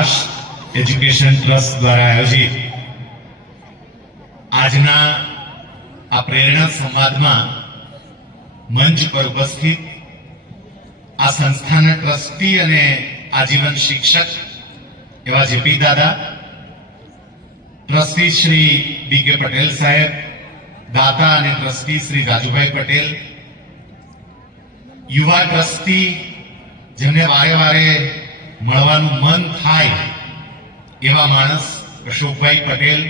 Subhash education trust દ્વારા આયોજિત આજના આ પ્રેરણા સંવાદમાં મંચ પર ઉપસ્થિત આ સંસ્થાના ટ્રસ્ટી અને આજીવન શિક્ષક એવા જેપી દાદા, ટ્રસ્ટી શ્રી ડી.કે. પટેલ સાહેબ, દાતા અને ટ્રસ્ટી શ્રી રાજુભાઈ પટેલ, યુવા ટ્રસ્ટી જેમને વારે વારે મળવાનું મન થાય એવા માણસ અશોકભાઈ પટેલ,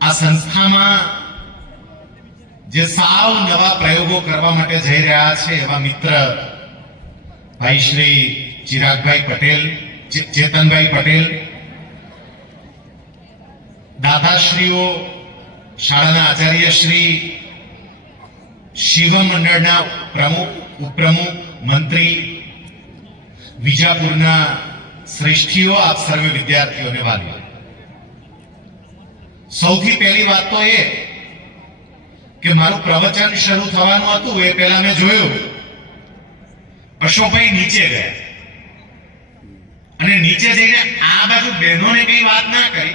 આ સંસ્થામાં જે સાવ નવા પ્રયોગો કરવા માટે જઈ રહ્યા છે એવા મિત્ર ભાઈ શ્રી ચિરાગભાઈ પટેલ, ચેતનભાઈ પટેલ, દાદાશ્રીઓ, શાળાના આચાર્ય શ્રી, શિવ મંડળના પ્રમુખ, ઉપપ્રમુખ, મંત્રી, વિજાપુરના શ્રેષ્ઠીઓ, આપ સર્વે વિદ્યાર્થીઓને વાલીઓ, સૌથી પહેલી વાત તો એ કે મારું પ્રવચન શરૂ થવાનું હતું એ પહેલા મેં જોયું અશોકભાઈ નીચે ગયા અને નીચે જઈને આ બાજુ બહેનોને કઈ વાત ના કરી,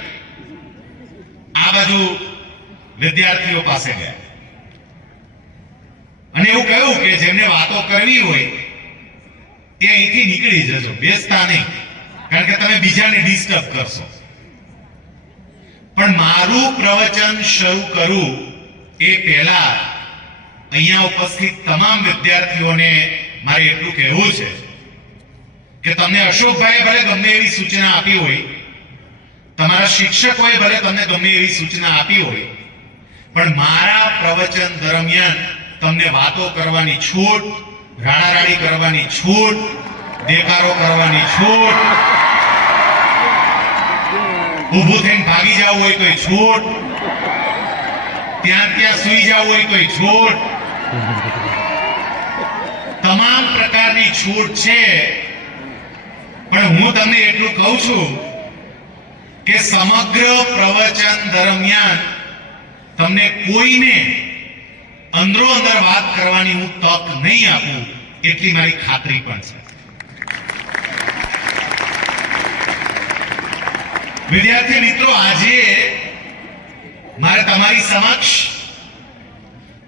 આ બાજુ વિદ્યાર્થીઓ પાસે ગયા અને એવું કહ્યું કે જેમને વાતો કરવી હોય તે અહીંથી નીકળી જજો, બેસતા નહીં, કારણ કે તમે બીજાને ડિસ્ટર્બ કરશો. પણ મારું પ્રવચન શરૂ કરું એ પહેલા અહીંયા ઉપસ્થિત તમામ વિદ્યાર્થીઓને મારે એટલું કહેવું છે કે તમને અશોકભાઈએ ભલે ગમે એવી સૂચના આપી હોય, તમારા શિક્ષકોએ ભલે તમને ગમે એવી સૂચના આપી હોય, પણ મારા પ્રવચન દરમિયાન તમને વાતો કરવાની છૂટ, રાડારાડી કરવાની છૂટ, દેકારો કરવાની છૂટ, ઊભું થઈને ભાગી જવું હોય તોય છૂટ, ત્યાં સુઈ જવું હોય તોય છૂટ, તમામ પ્રકારની છૂટ છે. પણ હું તમને એટલું કહું છું કે સમગ્ર પ્રવચન દરમિયાન તમને કોઈને અંદરો અંદર વાત કરવાની હું તક નહીં આપું, એટલી મારી ખાતરી પણ છે. વિદ્યાર્થી મિત્રો, આજે મારે તમારી સમક્ષ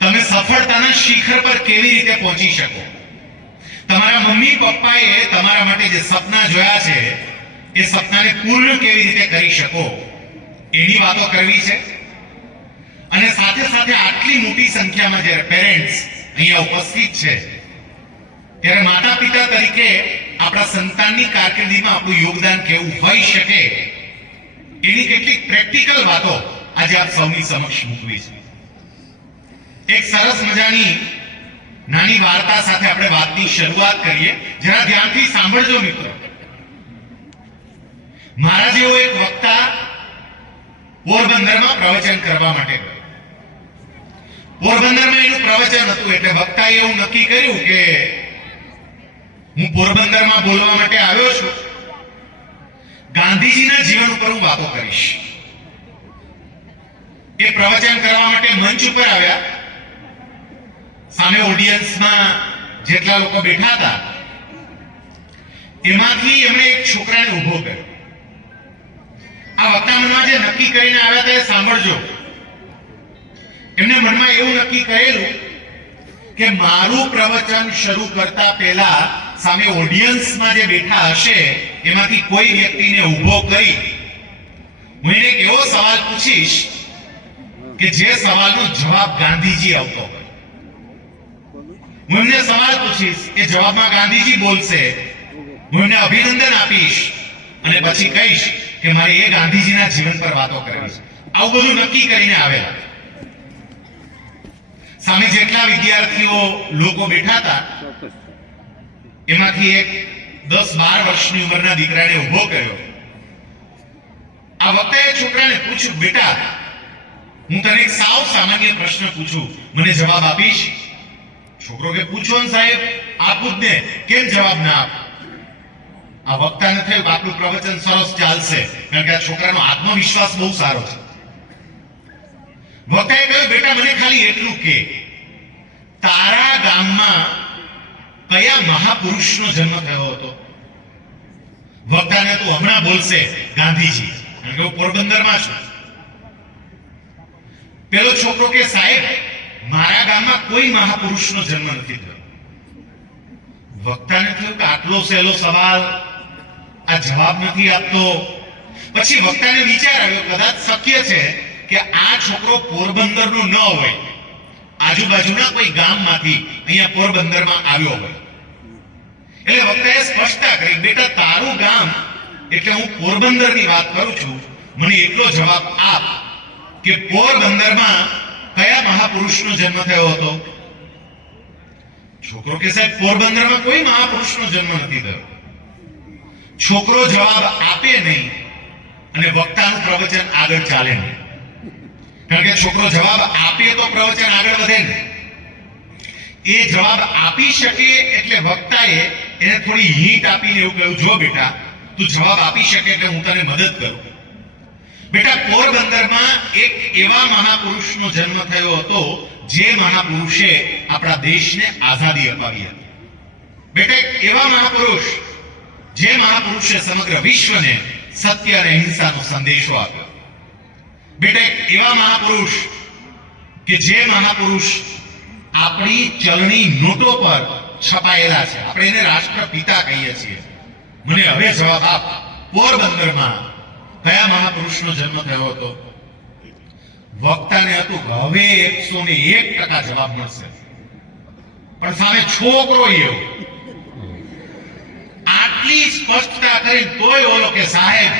તમે સફળતાના શિખર પર કેવી રીતે પહોંચી શકો, તમારા મમ્મી પપ્પાએ તમારા માટે જે સપના જોયા છે એ સપનાને પૂર્ણ કેવી રીતે કરી શકો એની વાતો કરવી છે. અને સાથે સાથે આટલી મોટી સંખ્યામાં જ્યારે પેરેન્ટ્સ અહીંયા ઉપસ્થિત છે ત્યારે માતા પિતા તરીકે આપણા સંતાનની કારકિર્દીમાં આપણું યોગદાન કેવું હોઈ શકે એની કેટલીક પ્રેક્ટિકલ વાતો આજે આપ સૌની સમક્ષ મૂકવી છે. એક સરસ મજાની નાની વાર્તા સાથે આપણે વાતની શરૂઆત કરીએ. જરા ધ્યાનથી સાંભળજો મિત્રો. મારા જેવો એક વક્તા પોરબંદરમાં પ્રવચન કરવા માટે ગયો. પોરબંદરમાં એનું પ્રવચન હતું એટલે વક્તાએ એવું નક્કી કર્યું કે હું પોરબંદરમાં બોલવા માટે આવ્યો છું, ગાંધીજીના જીવન ઉપર હું વાતો કરીશ. એ પ્રવચન કરવા માટે મંચ ઉપર આવ્યા. સામે ઓડિયન્સમાં જેટલા લોકો બેઠા હતા એમાંથી એમણે એક છોકરાને ઉભો કર્યો. આ વક્તા મનમાં જે નક્કી કરીને આવ્યા હતા એ સાંભળજો. એમને મનમાં એવું નક્કી કરેલું કે મારું પ્રવચન શરૂ કરતા પહેલા સામે ઓડિયન્સમાં જે બેઠા હશે એમાંથી કોઈ વ્યક્તિને ઉભો કરી હું એને એક એવો સવાલ પૂછીશ કે જે સવાલનો જવાબ ગાંધીજી આવતો હોય. હું એમને સવાલ પૂછીશ, એ જવાબમાં ગાંધીજી બોલશે, હું એમને અભિનંદન આપીશ અને પછી કહીશ કે મારે એ ગાંધીજીના જીવન પર વાતો કરવી છે. આવું બધું નક્કી કરીને આવેલા. સામે જેટલા વિદ્યાર્થીઓ લોકો બેઠા હતા એમાંથી એક 10-12 વર્ષની ઉંમરના દીકરાને ઉભો કર્યો. આ વખતે છોકરાને પૂછ્યું, બેટા હું તને એક સાવ સામાન્ય પ્રશ્ન પૂછું, મને જવાબ આપીશ? છોકરો કે પૂછો ને સાહેબ, આપું જ ને, કેમ જવાબ ના આપ? આ વક્તાને થયું આપણું પ્રવચન સરસ ચાલશે, કારણ કે આ છોકરાનો આત્મવિશ્વાસ બહુ સારો છે. વક્તાએ કહ્યું, બેટા મને ખાલી એટલું કે તારા ગામમાં કયા મહાપુરુષનો જન્મ થયો હતો? વક્તાને તો હમણાં બોલશે ગાંધીજી, કારણ કે હું પોરબંદરમાં છું. પેલો છોકરો કે સાહેબ મારા ગામમાં કોઈ મહાપુરુષનો જન્મ નથી થયો. વક્તાને થયું કે આટલો સહેલો સવાલ, આ જવાબ નથી આપતો. પછી વક્તાને વિચાર આવ્યો કદાચ શક્ય છે કે આ છોકરો પોરબંદરનો ન હોય, આજુબાજુના કોઈ ગામમાંથી અહીંયા પોરબંદરમાં આવ્યો હોય. એટલે વક્તાએ સ્પષ્ટતા કરી, બેટા તારું ગામ એટલે હું પોરબંદરની વાત કરું છું, મને એટલો જવાબ આપ કે પોરબંદરમાં કયા મહાપુરુષનો જન્મ થયો હતો? છોકરો કે સાહેબ પોરબંદરમાં કોઈ મહાપુરુષનો જન્મ નથી થયો. છોકરો જવાબ આપે નહીં અને વક્તાનું પ્રવચન આગળ ચાલે નહીં. કારણ કે છોકરો જવાબ આપે તો પ્રવચન આગળ વધે ને. એ જવાબ આપી શકે એટલે વક્તાએ એને થોડી હિંટ આપીને એવું કહ્યું, જો બેટા તું જવાબ આપી શકે એટલે હું તને મદદ કરું. બેટા પોરબંદરમાં એક એવા મહાપુરુષનો જન્મ થયો હતો જે મહાપુરુષે આપણા દેશને આઝાદી અપાવી હતી. બેટા એક એવા મહાપુરુષ જે મહાપુરુષે સમગ્ર વિશ્વને સત્ય અને અહિંસાનો સંદેશો આપ્યો. બેટા એક એવા મહાપુરુષ કે જે મહાપુરુષ આપણી ચલણી નોટો પર છપાયેલા છે. આપણે એને રાષ્ટ્રપિતા કહીએ છીએ. મને હવે જવાબ આપ, પોરબંદરમાં કયા મહાપુરુષનો જન્મ થયો હતો? વક્તાને હતું કે હવે 101% જવાબ મળશે, પણ સામે છોકરો એવો આટલી સ્પષ્ટતા કરી તોય ઓલો કે સાહેબ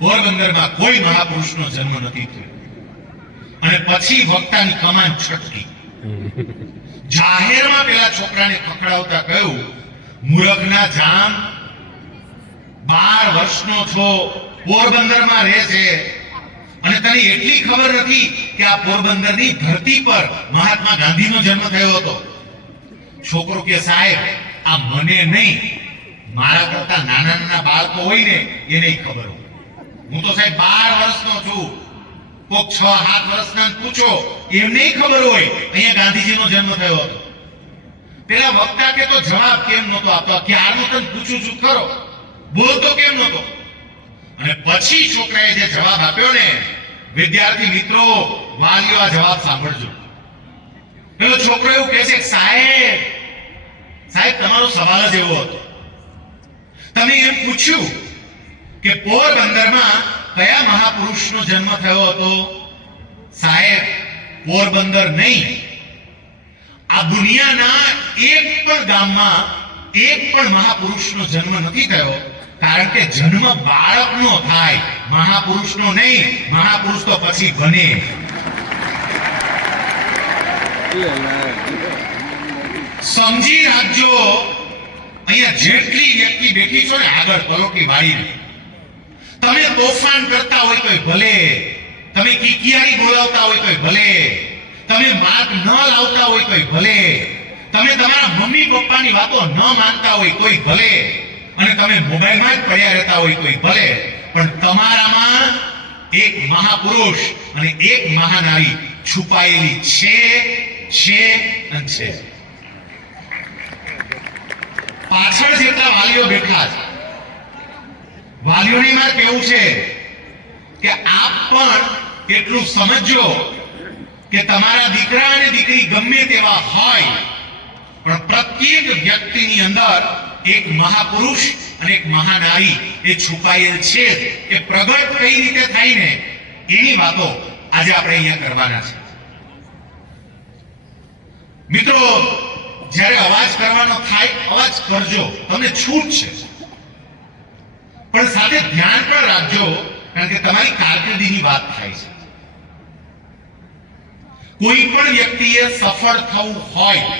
પોરબંદરમાં કોઈ મહાપુરુષનો જન્મ નથી થયો. અને પછી વક્તાની કમાન છટકી. જાહેરમાં પેલા છોકરાને ખખડાવતા કહ્યું, મૂર્ખના જામ, 12 વર્ષનો છો, પોરબંદરમાં રહે છે અને તને એટલી ખબર નથી કે આ પોરબંદરની ધરતી પર મહાત્મા ગાંધીનો જન્મ થયો હતો. છોકરો કે સાહેબ આ મને નહીં, મારા કરતા નાના નાના બાળકો હોય ને એને ખબર હોય. હું તો સાહેબ 12 વર્ષનો છું, કોક 6-7 વર્ષના પૂછો એમને ખબર હોય અહીંયા ગાંધીજીનો જન્મ થયો હતો. પેલા વક્તા કે તો જવાબ કેમ નહોતો આપતો? ક્યારનો તને પૂછું છું ખરો, બોલતો કેમ નહોતો? અને પછી છોકરાએ જે જવાબ આપ્યો ને, વિદ્યાર્થી મિત્રો વાલીઓ આ જવાબ સાંભળજો. પેલો છોકરો એવું કહે છે, સાહેબ તમારો સવાલ જ એવો હતો. તમે એમ પૂછ્યું કે પોરબંદરમાં કયા મહાપુરુષનો જન્મ થયો હતો? સાહેબ પોરબંદર નહીં, આ દુનિયાના એક પણ ગામમાં એક પણ મહાપુરુષનો જન્મ નથી થયો. કારણ કે જન્મ બાળકનો થાય, મહાપુરુષનો નહીં. મહાપુરુષ તો પછી બને. સમજી રાખજો, અહીંયા જેટલી વ્યક્તિ બેઠી છો ને આગળ પલોટી વાળીને, તમે તોફાન કરતા હોય તોય ભલે, તમે કિકિયારી બોલાવતા હોય તોય ભલે, તમે માર્ક ન લાવતા હોય તોય ભલે, તમે તમારા મમ્મી પપ્પાની વાતો ન માનતા હોય તોય ભલે, અને તમે મોબાઈલમાં જ પડ્યા રહેતા હોય તોય ભલે, પણ તમારામાં એક મહાપુરુષ અને એક મહાનારી છુપાયેલી છે. પાછળ જેટલા વાલીઓ બેઠા છે, વાલીઓની મારે કેવું છે કે આપ પણ એટલું સમજો કે તમારા દીકરા અને દીકરી ગમે તેવા હોય, પણ પ્રત્યેક વ્યક્તિની અંદર એક મહાપુરુષ અને એક મહાનારી એ છુપાયેલ છે. એ પ્રગટ કઈ રીતે થાય ને એની વાતો આજે આપણે અહીંયા કરવાના છે. મિત્રો જ્યારે અવાજ કરવાનો થાય અવાજ કરજો, તમને છૂટ છે, પણ સાથે ધ્યાન પણ રાખજો, કારણ કે તમારી કારકિર્દીની વાત થાય છે. કોઈ પણ વ્યક્તિએ સફળ થવું હોય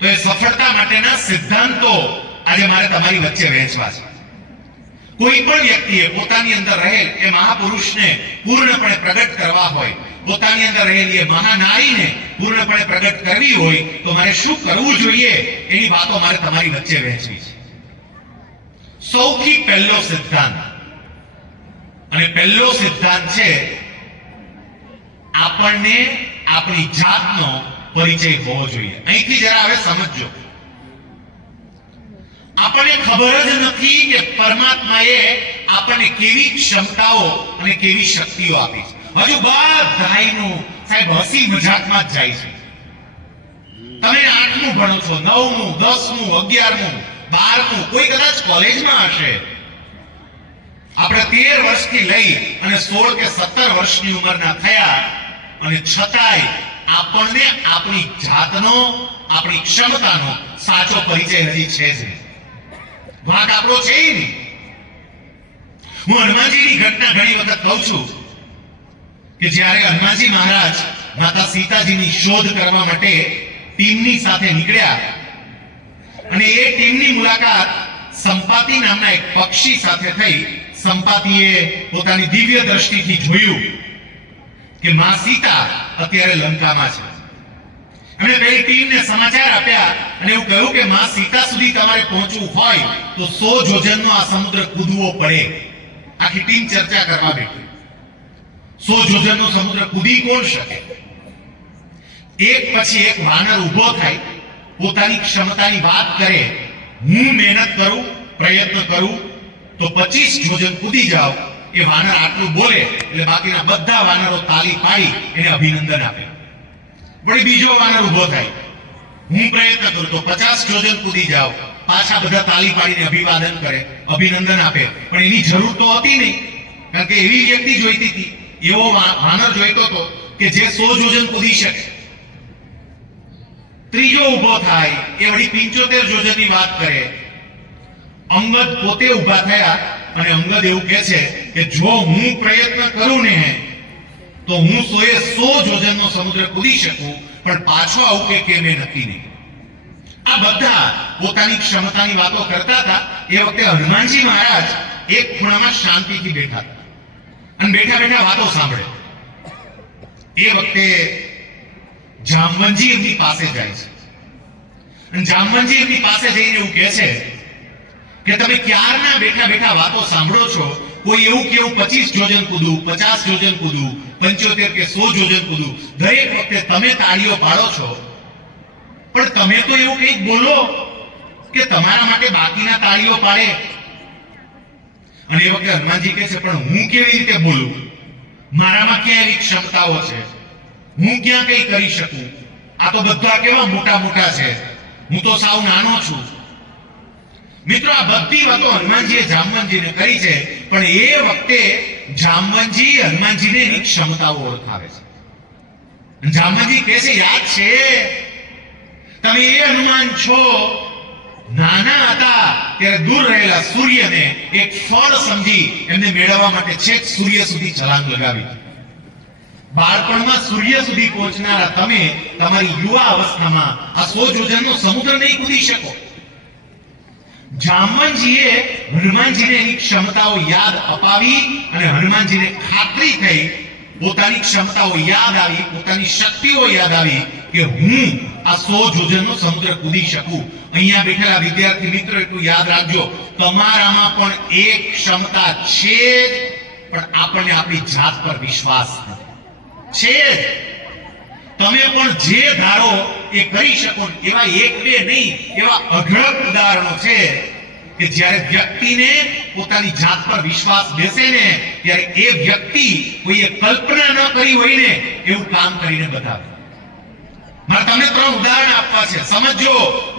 તો એ સફળતા માટેના સિદ્ધાંતો આજે મારે તમારી વચ્ચે વહેંચવા છે. કોઈ પણ વ્યક્તિએ પોતાની અંદર રહેલ એ મહાપુરુષને પૂર્ણપણે પ્રગટ કરવા હોય, પોતાની અંદર રહેલી એ મહાનારીને પૂર્ણપણે પ્રગટ કરવી હોય તો મારે શું કરવું જોઈએ એની વાતો મારે તમારી વચ્ચે વહેંચવી છે. સૌથી પહેલો સિદ્ધાંત, અને પહેલો સિદ્ધાંત છે આપણને આપણી જાતનો પરિચય હોવો જોઈએ. અહીંથી જરા હવે સમજજો. આપણને ખબર જ નથી કે પરમાત્માએ આપણને કેવી ક્ષમતાઓ અને કેવી શક્તિઓ આપી છે. હજુ બધાયનું સાહેબ હસી મજાકમાં જ જાય છે. તમે 8મું ભણો છો, 9મું, 10મું, 11મું, 12મું, કોઈ કદાચ કોલેજમાં હશે. આપણે 13 વર્ષથી લઈ અને 16 કે 17 વર્ષની ઉંમરના થયા અને છતાંય આપણને આપણી જાતનો, આપણી ક્ષમતાનો સાચો પરિચય હજી છે જ નહીં. વાંક આપણો છે જ નહીં. હું હનુમાનજીની ઘટના ઘણી વખત કહું છું કે જ્યારે હનુમાનજી મહારાજ માતા સીતાજીની શોધ કરવા માટે ટીમની સાથે નીકળ્યા અને એ ટીમની મુલાકાત સંપાતિ નામના એક પક્ષી સાથે થઈ. સંપાતિએ પોતાની દિવ્ય દ્રષ્ટિથી જોયું કે માં સીતા અત્યારે લંકામાં છે. એમણે પેલી ટીમને સમાચાર આપ્યા અને એવું કહ્યું કે માં સીતા સુધી તમારે પહોંચવું હોય તો 100 યોજનનો આ સમુદ્ર કૂદવો પડે. આખી ટીમ ચર્ચા કરવા બેઠી. 100 યોજનનો સમુદ્ર કૂદી કોણ શકે? એક પછી એક વાનર ઊભો થાય, પોતાની ક્ષમતાની વાત કરે. હું મહેનત કરું, પ્રયત્ન કરું તો 25 યોજન કૂદી જાવ. એ વાનર આટલું બોલે એટલે બાકીના બધા વાનરો તાલી પાડી એને અભિનંદન આપે. વળી બીજો વાનર ઊભો થાય, હું પ્રયત્ન કરું તો 50 યોજન કૂદી જાવ. પાછા બધા તાલી પાડીને અભિવાદન કરે, અભિનંદન આપે. પણ એની જરૂર તો હતી નહીં, કારણ કે એવી વ્યક્તિ જોઈતી હતી, એવો વાનર જોઈતો હતો કે જે 100 યોજન કૂદી શકે. ત્રીજો ઊભો થાય, એ વળી 75 યોજનની વાત કરે. અંગદ પોતે ઊભા થયા અને અંગદ એવું કહે છે કે જો હું પ્રયત્ન કરું ને તો હું 100 યોજનનો સમુદ્ર કૂદી શકું, પણ પાછો આવું કે મેં નક્કી નહીં. આ બધા પોતાની ક્ષમતાની વાતો કરતા હતા. એ વખતે હનુમાનજી મહારાજ એક ખૂણામાં શાંતિથી બેઠા હતા અને બેઠા બેઠા વાતો સાંભળે. એ વખતે જામવંતજી એમની પાસે જાય છે અને જામવંતજી એમની પાસે જઈને એવું કહે છે કે તમે ક્યારના બેઠા બેઠા વાતો સાંભળો છો. કોઈ એવું કેવું 25 યોજન કૂદું, 50 યોજન કૂદું, 75 કે 100 યોજન કૂદું, દરેક વખતે તમે તાળીઓ પાડો છો, પણ તમે તો એવું કંઈક બોલો કે તમારા માટે બાકીના તાળીઓ પાડે. અને એ વખતે હનુમાનજી કહે છે પણ હું કેવી રીતે બોલું? મારામાં ક્યાં એવી ક્ષમતાઓ છે? હું ક્યાં કઈ કરી શકું? આ તો બધા કેવા મોટા મોટા છે, હું તો સાવ નાનો છું. મિત્રો, આ બધી વાતો હનુમાનજીએ જામવંતજીને કરી છે, પણ એ વખતે જામવંતજી હનુમાનજીને એની ક્ષમતાઓ ઓળખાવે છે. જામવંતજી કહે છે યાદ છે તમે એ હનુમાન છો, નાના હતા ત્યારે દૂર રહેલા સૂર્યને એક ફળ સમજી એમને મેળવવા માટે છેક સૂર્ય સુધી છલાંગ લગાવી. બાળપણમાં સૂર્ય સુધી પહોંચનારા તમે તમારી યુવા અવસ્થામાં આ 100 યોજનનો સમુદ્ર નહીં કૂદી શકો. જામવંતજીએ હનુમાનજીને એની ક્ષમતાઓ યાદ અપાવી અને હનુમાનજીને ખાતરી થઈ, પોતાની ક્ષમતાઓ યાદ આવી, પોતાની શક્તિઓ યાદ આવી કે હું આ 100 યોજનનો સમુદ્ર કૂદી શકું. અહીંયા બેઠેલા વિદ્યાર્થી મિત્રો એટલું યાદ રાખજો, તમારામાં પણ એક ક્ષમતા છે જ, પણ આપણને આપણી જાત પર વિશ્વાસ નથી. છે જ. તમે પણ જે ધારો એ કરી શકો. એવા એક બે નહીં, એવા અઢળક ઉદાહરણો છે કે જ્યારે વ્યક્તિને પોતાની જાત પર વિશ્વાસ બેસે ને ત્યારે એ વ્યક્તિ કોઈએ કલ્પના ન કરી હોય ને એવું કામ કરીને બતાવે. મારે તમને 3 ઉદાહરણ આપવા છે, સમજો.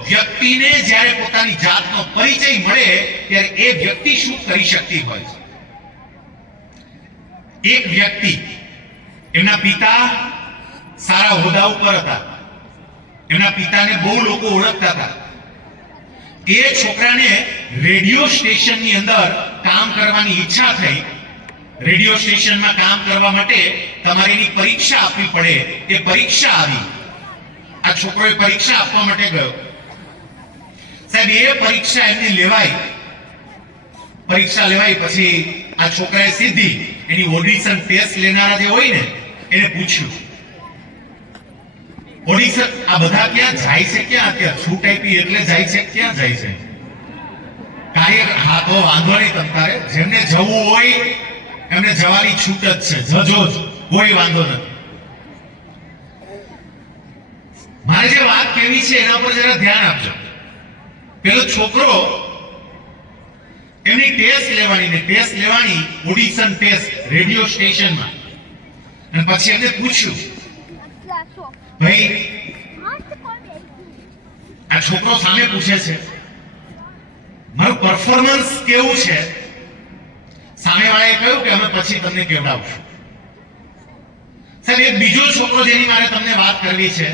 વ્યક્તિને જ્યારે પોતાની જાતનો પરિચય મળે ત્યારે એ વ્યક્તિ શું કરી શકતી હોય છે. એક વ્યક્તિ, એમના પિતા સારા હોદ્દા ઉપર હતા, એમના પિતાને બહુ લોકો ઓળખતા હતા. એ છોકરાને રેડિયો સ્ટેશનની અંદર કામ કરવાની ઈચ્છા થઈ. રેડિયો સ્ટેશનમાં કામ કરવા માટે તમારે એની પરીક્ષા આપવી પડે. એ પરીક્ષા આવી. આ છોકરો પરીક્ષા આપવા માટે ગયો. સાહેબ, એ પરીક્ષા એમની લેવાઈ. પરીક્ષા લેવાઈ પછી આ છોકરાએ સીધી એની ઓડિશન ટેસ્ટ લેનારા જે હોય ને એને પૂછ્યું, ઓડિશન આ બધા ક્યાં જાય છે? ક્યાં અત્યારે છૂટ આપી એટલે જાય છે? ક્યાં જાય છે? કાર્ય હા તો વાંધો નહીં, તમ તારે જેમને જવું હોય એમને જવાની છૂટ જ છે, જજો જ, કોઈ વાંધો નથી. મારે જે વાત કેવી છે એના પર જરા ધ્યાન આપજો. પેલો છોકરો એમની ટેસ્ટ લેવાની ઓડિશન ટેસ્ટ રેડિયો સ્ટેશનમાં. અને પછી એમને પૂછ્યું, ભાઈ આ છોકરો સામે પૂછે છે મારું પરફોર્મન્સ કેવું છે? સામેવાળાએ કહ્યું કે અમે પછી તમને કહેવડાવશું. સાહેબ, એક બીજો છોકરો જેની મારે તમને વાત કરવી છે,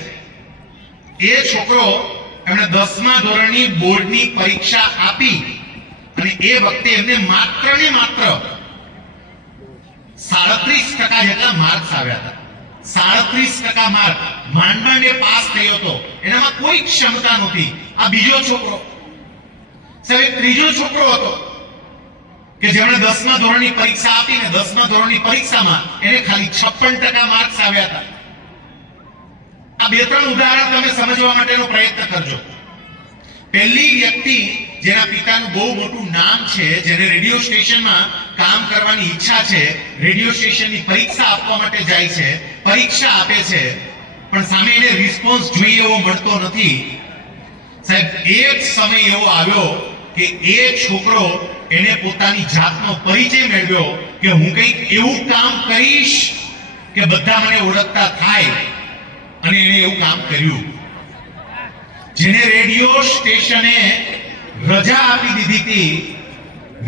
એ છોકરો એમણે 10મા ધોરણની બોર્ડની પરીક્ષા આપી અને એ વખતે એમને માત્ર ને માત્ર 37% જેટલા માર્ક્સ આવ્યા હતા. 37% માર્ક, માંડ એ પાસ થયો હતો. એનામાં કોઈ ક્ષમતા નહોતી. આ બીજો છોકરો. સાહેબ, ત્રીજો છોકરો હતો કે જેમણે 10મા ધોરણની પરીક્ષા આપી ને 10મા ધોરણની પરીક્ષામાં એને ખાલી 56% માર્ક્સ આવ્યા હતા. આ બે ત્રણ ઉદાહરણ તમે સમજવા માટેનો પ્રયત્ન કરજો. પહેલી વ્યક્તિ જેના પિતાનું બહુ મોટું નામ છે, જેને રેડિયો સ્ટેશનમાં કામ કરવાની ઈચ્છા છે, રેડિયો સ્ટેશનની પરીક્ષા આપવા માટે જાય છે, પરીક્ષા આપે છે, પણ સામે એને રિસ્પોન્સ જોઈએ એવો મળતો નથી. સાહેબ, એક સમય એવો આવ્યો કે એ છોકરો એને પોતાની જાતનો પરિચય મેળવ્યો કે હું કંઈક એવું કામ કરીશ કે બધા મને ઓળખતા થાય, અને એને એવું કામ કર્યું. જેને રેડિયો સ્ટેશને રજા આપી દીધી હતી,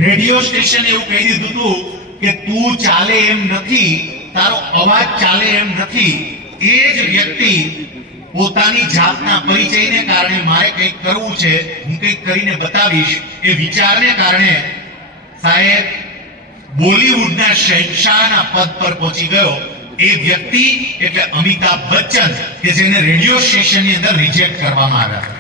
રેડિયો સ્ટેશને એવું કહી દીધું હતું કે તું ચાલે એમ નથી, તારો અવાજ ચાલે એમ નથી, એ જ વ્યક્તિ પોતાની જાતના પરિચયને કારણે મારે કંઈક કરવું છે, હું કંઈક કરીને બતાવીશ, એ વિચારને કારણે સાહેબ બોલિવૂડના શહેનશાહના પદ પર પહોંચી ગયો. એ વ્યક્તિ એટલે અમિતાભ બચ્ચન, કે જેને રેડિયો સ્ટેશનની અંદર રિજેક્ટ કરવામાં આવ્યા હતા.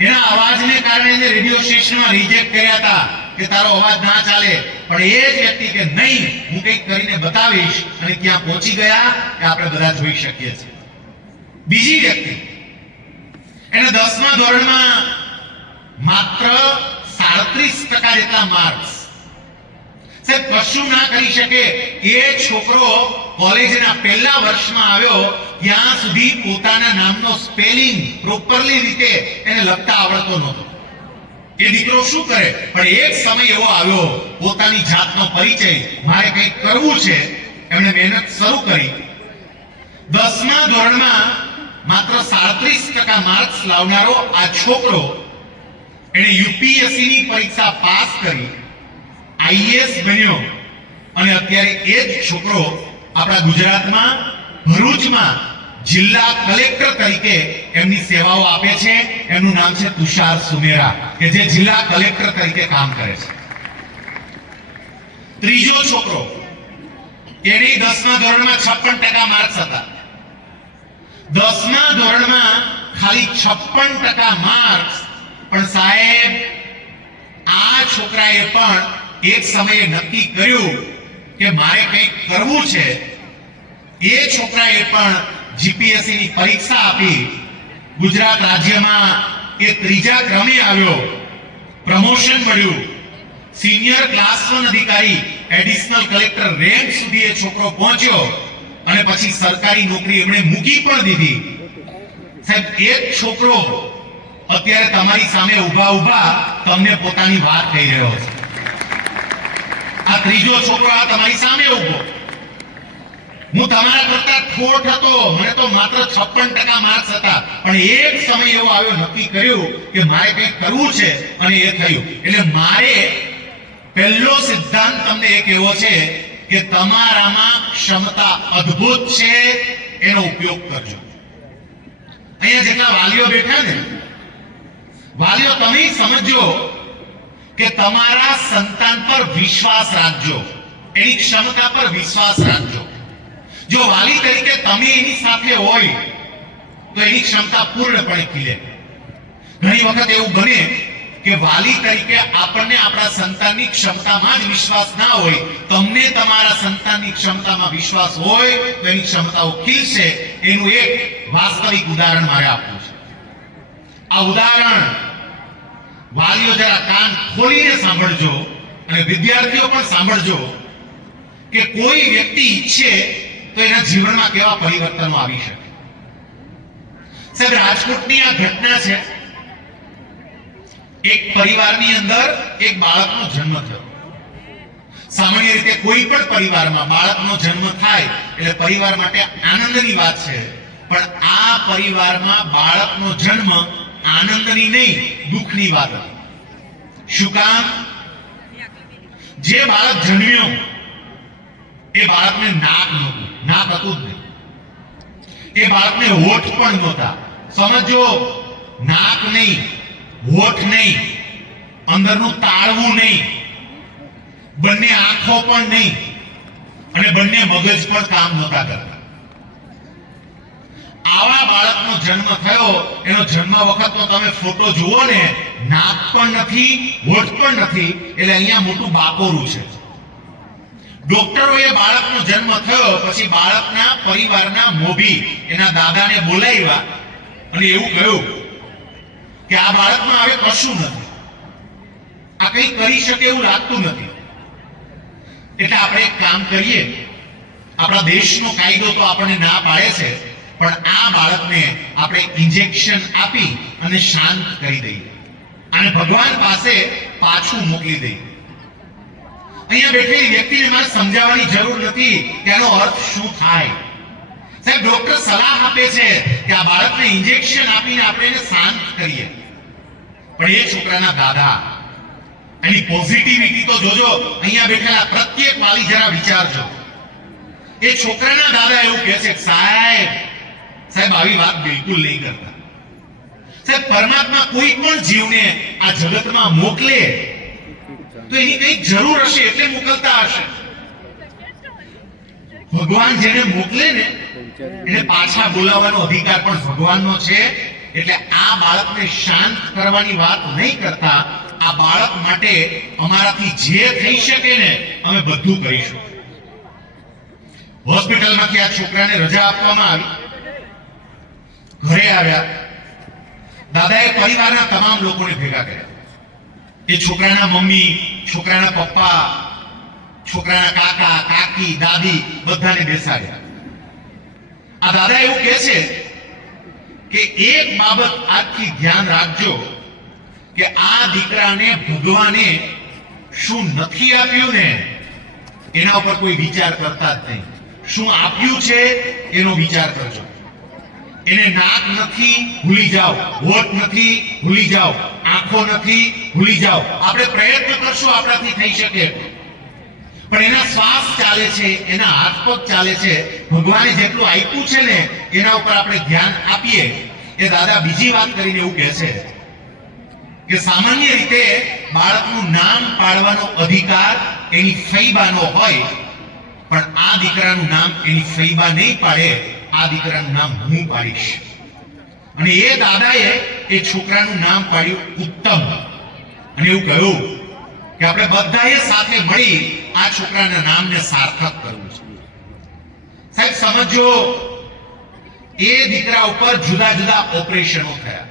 એના અવાજને કારણે એને રેડિયો સ્ટેશનમાં રિજેક્ટ કર્યા હતા કે તારો અવાજ ના ચાલે, પણ એ જ વ્યક્તિ કે નહીં, હું કંઈક કરીને બતાવીશ, અને ક્યાં પહોંચી ગયા એ આપણે બધા જોઈ શકીએ છીએ. બીજી વ્યક્તિ, એને 10મા ધોરણમાં માત્ર 37% જેટલા માર્ક્સ. સાહેબ, કશું ના કરી શકે એ છોકરો કોલેજના પહેલા વર્ષમાં આવ્યો, ત્યાં સુધી પોતાના નામનો સ્પેલિંગ પ્રોપરલી રીતે એને લખતા આવડતો નહોતો. એ દીકરો શું કરે, પણ એક સમય એવો આવ્યો, પોતાની જાતનો પરિચય, મારે કંઈક કરવું છે, એમણે મહેનત શરૂ કરી. 10મા ધોરણમાં માત્ર 37% માર્ક્સ લાવનારો આ છોકરો, એણે યુપીએસસી ની પરીક્ષા પાસ કરી, આઈએએસ બન્યો, અને અત્યારે એ જ છોકરો આપણા ગુજરાતમાં ભરૂચમાં જિલ્લા કલેક્ટર તરીકે એમની સેવાઓ આપે છે. એમનું નામ છે તુષાર સુમેરા, કે જે જિલ્લા કલેક્ટર તરીકે કામ કરે છે. ત્રીજો છોકરો, એને 10મા ધોરણમાં 56% માર્ક્સ હતા. 10મા ધોરણમાં ખાલી 56% માર્ક્સ, પણ સાહેબ આ છોકરાએ પણ એક સમયે નક્કી કર્યું કે મારે કંઈક કરવું છે. એ છોકરાએ પણ જીપીએસસી ની પરીક્ષા આપી, ગુજરાત રાજ્યમાં એ 3જા ક્રમે આવ્યો, પ્રમોશન મળ્યું, સિનિયર ક્લાસ 1 અધિકારી, એડિશનલ કલેક્ટર રેન્ક સુધી એ છોકરો પહોંચ્યો, અને પછી સરકારી નોકરી એમણે મૂકી પણ દીધી. સાહેબ, એક છોકરો અત્યારે તમારી સામે ઊભા તમને પોતાની વાત કહી રહ્યો છે. આ ત્રીજો છોકરો આ તમારી સામે ઊભો. હું તમારા કરતા ખોટ હતો, મને તો માત્ર 56% માર્ક્સ હતા, પણ એક સમય એવો આવ્યો, નક્કી કર્યું કે મારે કંઈક કરવું છે, અને એ થયું. એટલે મારે પહેલો સિદ્ધાંત તમને એક એવો છે કે તમારામાં ક્ષમતા અદ્ભુત છે, એનો ઉપયોગ કરજો. અહીંયા જેટલા વાલીઓ બેઠા ને, વાલીઓ તમે સમજો કે તમારા સંતાન પર વિશ્વાસ રાખજો, એની ક્ષમતા પર વિશ્વાસ રાખજો. જો વાલી તરીકે તમે એની સાથે હોય તો એની ક્ષમતા પૂર્ણપણે ખીલે. ઘણી વખત એવું બને કે વાલી તરીકે આપણને આપણા સંતાનની ક્ષમતામાં જ વિશ્વાસ ના હોય, તમને તમારા સંતાનની ક્ષમતામાં વિશ્વાસ હોય તો એની ક્ષમતાઓ ખીલશે. એનું એક વાસ્તવિક ઉદાહરણ મારે આપવું છે. આ ઉદાહરણ વાલીઓ જરા કાન ખોલીને સાંભળજો, અને વિદ્યાર્થીઓ પણ સાંભળજો કે કોઈ વ્યક્તિ ઈચ્છે તો એના જીવનમાં કેવા પરિવર્તનો આવી શકે. સાહેબ, રાજકોટની આ ઘટના છે. એક પરિવારની અંદર એક બાળકનો જન્મ થયો. સામાન્ય રીતે કોઈ પણ પરિવારમાં બાળકનો જન્મ થાય એટલે પરિવાર માટે આનંદની વાત છે, પણ આ પરિવારમાં બાળકનો જન્મ આનંદની નહીં, દુઃખની વાત હતી. શું કામ? જે બાળક જન્મ્યો એ બાળકને નાક નહોતું, નાક હતું જ નહીં. એ બાળકને હોઠ પણ નહોતા. સમજો, નાક નહીં, હોઠ નહીં, અંદરનું તાળવું નહીં, બંને આંખો પણ નહીં, અને બંને મગજ પણ કામ નહોતા કરતા. આવા બાળકનો જન્મ થયો. એનો જન્મ વખતનો તમે ફોટો જુઓ ને, નાક પણ નથી, હોઠ પણ નથી, એટલે અહીંયા મોટું બાકોરું છે. ડોક્ટરોએ બાળકનો જન્મ થયો પછી બાળકના પરિવારના મોભી એના દાદાને બોલાવ્યા અને એવું કહ્યું કે આ બાળકમાં હવે કશું નથી, આ કંઈ કરી શકે એવું લાગતું નથી. એટલે આપણે એક કામ કરીએ, આપણા દેશનો કાયદો તો આપણને ના પાડે છે, પણ આ બાળકને આપણે ઇન્જેક્શન આપી અને શાંત કરી દઈએ અને ભગવાન પાસે પાછું મોકલી દઈએ. અહીંયા બેઠેલી વ્યક્તિને મારે સમજાવવાની જરૂર નથી કે આનો અર્થ શું થાય. સાહેબ, ડોક્ટર સલાહ આપે છે કે આ બાળકને ઇન્જેક્શન આપીને આપણે એને શાંત કરીએ, પણ એ છોકરાના દાદા, એની પોઝિટિવિટી તો જોજો. અહીંયા બેઠેલા પ્રત્યેક વાલી જરા વિચારજો. એ છોકરાના દાદા એવું કહે છે, સાહેબ આવી વાત બિલકુલ નહીં કરતા. સાહેબ, પરમાત્મા કોઈ પણ જીવને આ જગતમાં મોકલે તો એની કંઈક જરૂર હશે એટલે મોકલતા હશે. ભગવાન જેને મોકલે ને એને પાછા બોલાવવાનો અધિકાર પણ ભગવાનનો છે. એટલે આ બાળકને શાંત કરવાની વાત નહીં કરતા, આ બાળક માટે અમારાથી જે થઈ શકે ને અમે બધું કરીશું. હોસ્પિટલમાંથી આ છોકરાને રજા આપવામાં આવી. ઘરે આવ્યા, દાદાએ પરિવારના તમામ લોકોને ભેગા કર્યા. એ છોકરાના મમ્મી, છોકરાના પપ્પા, છોકરાના કાકા, કાકી, દાદી બધાને બેસાડ્યા. આ દાદા એવું કહે છે કે એક બાબત આજથી ધ્યાન રાખજો કે આ દીકરાને ભગવાને શું નથી આપ્યું ને એના ઉપર કોઈ વિચાર કરતા જ નહીં. શું આપ્યું છે એનો વિચાર કરજો. એને નાક નથી, ભૂલી જાઓ. હોઠ નથી, ભૂલી જાઓ. આંખો નથી, ભૂલી જાઓ. આપણે પ્રયત્ન કરશું આપણાથી થઈ શકે, પણ એના શ્વાસ ચાલે છે, એના હાથ પગ ચાલે છે. ભગવાને જેટલું આપ્યું છે ને એના ઉપર આપણે ધ્યાન આપીએ. એ દાદા બીજી વાત કરીને એવું કહે છે કે સામાન્ય રીતે બાળકનું નામ પાડવાનો અધિકાર એની ફઈબાનો હોય, પણ આ દીકરાનું નામ એની ફઈબા નહીં પાડે, આ દીકરાનું નામ હું પાડીશ. અને એ દાદાએ એ છોકરાનું નામ પાડ્યું ઉત્તમ. અને એવું કહ્યું કે આપણે બધાએ સાથે મળી આ છોકરાના નામને સાર્થક કરવું છે. સાહેબ, સમજો, એ દીકરા ઉપર જુદા જુદા ઓપરેશનો થયા.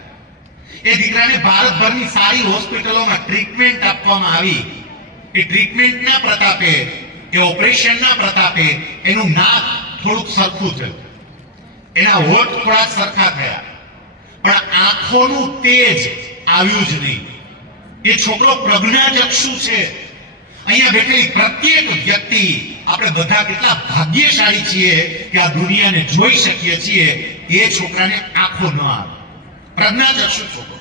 એ દીકરાને ભારતભરની સારી હોસ્પિટલોમાં ટ્રીટમેન્ટ આપવામાં આવી. એ ટ્રીટમેન્ટના પ્રતાપે, એ ઓપરેશનના પ્રતાપે એનું નાક થોડુંક સરખું થયું, એના હોઠ થોડા સરખા થયા, પણ આંખોનું તેજ આવ્યું જ નહીં. એ છોકરો પ્રજ્ઞાચક્ષુ છે. અહીંયા બેઠેલી પ્રત્યેક વ્યક્તિ, આપણે બધા કેટલા ભાગ્યશાળી છીએ કે આ દુનિયાને જોઈ શકીએ છીએ. એ છોકરાને આંખો ન આવે, પ્રજ્ઞાચક્ષુ છોકરો.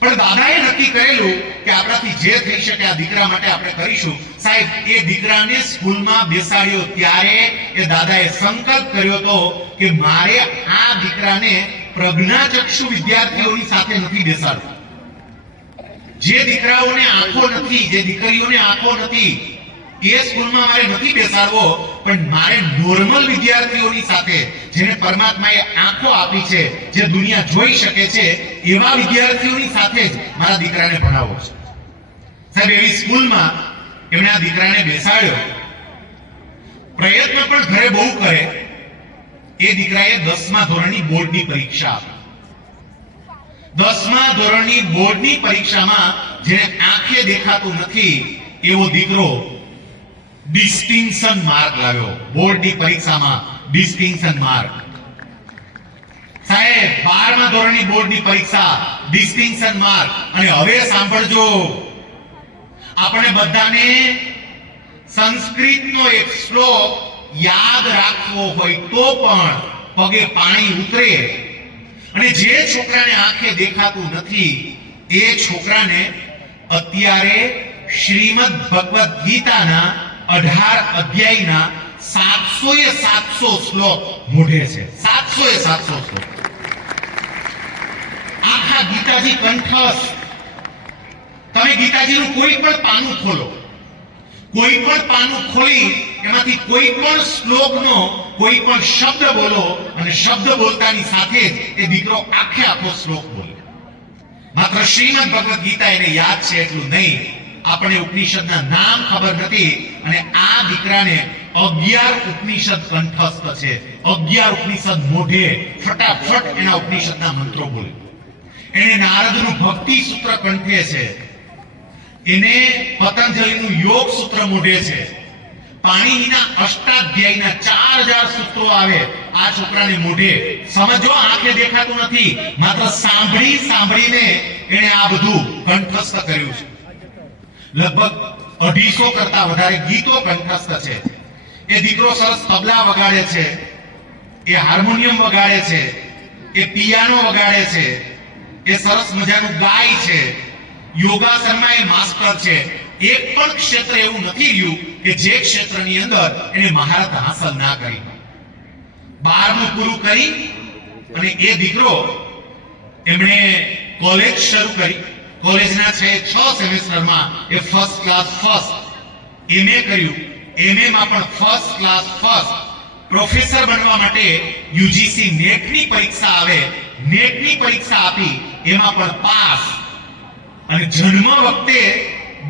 પણ દાદાએ નક્કી કરેલું કે આપણાથી જે થઈ શકે આ દીકરા માટે આપણે કરીશું. સાહેબ, એ દીકરાને સ્કૂલમાં બેસાડ્યો ત્યારે એ દાદાએ સંકલ્પ કર્યો હતો કે મારે આ દીકરાને પ્રજ્ઞાચક્ષુ વિદ્યાર્થીઓની સાથે નથી બેસાડવું. જે દીકરાઓને આંખો નથી, જે દીકરીઓને આંખો નથી, એ સ્કૂલમાં મારે નથી બેસાડવો, પણ મારે નોર્મલ વિદ્યાર્થીઓની સાથે, જેને પરમાત્માએ આંખો આપી છે, જે દુનિયા જોઈ શકે છે, એવા વિદ્યાર્થીઓની સાથે જ મારા દીકરાને ભણાવવો છે. સાહેબ, એવી સ્કૂલમાં એમણે આ દીકરાને બેસાડ્યો. પ્રયત્ન પણ ઘરે બહુ કરે. એ દીકરાએ 10મા ધોરણની બોર્ડની પરીક્ષા આપી. 10મા ધોરણની બોર્ડની પરીક્ષામાં જેને આંખે દેખાતું નથી એવો દીકરો ડિસ્ટિંક્શન માર્ક લાવ્યો. બોર્ડની પરીક્ષામાં ડિસ્ટિંક્શન માર્ક. સાહેબ 12મા ધોરણની બોર્ડની પરીક્ષા ડિસ્ટિંક્શન માર્ક, અને હવે સાંભળજો, આપણે બધાને સંસ્કૃતનો એક શ્લોક યાદ રાખવો હોય તો પણ પગે પાણી ઉતરે. અને જે છોકરાને આંખે દેખાતું નથી એ છોકરાને અત્યારે શ્રીમદ ભગવદ ગીતાના 18 અધ્યાયના 700 શ્લોક મોઢે છે. 700 શ્લોક આખા ગીતાજી કંઠસ્થ. તમે ગીતાજીનું કોઈ પણ પાનું ખોલો, કોઈ પણ પાનું ખોલી એમાંથી કોઈ પણ શ્લોકનો કોઈ પણ શબ્દ બોલો, અને શબ્દ બોલતાની સાથે જ એ દીકરો આખો શ્લોક બોલે. માત્ર શ્રીમદ ભગવદ ગીતા એને યાદ છે એટલું નહીં, આપણે ઉપનિષદના નામ ખબર નથી, અને આ દીકરાને 11 ઉપનિષદ કંઠસ્થ છે. 11 ઉપનિષદ મોઢે ફટાફટ એના ઉપનિષદના મંત્રો બોલે. એને નારદનું ભક્તિ સૂત્ર કંઠે છે, એને પતંજલિનું યોગ સૂત્ર મોઢે છે, પાણીના અષ્ટાધ્યાયના 4000 સૂત્રો આવે આ છોકરાને મોઢે. સમજો, આંખે દેખાતું નથી, માત્ર સાંભળીને એને આ બધું કંઠસ્થ કર્યું છે. લગભગ 250 કરતા વધારે ગીતો કંઠસ્થ છે. એ દીકરો સરસ તબલા વગાડે છે, એ હાર્મોનિયમ વગાડે છે, એ પિયાનો વગાડે છે, એ સરસ મજાનું ગાય છે, યોગાસનમાં એ માસ્ટર છે. એક પણ ક્ષેત્ર એવું નથી રહ્યું કે જે ક્ષેત્રની અંદર એને મહારત હાંસલ ના કરી. 12મું પૂરું કરી અને એ દીકરો એમણે કોલેજ શરૂ કરી. કોલેજના 6 સેમેસ્ટરમાં એ ફર્સ્ટ ક્લાસ ફર્સ્ટ એમએ કર્યું. એમએ માં પણ ફર્સ્ટ ક્લાસ ફર્સ્ટ. પ્રોફેસર બનવા માટે યુજીસી નેટની પરીક્ષા આવે, નેટની પરીક્ષા આપી, એમાં પણ પાસ. અને જન્મ વખતે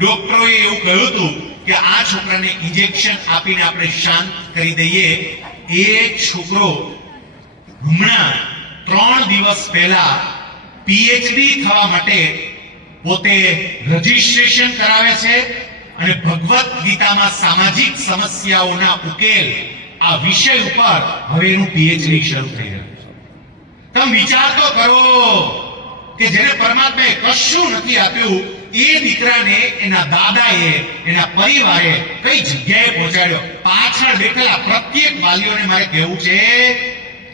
ડોક્ટરોએ એવું કહ્યું હતું કે આ છોકરાને ઇન્જેક્શન આપીને આપણે શાંત કરી દઈએ. એ છોકરો હમણાં 3 દિવસ પહેલા પીએચડી થવા માટે પોતે રજીસ્ટ્રેશન કરાવે છે, અને ભગવદ ગીતામાં સામાજિક સમસ્યાઓના ઉકેલ આ વિષય ઉપર હવે એનું પીએચડી શરૂ થઈ રહ્યું છે. તમે વિચાર તો કરો કે જેને પરમાત્માએ કશું નથી આપ્યું એ દીકરાને એના દાદાએ, એના પરિવારે કઈ જગ્યાએ પહોંચાડ્યો. પાછળ બેઠેલા પ્રત્યેક વાલીઓને મારે કહેવું છે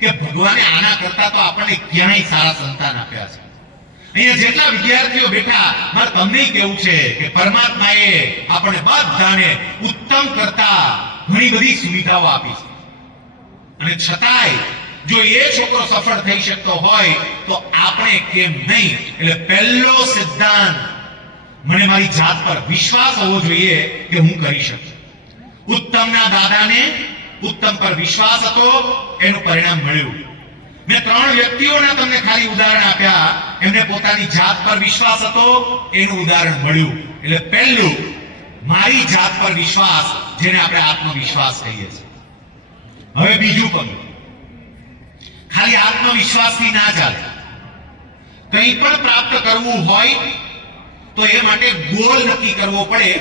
કે ભગવાને આના કરતા તો આપણને ક્યાંય સારા સંતાન આપ્યા છે. અહીંયા જેટલા વિદ્યાર્થીઓ બેઠા, મારે તમને કહેવું છે કે પરમાત્માએ આપણને બધાને ઉત્તમ કરતા ઘણી બધી સુવિધાઓ આપી છે, અને છતાંય જો એ છોકરો સફળ થઈ શકતો હોય તો આપણે કેમ નહીં? એટલે પહેલો સિદ્ધાંત, મને મારી જાત પર વિશ્વાસ હોવો જોઈએ કે હું કરી શકું. ઉત્તમના દાદાને ઉત્તમ પર વિશ્વાસ હતો, એનું પરિણામ મળ્યું. મેં 3 વ્યક્તિઓના તમને ખાલી ઉદાહરણ આપ્યા, એમને પોતાની જાત પર વિશ્વાસ હતો, એનું ઉદાહરણ મળ્યું. એટલે પહેલું, મારી જાત પર વિશ્વાસ, જેને આપણે આત્મવિશ્વાસ કહીએ છીએ. હવે બીજું પગલું, ખાલી આત્મવિશ્વાસથી ના ચાલે. કંઈ પણ પ્રાપ્ત કરવું હોય તો એ માટે ગોલ નક્કી કરવો પડે,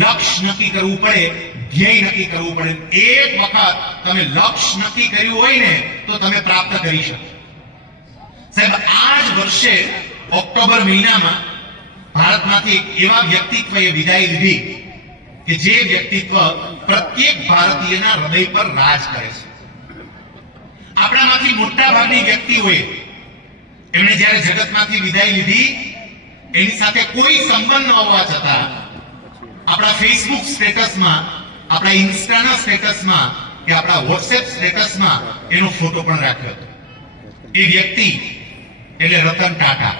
લક્ષ્ય નક્કી કરવું પડે, ધ્યેય નક્કી કરવું પડે. એક વખત તમે લક્ષ્ય નક્કી કર્યું હોય ને તો તમે પ્રાપ્ત કરી શકો. સાહેબ, આ જ વર્ષે ઓક્ટોબર મહિનામાં ભારતમાંથી એક એવા વ્યક્તિત્વએ વિદાય લીધી કે જે વ્યક્તિત્વ પ્રત્યેક ભારતીયના હૃદય પર રાજ કરે છે. આપણામાંથી મોટા ભાગની વ્યક્તિઓએ એમણે જ્યારે જગતમાંથી વિદાય લીધી, એની સાથે કોઈ સંબંધ ન હોવા છતાં આપણા ફેસબુક સ્ટેટસમાં, આપણા ઇન્સ્ટાના સ્ટેટસમાં કે આપણા વોટ્સએપ સ્ટેટસમાં એનો ફોટો પણ રાખ્યો હતો. એ વ્યક્તિ એટલે રતન ટાટા.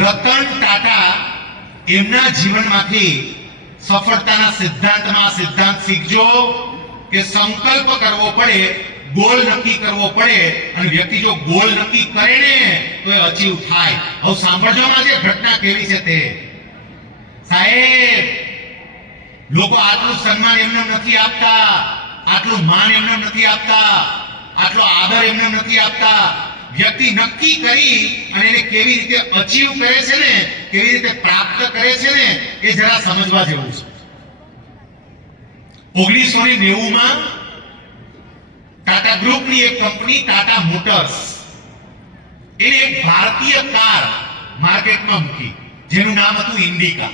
રતન ટાટા એમના જીવનમાંથી સફળતાના સિદ્ધાંતમાં સિદ્ધાંત શીખજો કે સંકલ્પ કરવો પડે, ગોલ નક્કી કરવો પડે, અને વ્યક્તિ જો ગોલ નક્કી કરે ને તો એ અચીવ થાય. હવે સાંભળજો, આજે ઘટના કેવી છે તે. સાહેબ, લોકો આટલું સન્માન એમને નથી આપતા, આટલું માન એમને નથી આપતા, આટલો આદર એમને નથી આપતા. વ્યક્તિ નક્કી કરી અને એને કેવી રીતે અચીવ કરે છે ને, કેવી રીતે પ્રાપ્ત કરે છે ને, એ જરા સમજવા જેવું છે. 1990 માં ટાટા ગ્રુપની એક કંપની ટાટા મોટર્સ, એને એક ભારતીય કાર માર્કેટમાં મૂકી જેનું નામ હતું ઇન્ડિકા.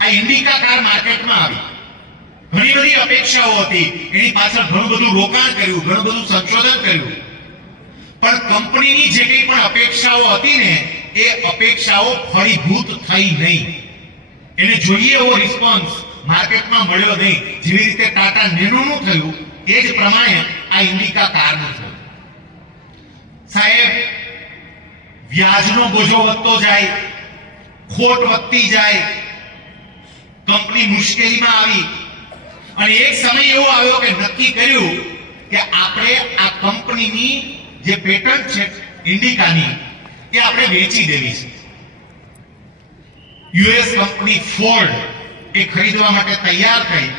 આ ઇન્ડિકા કાર માર્કેટમાં આવી. ઘણી બધી અપેક્ષાઓ હતી, એની પાછળ ઘણું બધું રોકાણ કર્યું, ઘણું બધું સંશોધન કર્યું, પણ કંપનીની જે કંઈ પણ અપેક્ષાઓ હતી ને એ અપેક્ષાઓ ફળીભૂત થઈ નહીં. એને જોઈએ એવો રિસ્પોન્સ માર્કેટમાં મળ્યો નહીં. જેવી રીતે ટાટા નેનોનું થયું એ જ પ્રમાણે આ ઇન્ડિકા કારનું થયું. સાહેબ, વ્યાજનો બોજો વધતો જાય, ખોટ વધતી જાય, કંપની મુશ્કેલીમાં આવી અને એક સમય એવો આવ્યો કે નક્કી કર્યું કે આપણે આ કંપનીની જે પેટન્ટ છે ઇન્ડિકાની એ આપણે વેચી દેવી છે. યુએસ કંપની ફોર્ડ એ ખરીદવા માટે તૈયાર થઈ.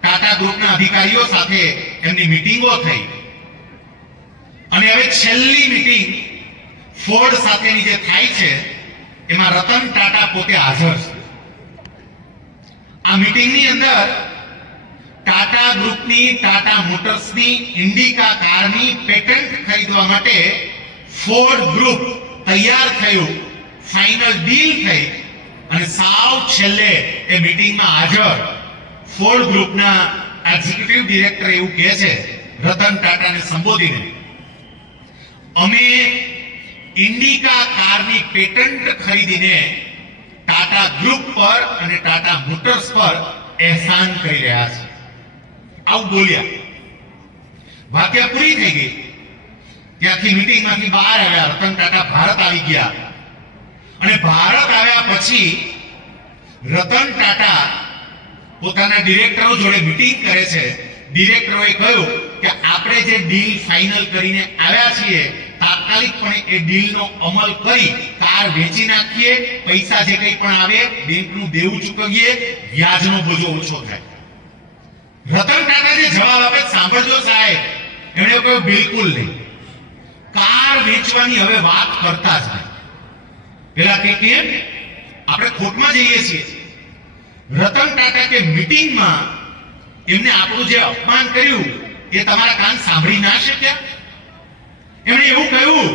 ટાટા ગ્રુપના અધિકારીઓ સાથે એમની મીટિંગો થઈ અને હવે છેલ્લી મીટિંગ ફોર્ડ સાથેની જે થાય છે એમાં રતન ટાટા પોતે હાજર છે. આ મીટિંગની અંદર ટાટા ગ્રુપની, ટાટા મોટર્સની ઇન્ડિકા કારની પેટન્ટ ખરીદવા માટે ફોર્ડ ગ્રુપ તૈયાર થયું, ફાઇનલ ડીલ થઈ અને સાવ છેલ્લે એ મીટિંગમાં હાજર ફોર્ડ ગ્રુપના એક્ઝિક્યુટિવ ડિરેક્ટર એવું કહે છે રતન ટાટાને સંબોધીને, અમે ઇન્ડિકા કારની પેટન્ટ ખરીદીને ટાટા ગ્રુપ પર અને ટાટા મોટર્સ પર એહસાન કરી રહ્યા છે. આવું બોલ્યા. વાક્ય પૂરી થઈ ગઈ. ત્યાંથી મીટિંગમાંથી બહાર આવ્યા. રતન ટાટા ભારત આવી ગયા અને ભારત આવ્યા પછી રતન ટાટા પોતાના ડિરેક્ટરો જોડે મીટિંગ કરે છે. ડિરેક્ટરોએ કહ્યું કે આપણે જે ડીલ ફાઇનલ કરીને આવ્યા છીએ તાત્કાલિકપણે એ ડીલનો અમલ કરી કાર વેચી નાખીએ, પૈસા જે કંઈ પણ આવે બેંકનું દેવું ચૂકવીએ, વ્યાજનો બોજો ઓછો થાય. રતન ટાટા જે જવાબ આપે સાંભળજો સાહેબ, એમણે કહ્યું બિલકુલ નહીં, કાર વેચવાની હવે વાત કરતા જ નહીં. પેલા કે કેમ આપણે ખોટમાં જઈએ છીએ. રતન ટાટા કે મીટિંગમાં એમને આપણું જે અપમાન કર્યું એ તમારા કાન સાંભળી ના શક્યા. એમણે એવું કહ્યું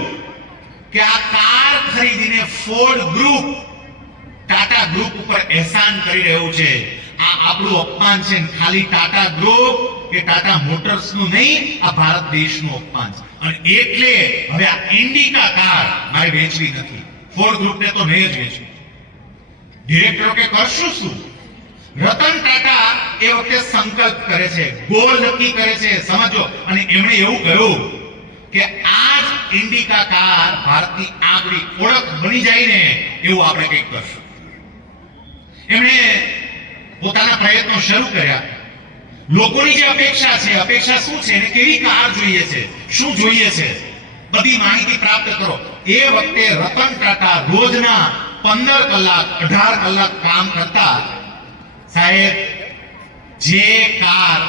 કે આ કાર ખરીદીને ફોર્ડ ગ્રુપ ટાટા ગ્રુપ ઉપર એહસાન કરી રહ્યું છે. આ આપણું અપમાન છે. ખાલી ટાટા ગ્રુપ કે ટાટા મોટર્સ નું નહીં, આ ભારત દેશનું અપમાન છે. અને એટલે હવે આ ઇન્ડિકા કાર મારે વેચવી નથી. ફોર્ડ ગ્રુપને તો નહીં જ વેચવી. ડિરેક્ટરો કે કરશું શું? રતન ટાટા એ વખતે સંકલ્પ કરે છે, ગોલ નક્કી કરે છે. સમજો. અને એમણે એવું કહ્યું કે આજ ઇન્ડિકા કાર ભારતની આગવી ઓળખ બની જાય ને એવું આપણે કંઈક કરશું. એમણે પોતાના પ્રયત્નો શરૂ કર્યા. લોકોની જે અપેક્ષા છે, અપેક્ષા શું છે અને કેવી કાર જોઈએ છે, શું જોઈએ છે, બધી માહિતી પ્રાપ્ત કરો. એ વખતે રતન ટાટા રોજના 15 કલાક 18 કલાક કામ કરતા. સાહેબ, જે કાર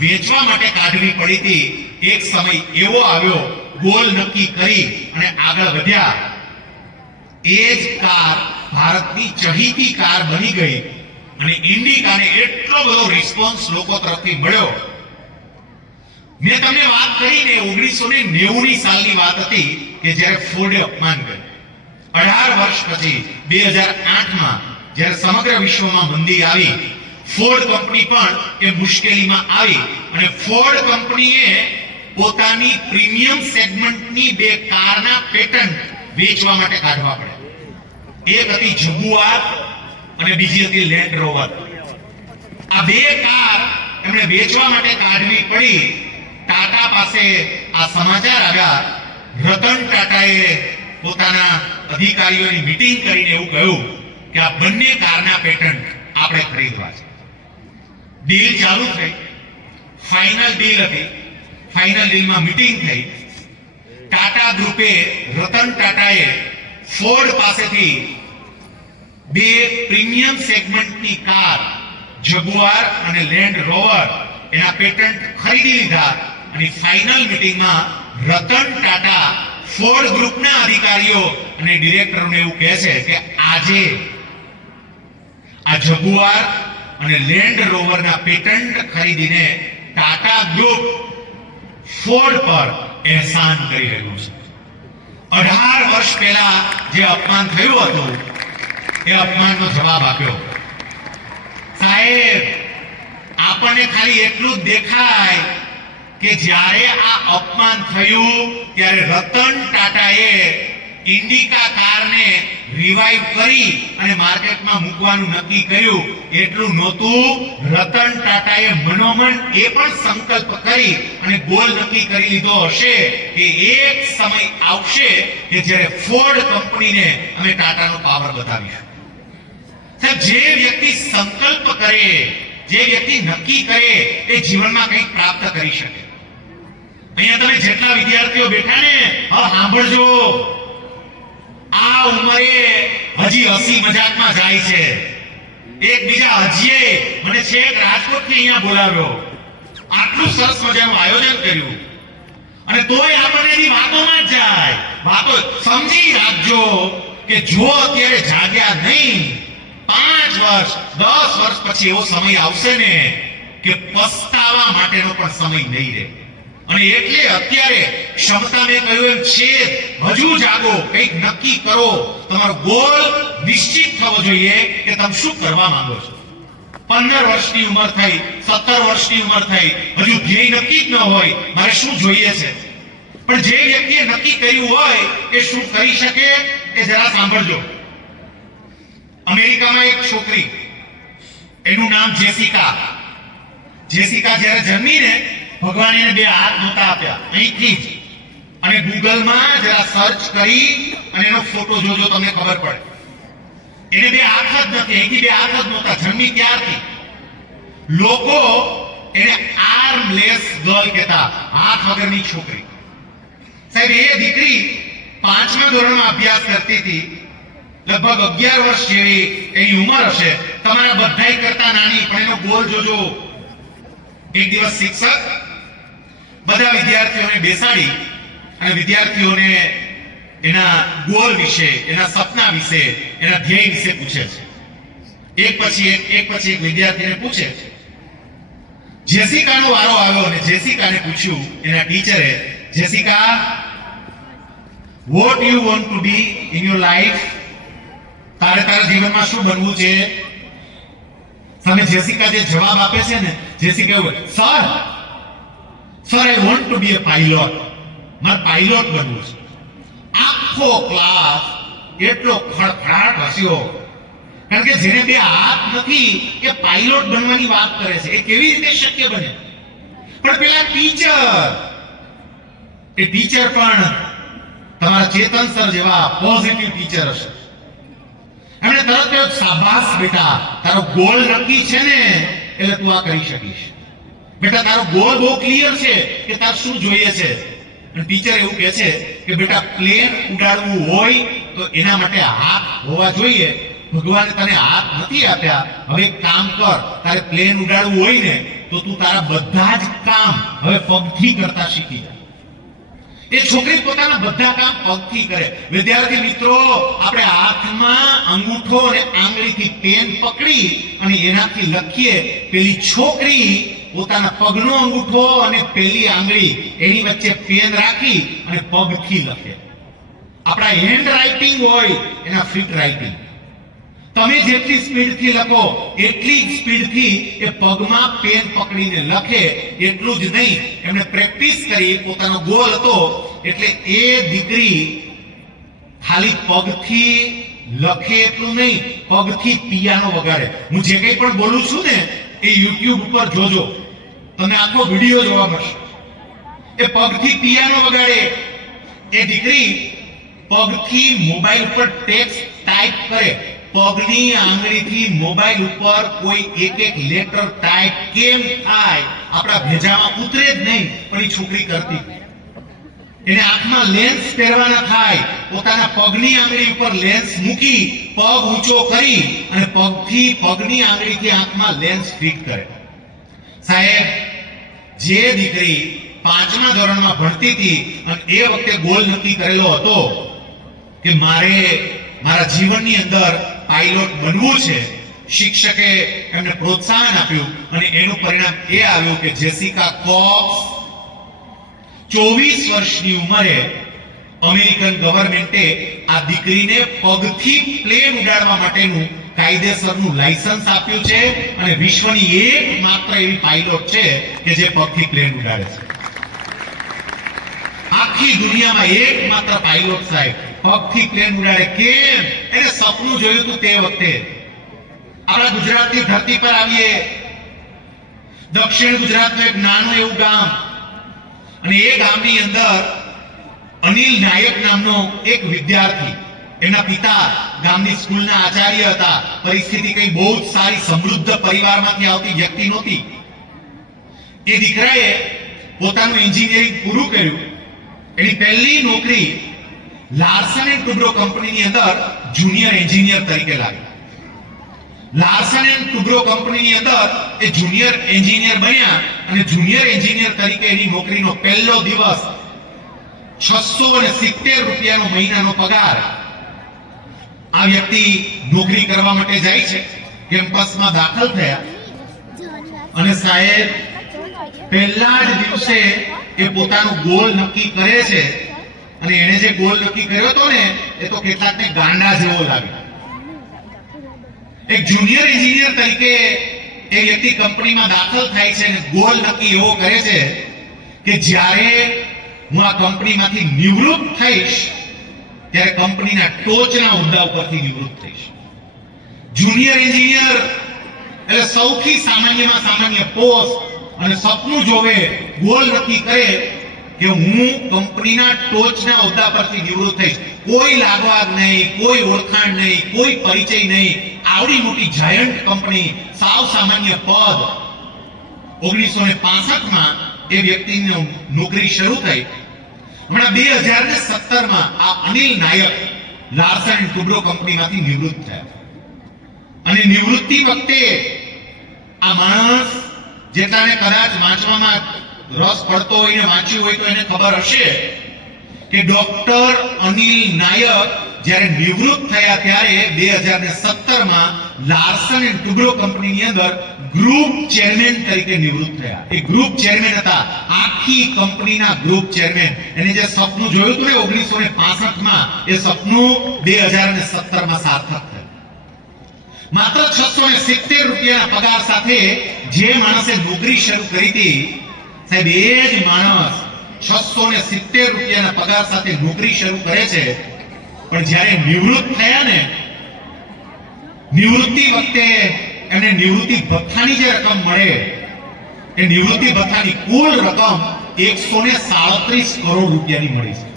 વેચવા માટે કાઢવી પડી હતી એક સમય એવો આવ્યો, ગોલ નક્કી કરી અને આગળ વધ્યા. એ જ કાર ભારતની ચહીતી કાર બની ગઈ અને ઇન્ડિકાને એટલો બધો રિસ્પોન્સ લોકો તરફથી મળ્યો. મેં તમને વાત કરીને 1990ની સાલની વાત હતી કે જ્યારે ફોર્ડે અપમાન કર્યું. 18 વર્ષ પછી 2008માં જ્યારે સમગ્ર વિશ્વમાં મંદી આવી, ફોર્ડ કંપની પણ એ મુશ્કેલીમાં આવી અને ફોર્ડ કંપનીએ પોતાની પ્રીમિયમ સેગમેન્ટની 2 કારના પેટન્ટ વેચવા માટે કાઢવા પડ્યા. એક હતી જગુઆર અને બીજી હતી લેન્ડ રોવર. આ 2 કાર એમણે વેચવા માટે કાઢવી પડી. ટાટા પાસે આ સમાચાર આવ્યા. રતન ટાટાએ પોતાના અધિકારીઓની મીટિંગ કરીને એવું કહ્યું કે આ બંને કારના પેટન્ટ આપણે ખરીદવા છે. ડીલ ચાલુ થઈ. ફાઇનલ ડીલ હતી. ફાઇનલ ડીલમાં મીટિંગ થઈ. ટાટા ગ્રુપે, રતન ટાટાએ ફોર્ડ પાસેથી 2 પ્રીમિયમ સેગમેન્ટની કાર જગુઆર અને લેન્ડ રોવર એના પેટન્ટ ખરીદી લીધા અને ફાઇનલ મીટિંગમાં રતન ટાટા ફોર્ડ ગ્રુપના અધિકારીઓ અને ડિરેક્ટરોને એવું કહે છે કે આજે આ જગુઆર અને લેન્ડ રોવરના પેટન્ટ ખરીદીને ટાટા ગ્રુપ ફોર્ડ પર એહસાન કરી રહ્યું છે. 18 વર્ષ પહેલા જે અપમાન થયું હતું એ અપમાનનો જવાબ આપ્યો. સાહેબ, આપણને ખાલી એટલું જ દેખાય કે જ્યારે આ અપમાન થયું ત્યારે રતન ટાટાએ ઇન્ડિકા કારને રિવાઇવ કરી અને માર્કેટમાં મૂકવાનું નક્કી કર્યું. એટલું નહોતું, રતન ટાટાએ મનોમન એ પણ સંકલ્પ કરી અને ગોલ નક્કી કરી લીધો હશે કે એક સમય આવશે કે જ્યારે ફોર્ડ કંપનીને અમે ટાટાનો પાવર બતાવીશું. સાહેબ, જે વ્યક્તિ સંકલ્પ કરે, જે વ્યક્તિ નક્કી કરે એ જીવનમાં કંઈક પ્રાપ્ત કરી શકે. અહીંયા તમે જેટલા વિદ્યાર્થીઓ બેઠા ને, હા સાંભળજો, આ ઉંમરે હજી હસી મજાકમાં જાય છે. એકબીજા હજીએ મને છેક રાજકોટથી અહીંયા બોલાવ્યો, આટલું સરસ મજાનું આયોજન કર્યું અને તોય આપણને એની વાતોમાં જ જાય. વાતો સમજી રાખજો કે જો અત્યારે જાગ્યા નહીં, 5 વર્ષ 10 વર્ષ પછી એવો સમય આવશે ને કે પસ્તાવા માટેનો પણ સમય નહીં રહે. અને એટલે અત્યારે ક્ષમતા મેં કહ્યું એમ છે, હજુ જાગો, કંઈક નક્કી કરો. તમારો ગોલ નિશ્ચિત થવો જોઈએ કે તમે શું કરવા માંગો છો. 15 વર્ષની ઉંમર થઈ, 17 વર્ષની ઉંમર થઈ, હજુ ધ્યેય નક્કી જ ન હોય મારે શું જોઈએ છે. પણ જે વ્યક્તિએ નક્કી કર્યું હોય એ શું કરી શકે એ જરા સાંભળજો. અમેરિકામાં એક છોકરી, એનું નામ જેસિકા. જેસિકા જ્યારે જન્મીને ભગવાને એને 2 હાથ નહોતા આપ્યા, અહીંથી જ. અને ગૂગલમાં જરા સર્ચ કરી અને એનો ફોટો જોજો, તમને ખબર પડે. એને 2 હાથ જ નથી, અહીંથી 2 હાથ જ નહોતા જન્મી ત્યારથી. લોકો એને આર્મલેસ ગર્લ કહેતા, હાથ વગરની છોકરી. સાહેબ, એ દીકરી 5મા ધોરણમાં અભ્યાસ કરતી હતી. લગભગ 11 વર્ષ જેવી એની ઉંમર હશે, તમારા બધાય કરતા નાની. પણ એનો ગોલ જોજો. એક દિવસ શિક્ષક બધા વિદ્યાર્થીઓને બેસાડી અને વિદ્યાર્થીઓને એના ગોલ વિશે, એના સપના વિશે, એના ધ્યેય વિશે પૂછે છે. એક પછી એક વિદ્યાર્થીને પૂછે. જેસિકાનો વારો આવ્યો અને જેસિકાને પૂછ્યું એના ટીચરે, Jessica, what you want to be in your life? તારા જીવનમાં શું બનવું છે? સામે જેસિકા જે જવાબ આપે છે ને, જેસિકા એવું, sir I want to be a pilot. મારે પાયલોટ બનવું છે. આખો ક્લાસ એટલો ખડખડાટ હસ્યો, કારણ કે જેને 2 હાથ નથી એ પાયલોટ બનવાની વાત કરે છે. એ કેવી રીતે શક્ય બને? પણ પેલા ટીચર પણ તમારા ચેતન સર જેવા પોઝિટિવ ટીચર હશે. એમણે તરત કહ્યું, શાબાશ બેટા, તારો ગોલ નક્કી છે ને એટલે તું આ કરી શકીશ. બેટા, તારો ગોલ બહુ ક્લિયર છે કે તાર શું જોઈએ છે. અને ટીચર એવું કહે છે કે બેટા, પ્લેન ઉડાડવું હોય તો એના માટે હાથ હોવા જોઈએ. ભગવાને તને હાથ નથી આપ્યા. હવે એક કામ કર, તારે પ્લેન ઉડાડવું હોય ને તો તું તારા બધા જ કામ હવે પગથી કરતા શીખી જા. એ છોકરી પોતાના બધા કામ પગથી કરે. વિદ્યાર્થી મિત્રો, આપણે હાથમાં અંગૂઠો અને આંગળીથી પેન પકડી અને એનાથી લખીએ. પેલી છોકરી પોતાના પગનો અંગૂઠો અને પેલી આંગળી એની વચ્ચે પેન રાખી અને પગથી લખે. આપણા હેન્ડ રાઇટિંગ હોય એના ફિટ રાઇટિંગ. તમે જેટલી સ્પીડથી લખો એટલી જ સ્પીડથી એ પગમાં પેન પકડીને લખે. એટલું જ નહીં, એમણે પ્રેક્ટિસ કરી, પોતાનો ગોલ હતો. એટલે એ દીકરી ખાલી પગથી લખે એટલું નહીં, પગથી પિયાનો વગાડે. હું જે કંઈ પણ બોલું છું ને એ YouTube ઉપર જોજો, તમને આખો વિડીયો જોવા મળશે. એ પગથી પિયાનો વગાડે. એ દીકરી પગથી મોબાઈલ ઉપર ટેક્સ્ટ ટાઈપ કરે. પગની આંગળીથી મોબાઈલ ઉપર કોઈ એક લેટર ટાઈપ કેમ થાય આપણા ભેજામાં ઉતરે જ નહીં, પણ એ છોકરી કરતી. એને આંખમાં લેન્સ પહેરવાના થાય, પોતાના પગની આંગળી ઉપર લેન્સ મૂકી, પગ ઊંચો કરી અને પગની આંગળીથી આંખમાં લેન્સ ફિટ કરે. સાહેબ, જે દીકરી 5મા ધોરણમાં ભણતી હતી અને એ વખતે ગોલ નક્કી કરેલો હતો કે મારે મારા જીવનની અંદર પાયલોટ બનવું છે, શિક્ષકે એમને પ્રોત્સાહન આપ્યું અને એનું પરિણામ એ આવ્યું કે જેસિકા કોક્સ 24 વર્ષની ઉંમરે અમેરિકન ગવર્મેન્ટે આ દીકરીને પગથી પ્લેન ઉડાડવા માટેનું કાયદેસરનું લાયસન્સ આપ્યું છે અને વિશ્વની એકમાત્ર એવી પાયલોટ છે કે જે પગથી પ્લેન ઉડાડે છે. આખી દુનિયામાં એકમાત્ર પાયલોટ સાહેબ પગથી પ્લેન ઉડાડે. કેમ? એને સપનું જોયું હતું તે વખતે. આપણા ગુજરાતની ધરતી પર આવીએ, દક્ષિણ ગુજરાતનું એક નાનું એવું ગામ, અને એ ગામની અંદર અનિલ નાયક નામનો એક વિદ્યાર્થી, એમના પિતા ગામની સ્કૂલના આચાર્ય હતા. પરિસ્થિતિ કઈ બહુ જ સારી સમૃદ્ધ પરિવારમાંથી આવતી વ્યક્તિ નહોતી. એ દીકરાએ પોતાનું એન્જિનિયરિંગ પૂરું કર્યું. એની પહેલી નોકરી લાર્સન એન્ડ ટુબ્રો કંપનીની અંદર જુનિયર એન્જિનિયર તરીકે લાગી. લાર્સન એન્ડ ટુબ્રો કંપનીની અંદર એ જુનિયર એન્જિનિયર બન્યા અને જુનિયર એન્જિનિયર તરીકે એની નોકરીનો પહેલો દિવસ 670 રૂપિયાનો મહિનાનો પગાર. આ વ્યક્તિ નોકરી કરવા માટે જાય છે. કેમ્પસમાં દાખલ થયા અને સાહેબ પહેલા જ દિવસે એ પોતાનું ગોલ નક્કી કરે છે. અને એને જે ગોલ નક્કી કર્યો હતો ને, એ તો કેટલાકને ગાંડા જેવો લાગ્યો. એક જુનિયર એન્જિનિયર તરીકે એ વ્યક્તિ કંપનીમાં દાખલ થાય છે અને ગોલ નક્કી એવો કરે છે કે જ્યારે હું આ કંપનીમાંથી નિવૃત્ત થઈશ ત્યારે કંપનીના ટોચના હોદ્દા ઉપરથી નિવૃત્ત થઈશ. જુનિયર એન્જિનિયર એટલે સૌથી સામાન્યમાં સામાન્ય પોસ્ટ, અને સપનું જોવે, ગોલ નક્કી કરે કે હું કંપનીના ટોચના હોદ્દા પરથી નિવૃત્ત થઈશ. કોઈ લાગવાગ નહીં, કોઈ ઓળખાણ નહીં, કોઈ પરિચય નહીં. આવડી મોટી જાયન્ટ કંપની, સાવ સામાન્ય પદ. 1965માં એ વ્યક્તિની નોકરી શરૂ થઈ. હમણાં 2017માં આ અનિલ નાયક લાર્સન એન્ડ ટુબ્રો કંપનીમાંથી નિવૃત્ત થયા. અને નિવૃત્તિ વખતે આ માણસ, જેટલાને કદાચ વાંચવામાં રસ પડતો હોય ને વાંચ્યું હોય તો એને ખબર હશે કે ડોક્ટર અનિલ નાયક જ્યારે નિવૃત્ત થયા ત્યારે 2017માં લાર્સન એન્ડ ટુબ્રો કંપનીની અંદર ગ્રુપ ચેરમેન તરીકે નિવૃત્ત થયા. એ ગ્રુપ ચેરમેન હતા, આખી કંપનીના ગ્રુપ ચેરમેન. એને જે સપનું જોયું હતું ને 1965માં, એ સપનું 2017માં સાર્થક થયું. માત્ર 670 રૂપિયાના પગાર સાથે જે માણસે નોકરી શરૂ કરી હતી સાહેબ, એ જ માણસ 670 રૂપિયાના પગાર સાથે નોકરી શરૂ કરે છે. પણ જ્યારે નિવૃત્ત થયા ને, નિવૃત્તિ વખતે એમને નિવૃત્તિ ભથ્થાની જે રકમ મળે, એ નિવૃત્તિ ભથ્થાની કુલ રકમ 137 કરોડ રૂપિયાની મળી છે.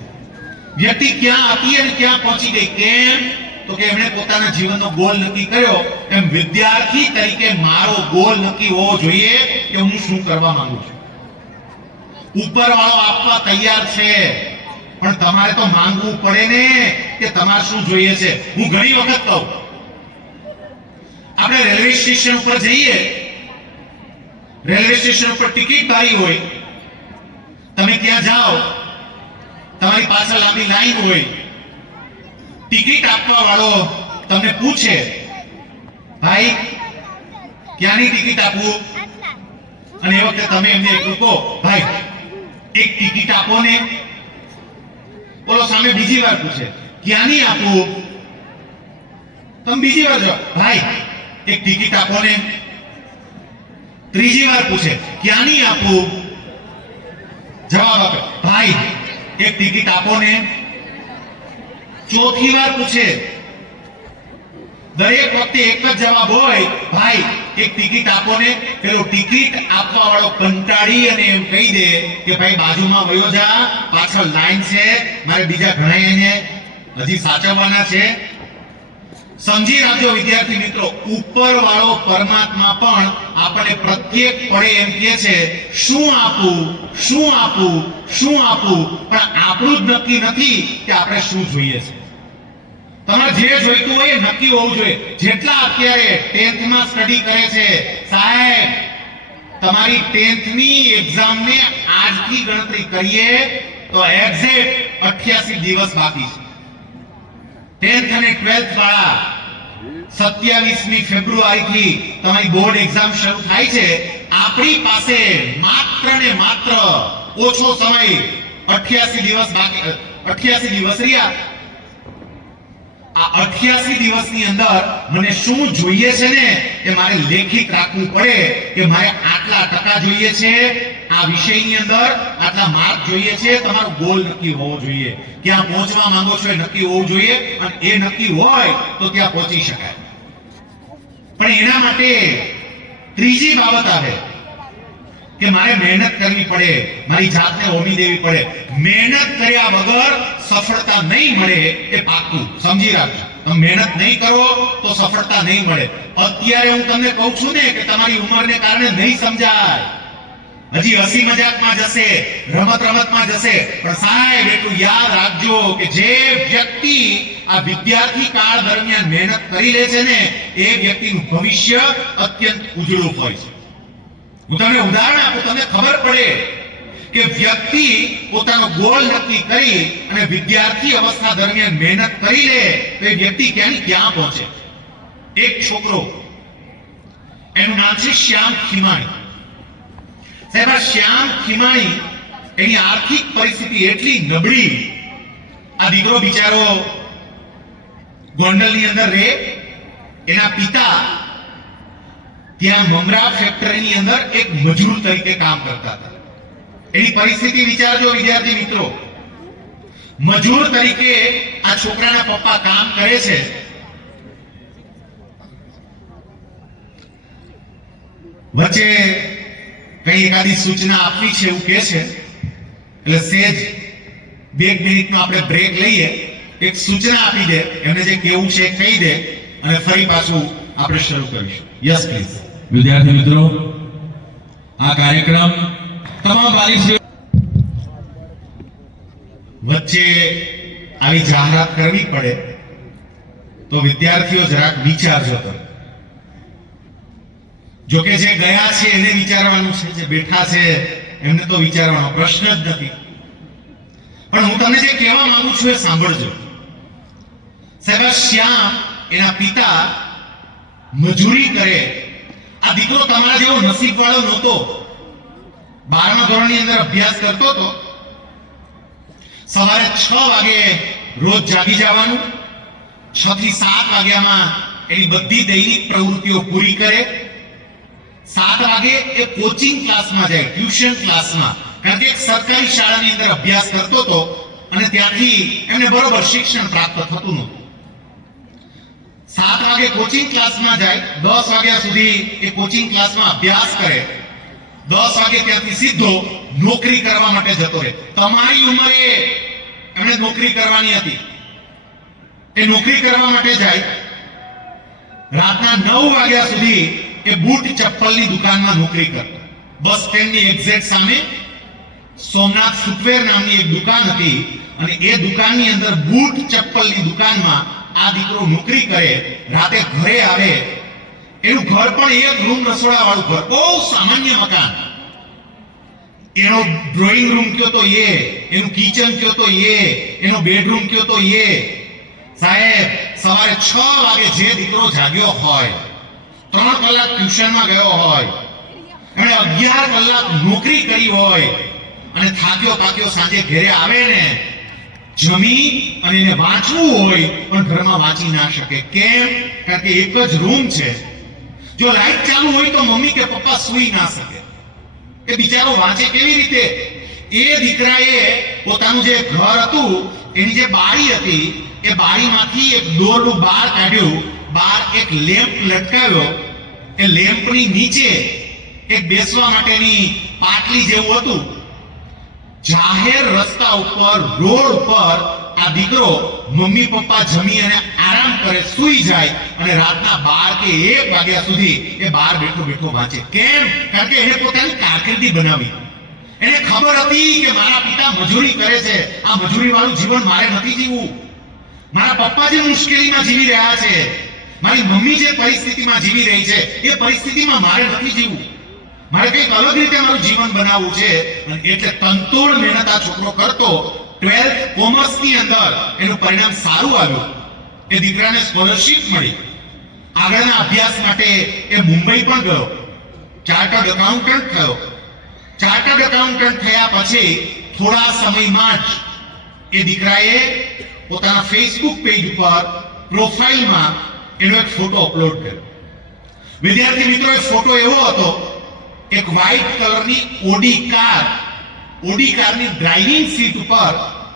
વ્યક્તિ ક્યાં હતી અને ક્યાં પહોંચી ગઈ? કેમ? તો કે એમણે પોતાના જીવનનો ગોલ નક્કી કર્યો. એમ વિદ્યાર્થી તરીકે મારો ગોલ નક્કી હોવો જોઈએ કે હું શું કરવા માંગુ છું. ઉપરવાળો આપવા તૈયાર છે, પણ તમારે તો માંગવું પડે ને કે તમારે શું જોઈએ છે. હું ઘણી વખત કહું, આપણે રેલવે સ્ટેશન ઉપર જઈએ, રેલવે સ્ટેશન ઉપર ટિકિટ બારી હોય, તમે ત્યાં જાઓ, તમારી પાછળ લાંબી લાઈન હોય, ટિકિટ આપવા વાળો તમને પૂછે, ભાઈ ક્યાંની ટિકિટ આપવું? અને એ વખતે તમે એમને એટલું કહો, ભાઈ એક ટિકિટ આપો ને. બોલો સામે બીજી વાર પૂછે, ક્યાંની આપવું? તમે બીજી વાર જો, ભાઈ એક ટિકિટ આપો ને. ત્રીજી વાર પૂછે, ક્યાંની આપવું? જવાબ આપે, ભાઈ એક ટિકિટ આપો ને. ચોથી વાર પૂછે, દરેક વખતે એક જ જવાબ હોય, ભાઈ એક ટિકિટ આપો ને. પેલો ટિકિટ આપવા વાળો કંટાળી અને એમ કહી દે કે ભાઈ બાજુમાં વયો જા, પાછળ લાઈન છે, મારે બીજા ઘણા એને હજી સાચવવાના છે. સમજી રાખજો વિદ્યાર્થી મિત્રો, ઉપર વાળો પરમાત્મા પણ આપણને પ્રત્યેક પળે એમ કહે છે શું આપવું, શું આપવું, શું આપવું. પણ આપણું જ નક્કી નથી કે આપણે શું જોઈએ છે. તમારે જે જોઈતું હોય એ નક્કી હોવું જોઈએ. જેટલા અત્યારે 10th માં સ્ટડી કરે છે સાહેબ, તમારી 10th ની એક્ઝામને આજથી ગણતરી કરીએ તો એક્ઝેક્ટ 88 દિવસ બાકી છે. 10th અને 12th વાળા 27મી ફેબ્રુઆરીથી તમારી બોર્ડ એક્ઝામ શરૂ થાય છે. આપણી પાસે માત્ર ને માત્ર ઓછો સમય 88 દિવસ બાકી, 88 દિવસ રહ્યા. આ 88 દિવસની અંદર મને શું જોઈએ છે ને એ મારે લેખિત રાખવું પડે કે મારે આટલા ટકા જોઈએ છે આ વિષયની અંદર, આટલા માર્ક જોઈએ છે. તમારો ગોલ નક્કી હોવો જોઈએ, ક્યાં પહોંચવા માંગો છો એ નક્કી હોવું જોઈએ, અને એ નક્કી હોય તો ત્યાં પહોંચી શકાય. પણ એના માટે ત્રીજી બાબત આવે કે મારે મહેનત કરવી પડે, મારી જાતને હોમી દેવી પડે. મહેનત કર્યા વગર સફળતા નહીં મળે એ પાક્કું સમજી રાખજો. તમે મહેનત નહીં કરો તો સફળતા નહીં મળે. અત્યારે હું તમને કહું છું ને કે તમારી ઉંમરને કારણે નહીં સમજાય, હજી હસી મજાકમાં જશે, રમત રમતમાં જશે. પણ સાહેબ એટલું યાદ રાખજો કે જે વ્યક્તિ આ વિદ્યાર્થી કાળ દરમિયાન મહેનત કરી લે છે ને એ વ્યક્તિનું ભવિષ્ય અત્યંત ઉજળું હોય છે. હું તમને ઉદાહરણ આપું, તમને ખબર પડે કે વ્યક્તિ પોતાનો ગોલ નક્કી કરી અને વિદ્યાર્થી અવસ્થા દરમિયાન મહેનત કરી લે તો એ વ્યક્તિ ક્યાં પહોંચે. એક છોકરો, એનું નામ છે શ્યામ ખીમાણી. સાહેબ આ શ્યામ ખીમાણી, એની આર્થિક પરિસ્થિતિ એટલી નબળી, આ દીકરો બિચારો ગોંડલની અંદર રહે. એના પિતા ત્યાં મમરા ફેક્ટરીની અંદર એક મજૂર તરીકે કામ કરતા હતા. એની પરિસ્થિતિ વિચારજો વિદ્યાર્થી મિત્રો. મજૂર તરીકે આ છોકરાના પપ્પા કામ કરે છે. વચ્ચે કઈ એકાદી સૂચના આપવી છે એવું કે છે, એટલે સેજ 2 મિનિટનો આપણે બ્રેક લઈએ, એક સૂચના આપી દે, એમને જે કેવું છે કહી દે, અને ફરી પાછું આપણે શરૂ કરીશું. Yes please. વિદ્યાર્થી મિત્રો, આ કાર્યક્રમ તમામ વાલીઓ વચ્ચે આવી જાહેરાત કરવી પડે તો વિદ્યાર્થીઓ જરાક વિચારજો. તમે જો કે જે ગયા છે એને વિચારવાનું છે, જે બેઠા છે એમને તો વિચારવાનો પ્રશ્ન જ નથી. પણ હું તમને જે કહેવા માંગુ છું એ સાંભળજો. સાહેબ શ્યામ, એના પિતા મજૂરી કરે. આ દીકરો તમારા જેવો નસીબ વાળો નહોતો. 12મા ધોરણની અંદર અભ્યાસ કરતો હતો. સવારે 6 વાગે રોજ જાગી જવાનું, 6 થી 7 વાગ્યામાં એની બધી દૈનિક પ્રવૃત્તિઓ પૂરી કરે. 7 વાગે એ કોચિંગ ક્લાસમાં જાય, ટ્યુશન ક્લાસમાં, કારણ કે એક સરકારી શાળાની અંદર અભ્યાસ કરતો હતો અને ત્યાંથી એમને બરોબર શિક્ષણ પ્રાપ્ત થતું નહોતું. 7 વાગે કોચિંગ ક્લાસમાં જાય, 10 વાગ્યા સુધી એ કોચિંગ ક્લાસમાં અભ્યાસ કરે. 10 વાગે ત્યાંથી સીધો નોકરી કરવા માટે જતો રહે. તમારી ઉંમરે એમણે નોકરી કરવાની હતી. એ નોકરી કરવા માટે જાય. રાતના 9 વાગ્યા સુધી એ બૂટ ચપ્પલની દુકાનમાં નોકરી કરતો. બસ સ્ટેન્ડની એક્ઝેક્ટ સામે સોમનાથ ફૂટવેર નામની એક દુકાન હતી, અને એ દુકાનની અંદર બૂટ ચપ્પલની દુકાનમાં આ દીકરો નોકરી કરે. રાતે ઘરે આવે. એનું ઘર પણ એક રૂમ રસોડા વાળું ઘર, બહુ સામાન્ય મકાન. એનો ડ્રોઈંગ રૂમ કયો તો એ, એનું કિચન કયો તો એ, એનો બેડરૂમ કયો તો એ. સાહેબ સવારે 6 વાગે જે દીકરો જાગ્યો હોય, 3 કલાક ટ્યુશનમાં ગયો હોય, એણે 11 કલાક નોકરી કરી હોય, અને થાક્યો પાક્યો સાંજે ઘરે આવે ને, જમી અને એને વાંચવું હોય પણ ઘરમાં વાંચી ના શકે. કેમ? કારણ કે એક જ રૂમ છે. જો લાઈટ ચાલુ હોય તો મમ્મી કે પપ્પા સૂઈ ના શકે. એ બિચારો વાંચે કેવી રીતે? એ દીકરાએ પોતાનું જે ઘર હતું એની જે બારી હતી એ બારીમાંથી એક દોરડું બહાર કાઢ્યું, બહાર એક લેમ્પ લટકાવ્યો. એ લેમ્પની નીચે એક બેસવા માટેની પાટલી જેવું હતું. જાહેર રસ્તા ઉપર, રોડ ઉપર આ દીકરો મમ્મી પપ્પા જમી અને આરામ કરે, સૂઈ જાય, અને રાતના 12 કે 1 વાગ્યા સુધી એ બહાર બેઠો બેઠો વાંચે. કેમ? કારણ કે એને પોતાની કારકિર્દી બનાવી. એને ખબર હતી કે મારા પિતા મજૂરી કરે છે, આ મજૂરી વાળું જીવન મારે નથી જીવવું. મારા પપ્પા જે મુશ્કેલીમાં જીવી રહ્યા છે, મારી મમ્મી જે પરિસ્થિતિમાં જીવી રહી છે, એ પરિસ્થિતિમાં મારે નથી જીવવું. મારે કંઈક અલગ રીતે મારું જીવન બનાવવું છે. અને એટલે તનતોડ મહેનત આ છોકરો કરતો. 12th કોમર્સની અંદર એનું પરિણામ સારું આવ્યું. એ દીકરાને સ્કોલરશિપ મળી. આગળના અભ્યાસ માટે એ મુંબઈ પણ ગયો. ચાર્ટર્ડ એકાઉન્ટન્ટ થયો. ચાર્ટર્ડ એકાઉન્ટન્ટ થયા પછી થોડા સમયમાં જ એ દીકરાએ પોતાના ફેસબુક પેજ ઉપર પ્રોફાઇલમાં એનો એક ફોટો અપલોડ કર્યો. વિદ્યાર્થી મિત્રો, એ ફોટો એવો હતો, એક વ્હાઇટ કલરની ઓડી કારની ડ્રાઇવિંગ સીટ ઉપર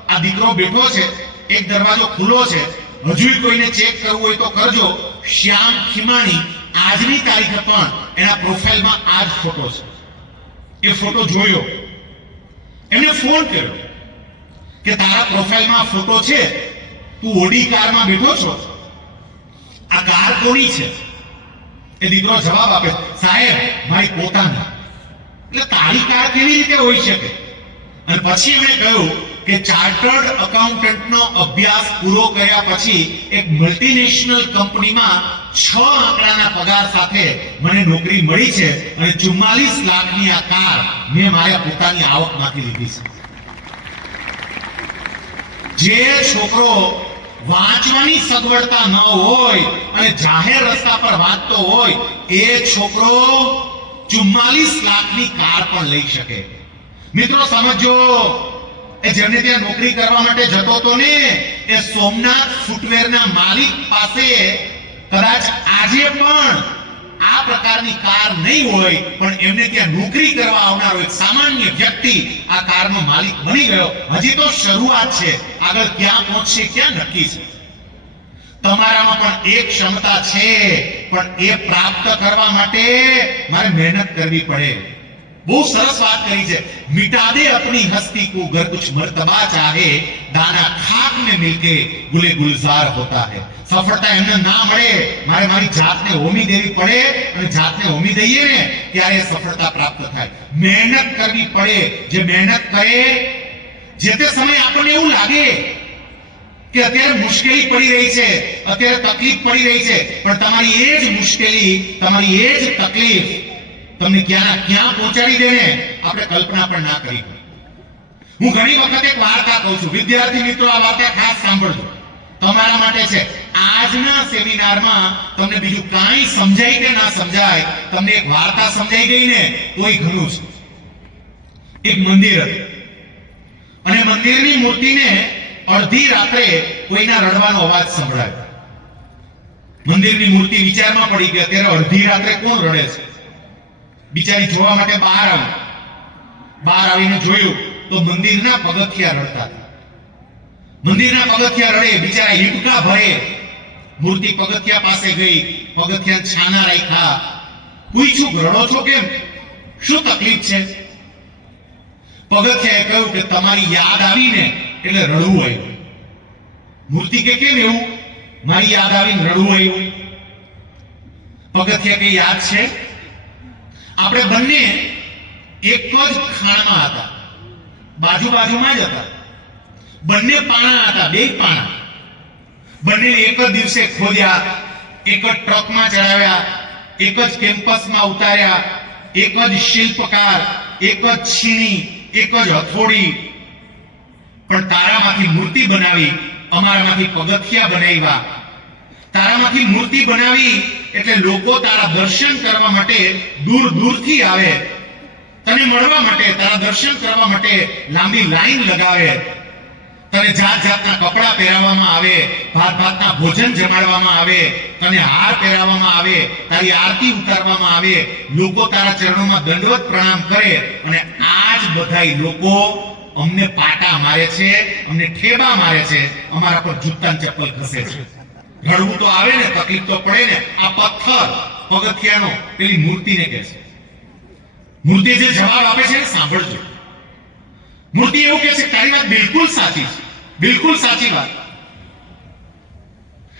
આ દીકરો બેઠો છે. એક દરવાજો ખુલ્લો છે. હજુ કોઈને ચેક કરવું હોય તો કરજો. શ્યામ ખીમાણી આજની તારીખે પણ એના પ્રોફાઇલમાં આ જ ફોટો છે. એ ફોટો જોયો, એમને ફોન કર્યો કે તારા પ્રોફાઇલમાં ફોટો છે, તું ઓડી કારમાં બેઠો છો, આ કાર કોની છે? એ દીકરો જવાબ આપે, સાહેબ મારી પોતાની. એટલે તારી કાર કેવી રીતે હોઈ શકે? અને પછી એમણે કહ્યું કે ચાર્ટર્ડ એકાઉન્ટન્ટનો અભ્યાસ પૂરો કર્યા પછી એક મલ્ટીનેશનલ કંપનીમાં 6 આંકડાના પગાર સાથે મને નોકરી મળી છે અને 44 લાખની આ કાર મેં મારા પોતાની આવકમાંથી લીધી છે. જે છોકરો વાંચવાની સગવડતા ન હોય અને જાહેર રસ્તા પર વાંચતો હોય, એ છોકરો 44 લાખની કાર પણ લઈ શકે. મિત્રો સમજો, એ જેમને ત્યાં નોકરી કરવા માટે જતો હતો ને, એ સોમનાથ ફૂટવેરના માલિક પાસે કદાચ આજે પણ આ પ્રકારની કાર નહીં હોય, પણ એમને ત્યાં નોકરી કરવા આવનારો એક સામાન્ય વ્યક્તિ આ કારનો માલિક બની ગયો. હજી તો શરૂઆત છે, આગળ ક્યાં પહોંચશે ક્યાં નક્કી છે. તમારામાં પણ એક ક્ષમતા છે, પણ એ પ્રાપ્ત કરવા માટે મારે મહેનત કરવી પડે. બહુ સરસ વાત કરી છે, મિટા દે અપની હસ્તી કો ઘર કુછ મર્તબા ચાહે, દાના ખાક में मिलके गुले गुलजार होता है. સફળતા એમને ના મળે, મારે મારી જાતને હોમી દેવી પડે, અને જાતને હોમી દઈએ ને ત્યારે સફળતા પ્રાપ્ત થાય. મહેનત કરવી પડે. જે મહેનત કરે, જે તે સમયે આપણને એવું લાગે કે અત્યારે મુશ્કેલી પડી રહી છે, અત્યારે તકલીફ પડી રહી છે, પણ તમારી એ જ મુશ્કેલી, તમારી એ જ તકલીફ તમને ક્યાં પહોંચાડી દે ને આપણે કલ્પના પણ ના કરી. હું ઘણી વખત એક વાર્તા કહું છું. વિદ્યાર્થી મિત્રો, આ વાર્તા ખાસ સાંભળજો, તમારા માટે છે. આજના સેમિનારમાં તમને બીજું કાંઈ સમજાય કે ના સમજાય, તમને એક વાર્તા સમજાઈ ગઈ ને તોય ઘણું છે. એક મંદિર હતું, અને મંદિરની મૂર્તિને અડધી રાત્રે કોઈના રડવાનો અવાજ સંભળાયો. મંદિરની મૂર્તિ વિચારમાં પડી ગઈ, અત્યારે અડધી રાત્રે કોણ રડે છે? બિચારી જોવા માટે બહાર આવી. બહાર આવીને જોયું તો મંદિરના પગથિયા રડતા હતા. મંદિરના પગથિયા રડે, બિચારા હિંચકા ભરે. મૂર્તિ પગથિયા પાસે ગઈ, પગથિયા છાના રાખ્યા, પૂછ્યું રડો છો કેમ, શું તકલીફ છે? પગથિયાએ કહ્યું કે તમારી યાદ આવીને એટલે રડવું આવ્યું. મૂર્તિ કે કેમ એવું? મારી યાદ આવીને રડવું આવ્યું. પગથિયા કે યાદ છે, આપણે બંને એક જ ખાણમાં હતા, બાજુમાં જ હતા. બંને પાણા હતા, બે પાણા. બંને એક જ દિવસે ખોદ્યા, એક જ ટ્રકમાં ચડાવ્યા, એક જ કેમ્પસમાં ઉતાર્યા, એક જ શિલ્પકાર, એક જ છીણી, એક જ હથોડી. પણ તારામાંથી મૂર્તિ બનાવી, અમારામાંથી પગથિયા બનાવ્યા. તારામાંથી મૂર્તિ બનાવી એટલે લોકો તારા દર્શન કરવા માટે દૂર દૂરથી આવે, તને મળવા માટે, તારા દર્શન કરવા માટે લાંબી લાઈન લગાવે. તને જાત જાતના કપડા પહેરાવવામાં આવે, ભાત ભાતના ભોજન જમાડવામાં આવે, તને હાર પહેરાવવામાં આવે, તારી આરતી ઉતારવામાં આવે, લોકો તારા ચરણોમાં દંડવત પ્રણામ કરે. અને આ જ બધાય લોકો અમને પાટા મારે છે, અમને ઠેબા મારે છે, અમારા પર જૂતા ચપ્પલ ઘસે છે. રડવું તો આવે ને, તકલીફ તો પડે ને. આ પથ્થર પગથિયાનો પેલી મૂર્તિને કહે છે. મૂર્તિ જે જવાબ આપે છે સાંભળજો. મૂર્તિ એવું કહે છે, તારી વાત બિલકુલ સાચી છે, બિલકુલ સાચી વાત.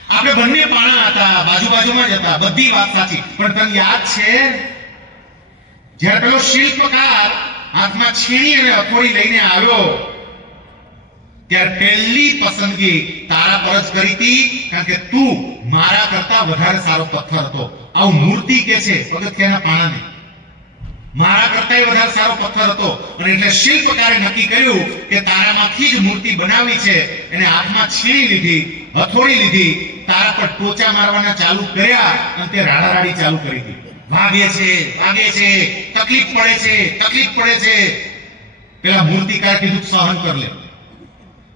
આપણે બંને પાણા હતા, બાજુમાં જ હતા, બધી વાત સાચી. પણ તને યાદ છે જ્યારે પેલો શિલ્પકાર હાથમાં છીણી અને હથોડી લઈને આવ્યો, ત્યારે પહેલી પસંદગી તારા પર જ કરી હતી, કારણ કે તું મારા કરતા વધારે સારો પથ્થર હતો. આવું મૂર્તિ કે છે પગથિયાના પાણાને. મારા કરતાય વધારે સારો પથ્થર હતો, અને એટલે શિલ્પકારે નક્કી કર્યું કે તારામાંથી જ મૂર્તિ બનાવી છે. એને હાથમાં છીણી લીધી, હથોડી લીધી, તારા પર ટોચા મારવાના ચાલુ કર્યા, અને તે રાડારાડી ચાલુ કરી દીધી. ભાગે છે, તકલીફ પડે છે. પેલા મૂર્તિકાર કીધું સહન કર લે.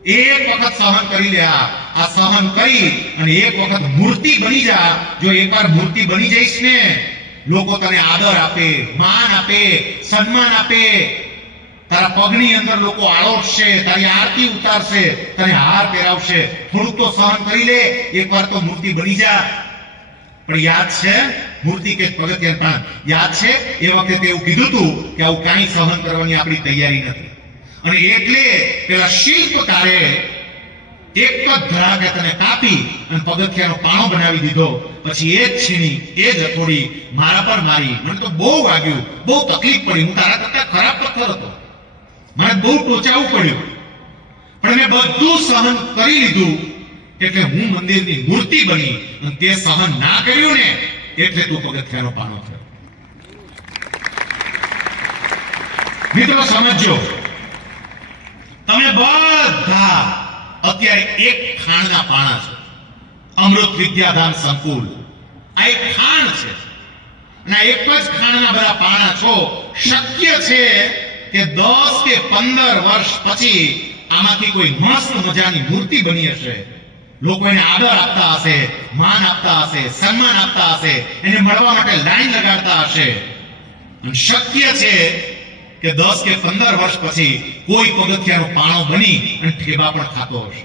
એક વખત સહન કરી લે, આ સહન કરી અને એક વખત મૂર્તિ બની જા. જો એકવાર મૂર્તિ બની જઈશ ને, લોકો તને આદર આપે, માન આપે, સન્માન આપે, તારા પગની અંદર લોકો આળોટશે, તારી આરતી ઉતારશે, તને હાર પહેરાવશે. થોડુંક તો સહન કરી લે, એકવાર તો મૂર્તિ બની જા. પણ યાદ છે મૂર્તિ કે પગથિયાં પણ યાદ છે એ વખતે એવું કીધું હતું કે આવું કાંઈ સહન કરવાની આપણી તૈયારી નથી. અને એટલે પેલા શિલ્પકારે એક જ ધડાકે તને કાપી અને પગથિયાનો પાણો બનાવી દીધો. પછી એ જ છીણી, એ જ હથોડી મારા પર મારી. મને તો બહુ વાગ્યું, બહુ તકલીફ પડી. હું તારા કરતા ખરાબ પથ્થર હતો, મને બહુ ટોચાવું પડ્યું, પણ મેં બધું સહન કરી લીધું. એટલે હું મંદિરની મૂર્તિ બની અને તે સહન ના કર્યું ને એટલે તું પગથિયાનો પાનો થયો. મિત્રો સમજો, તમે બધા અત્યારે એક ખાણના પાણા છો. અમૃત વિદ્યાધામ સંકુલ આ એક ખાણ છે અને આ એક જ ખાણના બધા પાણા છો. શક્ય છે કે 10 કે 15 વર્ષ પછી આમાંથી કોઈ મસ્ત મજાની મૂર્તિ બની હશે. લોકો એને આદર આપતા હશે, માન આપતા હશે, સન્માન આપતા હશે, એને મળવા માટે લાઈન લગાડતા હશે. અને શક્ય છે કે 10 કે 15 વર્ષ પછી કોઈ પગથિયાનો પાણો બની અને ઠેબા પણ ખાતો હશે.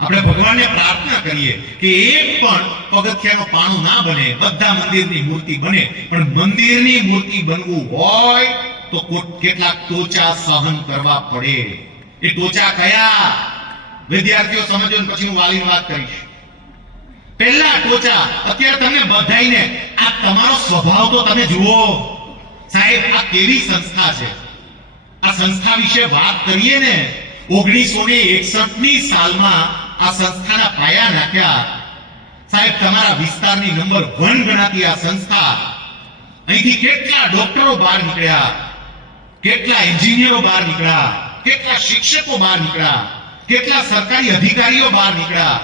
આપણે ભગવાનને પ્રાર્થના કરીએ કે એક પણ પગથિયાનો પાણો ના બને, બધા મંદિરની મૂર્તિ બને. પણ મંદિરની મૂર્તિ બનવું હોય તો કેટલાક ટોચા સહન કરવા પડે. એ ટોચા કયા? વિદ્યાર્થીઓ સમજો ને પછી હું વાલીની વાત કરીશ. પહેલા ટોચા, અત્યારે તમને બધાઈને આ તમારો સ્વભાવ તો તમે જુઓ. સાહેબ આ કેવી સંસ્થા છે? આ સંસ્થા વિશે વાત કરીએ ને, 1961ની સાલમાં આ સંસ્થાના પાયા નાખ્યા. સાહેબ તમારા વિસ્તારની નંબર 1 ગણાતી આ સંસ્થા. અહીંથી કેટલા ડોક્ટરો બહાર નીકળ્યા, કેટલા એન્જિનિયરો બહાર નીકળ્યા, કેટલા શિક્ષકો બહાર નીકળ્યા, કેટલા સરકારી અધિકારીઓ બહાર નીકળ્યા.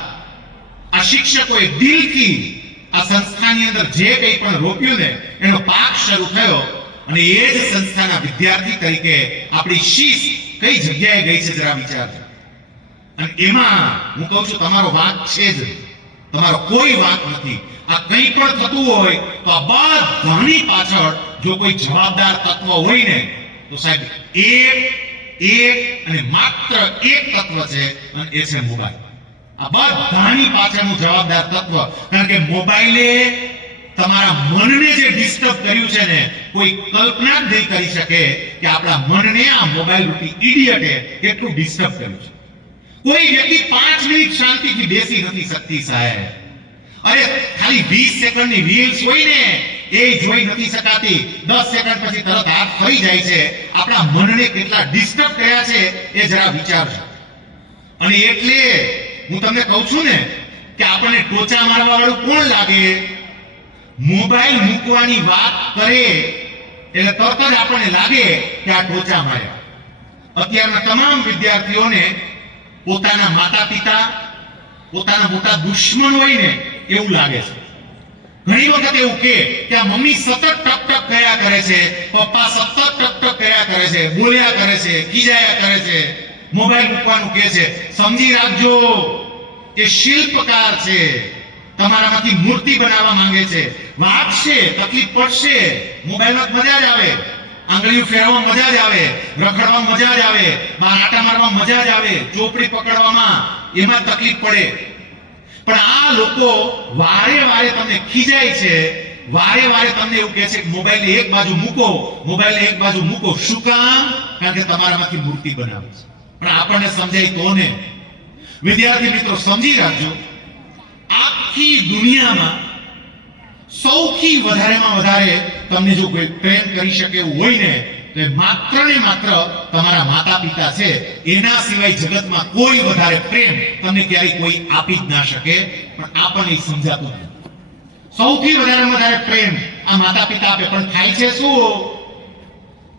આ શિક્ષકોએ દિલથી આ સંસ્થાની અંદર જે કંઈ પણ રોપ્યું ને એનો પાક શરૂ થયો. અને એ જ સંસ્થાના વિદ્યાર્થી તરીકે આપણી શીશ કઈ જગ્યાએ ગઈ છે જરા વિચારજો. અને એમાં હું કહું છું તમારો વાંક છે જ, તમારો કોઈ વાંક નથી. આ કંઈ પણ થતું હોય તો આ બધાની પાછળ જો કોઈ જવાબદાર તત્વ હોય ને તો સાહેબ એક અને માત્ર એક તત્વ છે અને એ છે મોબાઈલ. આ બધાની પાછળનું જવાબદાર તત્વ. કારણ કે મોબાઈલે તમારા મનને જે ડિસ્ટર્બ કર્યું છે ને, કોઈ કલ્પના જ નહીં કરી શકે કે આપણા મનને આ મોબાઈલ રૂપી ઇડિયટે કેટલું ડિસ્ટર્બ કર્યું છે. કોઈ વ્યક્તિ 5 મિનિટ શાંતિથી બેસી નથી શકતી સાહેબ. અરે ખાલી 20 સેકન્ડની રીલ્સ હોય ને એ જોઈ નથી શકાતી. 10 સેકન્ડ પછી તરત હાથ ફરી જાય છે. આપણા મનને કેટલા ડિસ્ટર્બ કર્યા છે એ જરા વિચારજો. અને એટલે હું તમને કહું છું ને કે આપણને ટોચા મારવા વાળું કોણ લાગે? મોબાઈલ મૂકવાની વાત કરે એટલે તરત જ આપણને લાગે કે આ ટોચા માર્યા. અત્યારના તમામ વિદ્યાર્થીઓને પોતાના માતા પિતા પોતાના મોટા દુશ્મન હોય ને એવું લાગે છે. ઘણી વખત એવું કે આ મમ્મી સતત ટક ટક કર્યા કરે છે, પપ્પા સતત ટક ટક કર્યા કરે છે, બોલ્યા કરે છે, ખીજાયા કરે છે, મોબાઈલ મૂકવાનું કહે છે. સમજી રાખજો કે શિલ્પકાર છે, તમારામાંથી મૂર્તિ બનાવવા માંગે છે. વાગશે, તકલીફ પડશે, મોબાઈલમાં મજા જ આવે, આંગળીઓ ફેરવવામાં મજા જ આવે, રખડવામાં મજા જ આવે, બહાર આટા મારવામાં મજા જ આવે, ચોપડી પકડવામાં એમાં તકલીફ પડે. પણ આ લોકો વારે વારે તમને ખીજાય છે, વારે વારે તમને એવું કહે છે કે મોબાઈલને એક બાજુ મૂકો, મોબાઈલને એક બાજુ મૂકો. શું કામ? કારણ કે તમારામાંથી મૂર્તિ બનાવે છે. પણ આપણને સમજાય તો ને. વિદ્યાર્થી મિત્રો સમજી રાખજો, આખી દુનિયામાં સૌથી વધારેમાં વધારે તમને જો કોઈ પ્રેમ કરી શકે એવું હોય ને તો એ માત્ર ને માત્ર તમારા માતા પિતા છે. એના સિવાય જગતમાં કોઈ વધારે પ્રેમ તમને ક્યારેય કોઈ આપી જ ના શકે. પણ આપણને સમજાતું નથી. સૌથી વધારે પ્રેમ આ માતા પિતા આપે. પણ થાય છે શું?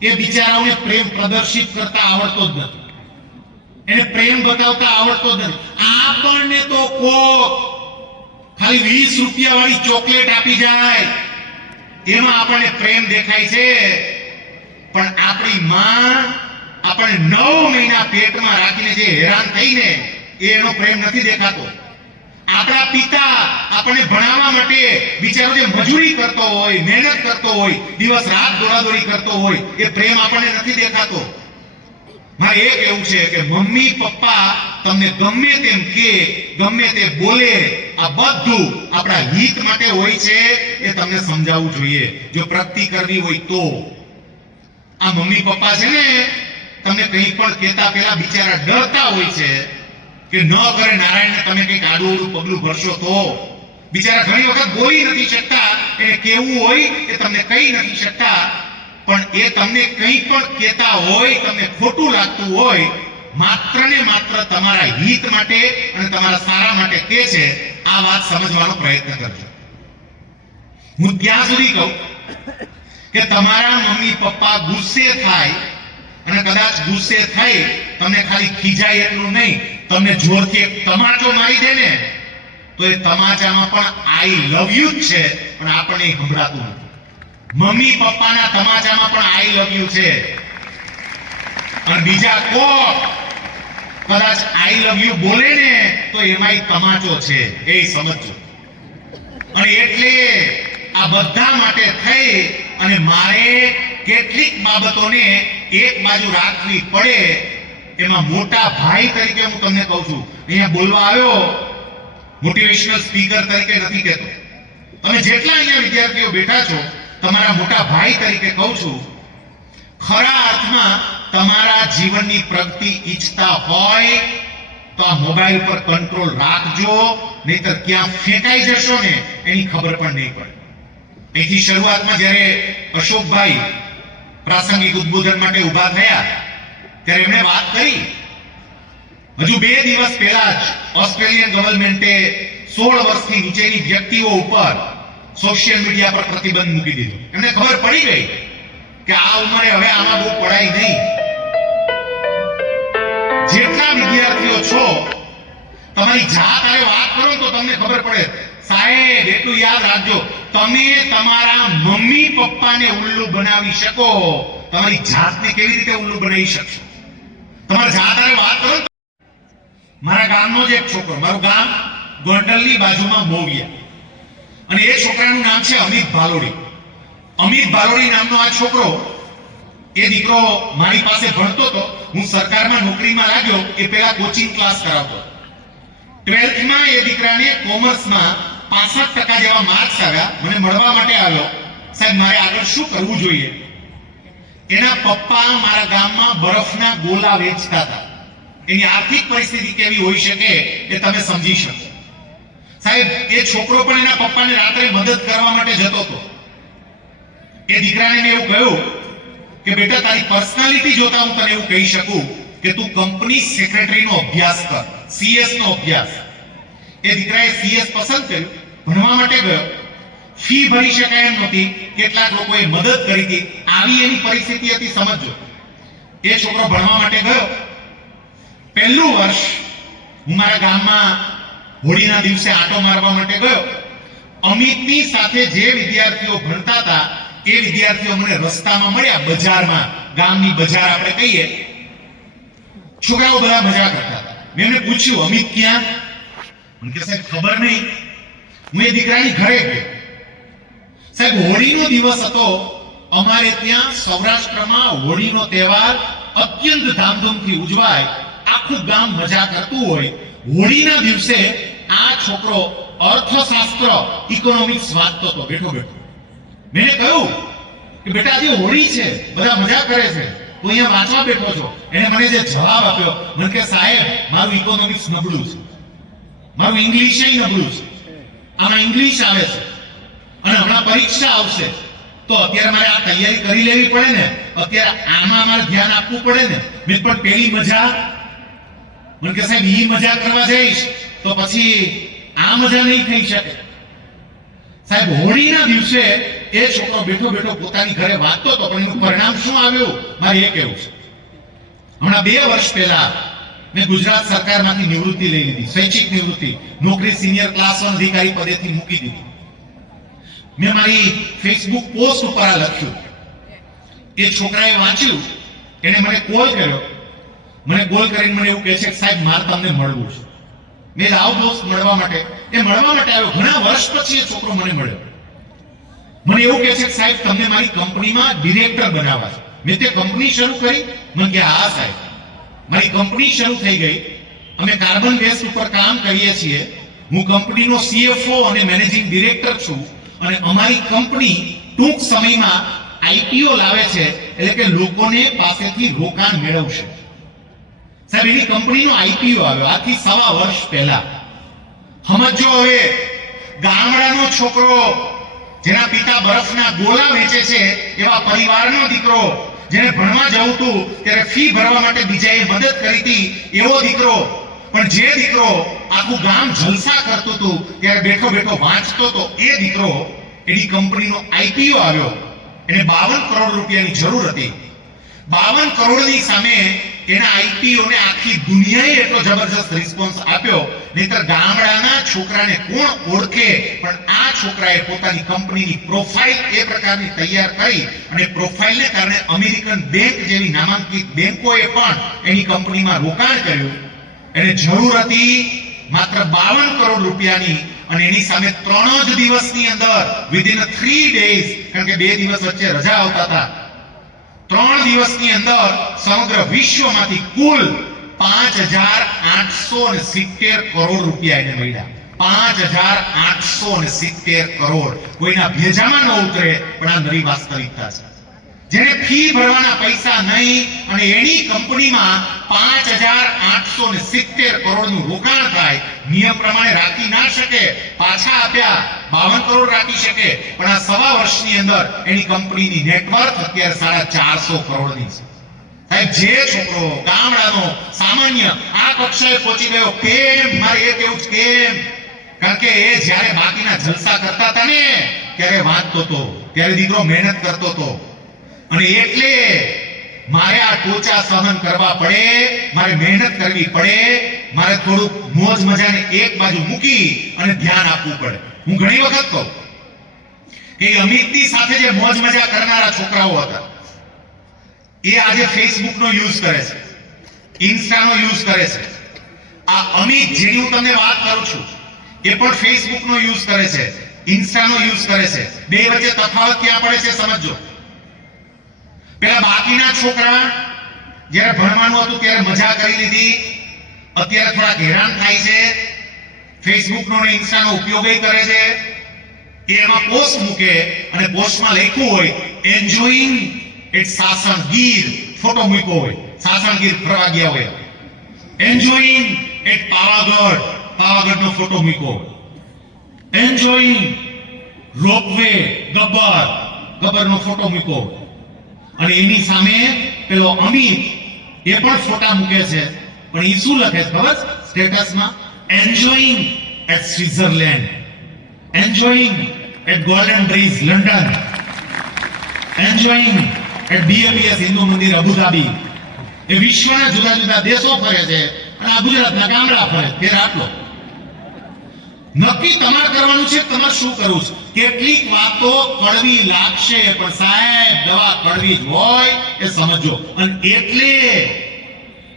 એ બિચારાઓને પ્રેમ પ્રદર્શિત કરતા આવડતો જ નથી, એને પ્રેમ બતાવતા આવડતો જ નથી. આપણને તો કોક ખાલી 20 રૂપિયા વાળી ચોકલેટ આપી જાય એમાં આપણને પ્રેમ દેખાય છે. પણ આપણી માં આપણે 9 મહિના પેટમાં રાખીને જે હેરાન થઈને એનો પ્રેમ નથી દેખાતો. આપણા પિતા આપણને ભણાવવા માટે બિચારો જે મજૂરી કરતો હોય, મહેનત કરતો હોય, દિવસ રાત દોડાદોડી કરતો હોય, એ પ્રેમ આપણને નથી દેખાતો. મારે એ કહેવું છે કે મમ્મી પપ્પા તમને ગમે તેમ કે, ગમે તે બોલે, આ બધું આપણા હિત માટે હોય છે, એ તમને સમજાવવું જોઈએ. જો પ્રગતિ કરવી હોય તો આ મમ્મી પપ્પા છે ને, તમને કંઈ પણ કહેતા પહેલા બિચારા ડરતા હોય છે કે ન કરે નારાયણને તમે કંઈક આડું અવળું પગલું ભરશો તો. બિચારા ઘણી વખત બોલી નથી શકતા, એને કહેવું હોય એ તમને કહી નથી શકતા, પણ એ તમને કંઈ પણ કહેતા હોય, તમને ખોટું લાગતું હોય, માત્ર ને માત્ર તમારા હિત માટે અને તમારા સારા માટે કહે છે. આ વાત સમજવાનો પ્રયત્ન કરજો. હું ત્યાં સુધી કહું કે તમારા મમ્મી પપ્પા ગુસ્સે થાય અને કદાચ ગુસ્સે થઈ તમને ખાલી ખીજાય એટલું નહીં, તમને જોરથી એક તમાચો મારી દે ને તો એ તમાચામાં પણ આઈ લવ યુ જ છે, પણ આપણને સંભળાતું નથી. મમ્મી પપ્પાના તમાચામાં પણ આઈ લવ યુ છે, અને બીજા કોક કદાચ આઈ લવ યુ બોલે ને તો એમાંય તમાચો છે, એ સમજજો. અને એટલે આ બધા માટે થઈ અને મારે કેટલીક બાબતોને એક બાજુ રાખવી પડે. એમાં મોટા ભાઈ તરીકે હું તમને કહું છું, અહીંયા બોલવા આવ્યો મોટિવેશનલ સ્પીકર તરીકે નથી કહેતો. તમે જેટલા અહીંયા વિદ્યાર્થીઓ બેઠા છો, તમારા મોટા ભાઈ તરીકે કહું છું, ખરા અર્થમાં તમારા જીવનની પ્રગતિ ઈચ્છતા હોય તો આ મોબાઈલ પર કંટ્રોલ રાખજો, નહીતર ક્યાં ફેંકાઈ જશો ને એની ખબર પણ નહીં પડે. અહીંથી શરૂઆતમાં જ્યારે અશોકભાઈ પ્રાસંગિક ઉદ્બોધન માટે ઊભા થયા ત્યારે એમણે વાત કરી, હજુ 2 દિવસ પહેલા જ ઓસ્ટ્રેલિયન ગવર્નમેન્ટે 16 વર્ષથી નીચેની વ્યક્તિઓ ઉપર સોશિયલ મીડિયા પર પ્રતિબંધ મૂકી દીધો. એમને ખબર પડી ગઈ કે આ ઉંમરે હવે આમાં બહુ પડાય નહીં. જેટલા વિદ્યાર્થીઓ છો, તમારી જાત આરે વાત કરો તો તમને ખબર પડે. સાહેબ એટલું યાદ રાખજો, તમે તમારા મમ્મી પપ્પાને ઉલ્લુ બનાવી શકો, તમારી જાતને કેવી રીતે ઉલ્લુ બનાવી શકશો? તમારી જાત આરે વાત કરો. મારા ગામનો જ એક છોકરો, મારું ગામ ગોંડલની બાજુમાં મોવિયા, અને એ છોકરાનું નામ છે અમિત ભાલોડી. અમિત ભાલોડી નામનો આ છોકરો, એ દીકરો મારી પાસે ભણતો હતો. હું સરકારમાં નોકરીમાં લાગ્યો એ પહેલા કોચિંગ ક્લાસ કરાવતો. 12th માં એ દીકરાને કોમર્સમાં 65% જેવા માર્ક્સ આવ્યા. મને મળવા માટે આવ્યો, સાહેબ મારે આગળ શું કરવું જોઈએ? એના પપ્પા મારા ગામમાં બરફના ગોલા વેચતા હતા. એની આર્થિક પરિસ્થિતિ કેવી હોઈ શકે એ તમે સમજી શકો. સાહેબ એ છોકરો પણ એના પપ્પાને રાત્રે મદદ કરવા માટે જતો હતો. એ દીકરાને મેં એવું કહ્યું કે બેટા, તારી પર્સનાલિટી જોતા હું તને એવું કહી શકું કે તું કંપની સેક્રેટરીનો અભ્યાસ કર, CS નો અભ્યાસ. એ દીકરાએ CS પસંદ કર્યું, ભણવા માટે ગયો. ફી ભરી શકાય એમ નહોતી, કેટલાક લોકોએ મદદ કરી હતી, આવી એની પરિસ્થિતિ હતી. સમજો, એ છોકરો ભણવા માટે ગયો. પહેલું વર્ષ હું મારા ગામમાં હોળીના દિવસે આંટો મારવા માટે ગયો. અમિતની સાથે જે વિદ્યાર્થીઓ ભણતા હતા એ વિદ્યાર્થીઓ મને રસ્તામાં મળ્યા, બજારમાં, ગામની બજાર આપણે કહીએ. છોકરાઓ બધા મજા કરતા હતા. મેં એમને પૂછ્યું, અમિત ક્યાં? મને કે સાહેબ ખબર નહીં. હું એ દીકરાની ઘરે ગયો. સાહેબ હોળીનો દિવસ હતો. અમારે ત્યાં સૌરાષ્ટ્રમાં હોળીનો તહેવાર અત્યંત ધામધૂમથી ઉજવાય, આખું ગામ મજા કરતું હોય. હોળીના દિવસે આ છોકરો અર્થશાસ્ત્ર, ઇકોનોમિક્સ વાંચતો હતો બેઠો બેઠો. મેં કહ્યું કે બેટા આજે હોળી છે, બધા મજા કરે છે, તું અહીંયા વાંચવા બેઠો છો. એને મને જે જવાબ આપ્યો, મને કે સાહેબ મારું ઇકોનોમિક્સ નબળું છે, મારું ઇંગ્લિશ નબળું છે, આમાં ઇંગ્લિશ આવે છે અને હમણાં પરીક્ષા આવશે તો અત્યારે મારે આ તૈયારી કરી લેવી પડે ને, અત્યારે આમાં મારે ધ્યાન આપવું પડે ને. મેં પણ પેલી મજા, મને કે સાહેબ ઈ મજા કરવા જઈશ તો પછી આ મજા નહીં થઈ શકે. સાહેબ હોળીના દિવસે એ છોકરો બેઠો બેઠો પોતાની ઘરે વાંચતો હતો, પણ એનું પરિણામ શું આવ્યું મારે એ કહેવું છે. હમણાં 2 વર્ષ પહેલા મેં ગુજરાત સરકારમાંથી નિવૃત્તિ લઈ લીધી, શૈક્ષિક નિવૃત્તિ. નોકરી સિનિયર ક્લાસ 1 અધિકારી પદેથી મૂકી દીધી. મેં મારી ફેસબુક પોસ્ટ ઉપર આ લખ્યું. એ છોકરાએ વાંચ્યું એને મને કોલ કર્યો. મને કોલ કરીને મને એવું કહે છે કે સાહેબ મારે તમને મળવું છે. મેં આવ દોસ્ત મળવા માટે. એ મળવા માટે આવ્યો. ઘણા વર્ષ પછી એ છોકરો મને મળ્યો. મને એવું કહે છે કે સાહેબ તમને મારી કંપનીમાં ડિરેક્ટર બનાવવા છે. મેં તે કંપની શરૂ કરી. મને કે હા સાહેબ મારી કંપની શરૂ થઈ ગઈ. અમે કાર્બન વેસ્ટ ઉપર કામ કરીએ છીએ. હું કંપનીનો CFO અને મેનેજિંગ ડિરેક્ટર છું અને અમારી કંપની ટૂંક સમયમાં IPO લાવે છે, એટલે કે લોકોને પાસેથી રોકાણ મેળવશે. સાહેબ એની કંપનીનો IPO આવ્યો આજથી 1.5 વર્ષ પહેલા. સમજો હવે ગામડાનો છોકરો જેના પિતા બરફના ગોળા વેચે છે એવા પરિવારનો દીકરો જેને ભણવા જવું હતું ત્યારે ફી ભરવા માટે બીજાએ મદદ કરી હતી એવો દીકરો, પણ જે દીકરો આખું ગામ જલસા કરતું હતું ત્યારે બેઠો બેઠો વાંચતો તો એ દીકરો એની કંપનીનો IPO આવ્યો. એને 52 કરોડ રૂપિયાની જરૂર હતી. 52 કરોડની સામે એના IPO ને આખી દુનિયાએ એટલો જબરજસ્ત રિસ્પોન્સ આપ્યો. નહીતર ગામડાના છોકરાને કોણ ઓળખે, પણ આ છોકરાએ પોતાની કંપનીની પ્રોફાઇલ એ પ્રકારની તૈયાર કરી અને પ્રોફાઇલને કારણે અમેરિકન બેંક જેવી નામાંકિત બેંકોએ પણ એની કંપનીમાં રોકાણ કર્યું. એને જરૂર હતી માત્ર 52 કરોડ રૂપિયાની અને એની સામે 3 જ દિવસની અંદર વિધિન 3 days, કારણ કે 2 દિવસ વચ્ચે રજા આવતા હતા, 3 દિવસની અંદર સમગ્ર વિશ્વમાંથી કુલ 5,870 કરોડ રૂપિયા એને મળ્યા. 5,870 કરોડ. કોઈના ભેજામાં ન ઉતરે, પણ આ નવી વાસ્તવિકતા છે. જેને ફી ભરવાના પૈસા નહીં અને એની કંપનીમાં 5,870 કરોડનું રોકાણ થાય, નિયમ પ્રમાણે રાખી ના શકે, પાછા આપ્યા 52 કરોડ રાખી શકે, પણ આ 1.5 વર્ષની અંદર એની કંપનીની નેટવર્થ અત્યારે 450 કરોડની છે. સાહેબ જે છોકરો ગામડાનો સામાન્ય આ કક્ષાએ પહોંચી ગયો, કેમ? મારે એ કેવું છે કેમ? કારણ કે એ જ્યારે બાકીના જલસા કરતા હતા ને ત્યારે વાંચતો હતો, ત્યારે દીકરો મહેનત કરતો હતો. અને એટલે મારે આ ટોચા સહન કરવા પડે, મારે મહેનત કરવી પડે, મારે થોડુંક મોજ મજાને એક બાજુ મૂકી અને ધ્યાન આપવું પડે. હું ઘણી વખત કહું કે અમિતની સાથે જે મોજ મજા કરનારા છોકરાઓ હતા એ આજે ફેસબુકનો યુઝ કરે છે, ઇન્સ્ટાનો યુઝ કરે છે. આ અમિત જેની હું તમને વાત કરું છું એ પણ ફેસબુકનો યુઝ કરે છે, ઇન્સ્ટાનો યુઝ કરે છે. બે વચ્ચે તફાવત ક્યાં પડે છે સમજો. પેલા બાકીના છોકરા જ્યારે ભણવાનું હતું ત્યારે મજા કરી લીધી, અત્યારે થોડા હેરાન થાય છે, ફેસબુકનો અને ઇન્સ્ટાનો ઉપયોગ કરે છે. એ એમાં પોસ્ટ મૂકે અને પોસ્ટમાં લખ્યું હોય એન્જોયિંગ એટ સાસણગીર, ફોટો મૂક્યો હોય, સાસણગીર ફરવા ગયા હોય. એન્જોયિંગ એટ પાવાગઢ, પાવાગઢનો ફોટો મૂક્યો હોય. એન્જોયિંગ રોપવે ગબ્બર, ગબ્બરનો ફોટો મૂક્યો હોય. અને એની સામે પેલો અમિત એ પણ ફોટા મૂકે છે, પણ એ શું લખે છે ખબર સ્ટેટસમાં? Enjoying at Switzerland, enjoying at golden bridge London, enjoying at BMBS Hindu Mandir Abu Dhabi. એ વિશ્વના જુદા જુદા દેશો ફરે છે અને આ ગુજરાતના ગામડા ફરે છે. આટલો નક્કી તમારે કરવાનું છે તમારે શું કરવું છે. કેટલીક વાતો કડવી લાગશે, પણ સાહેબ દવા કડવી જ હોય એ સમજો. અને એટલે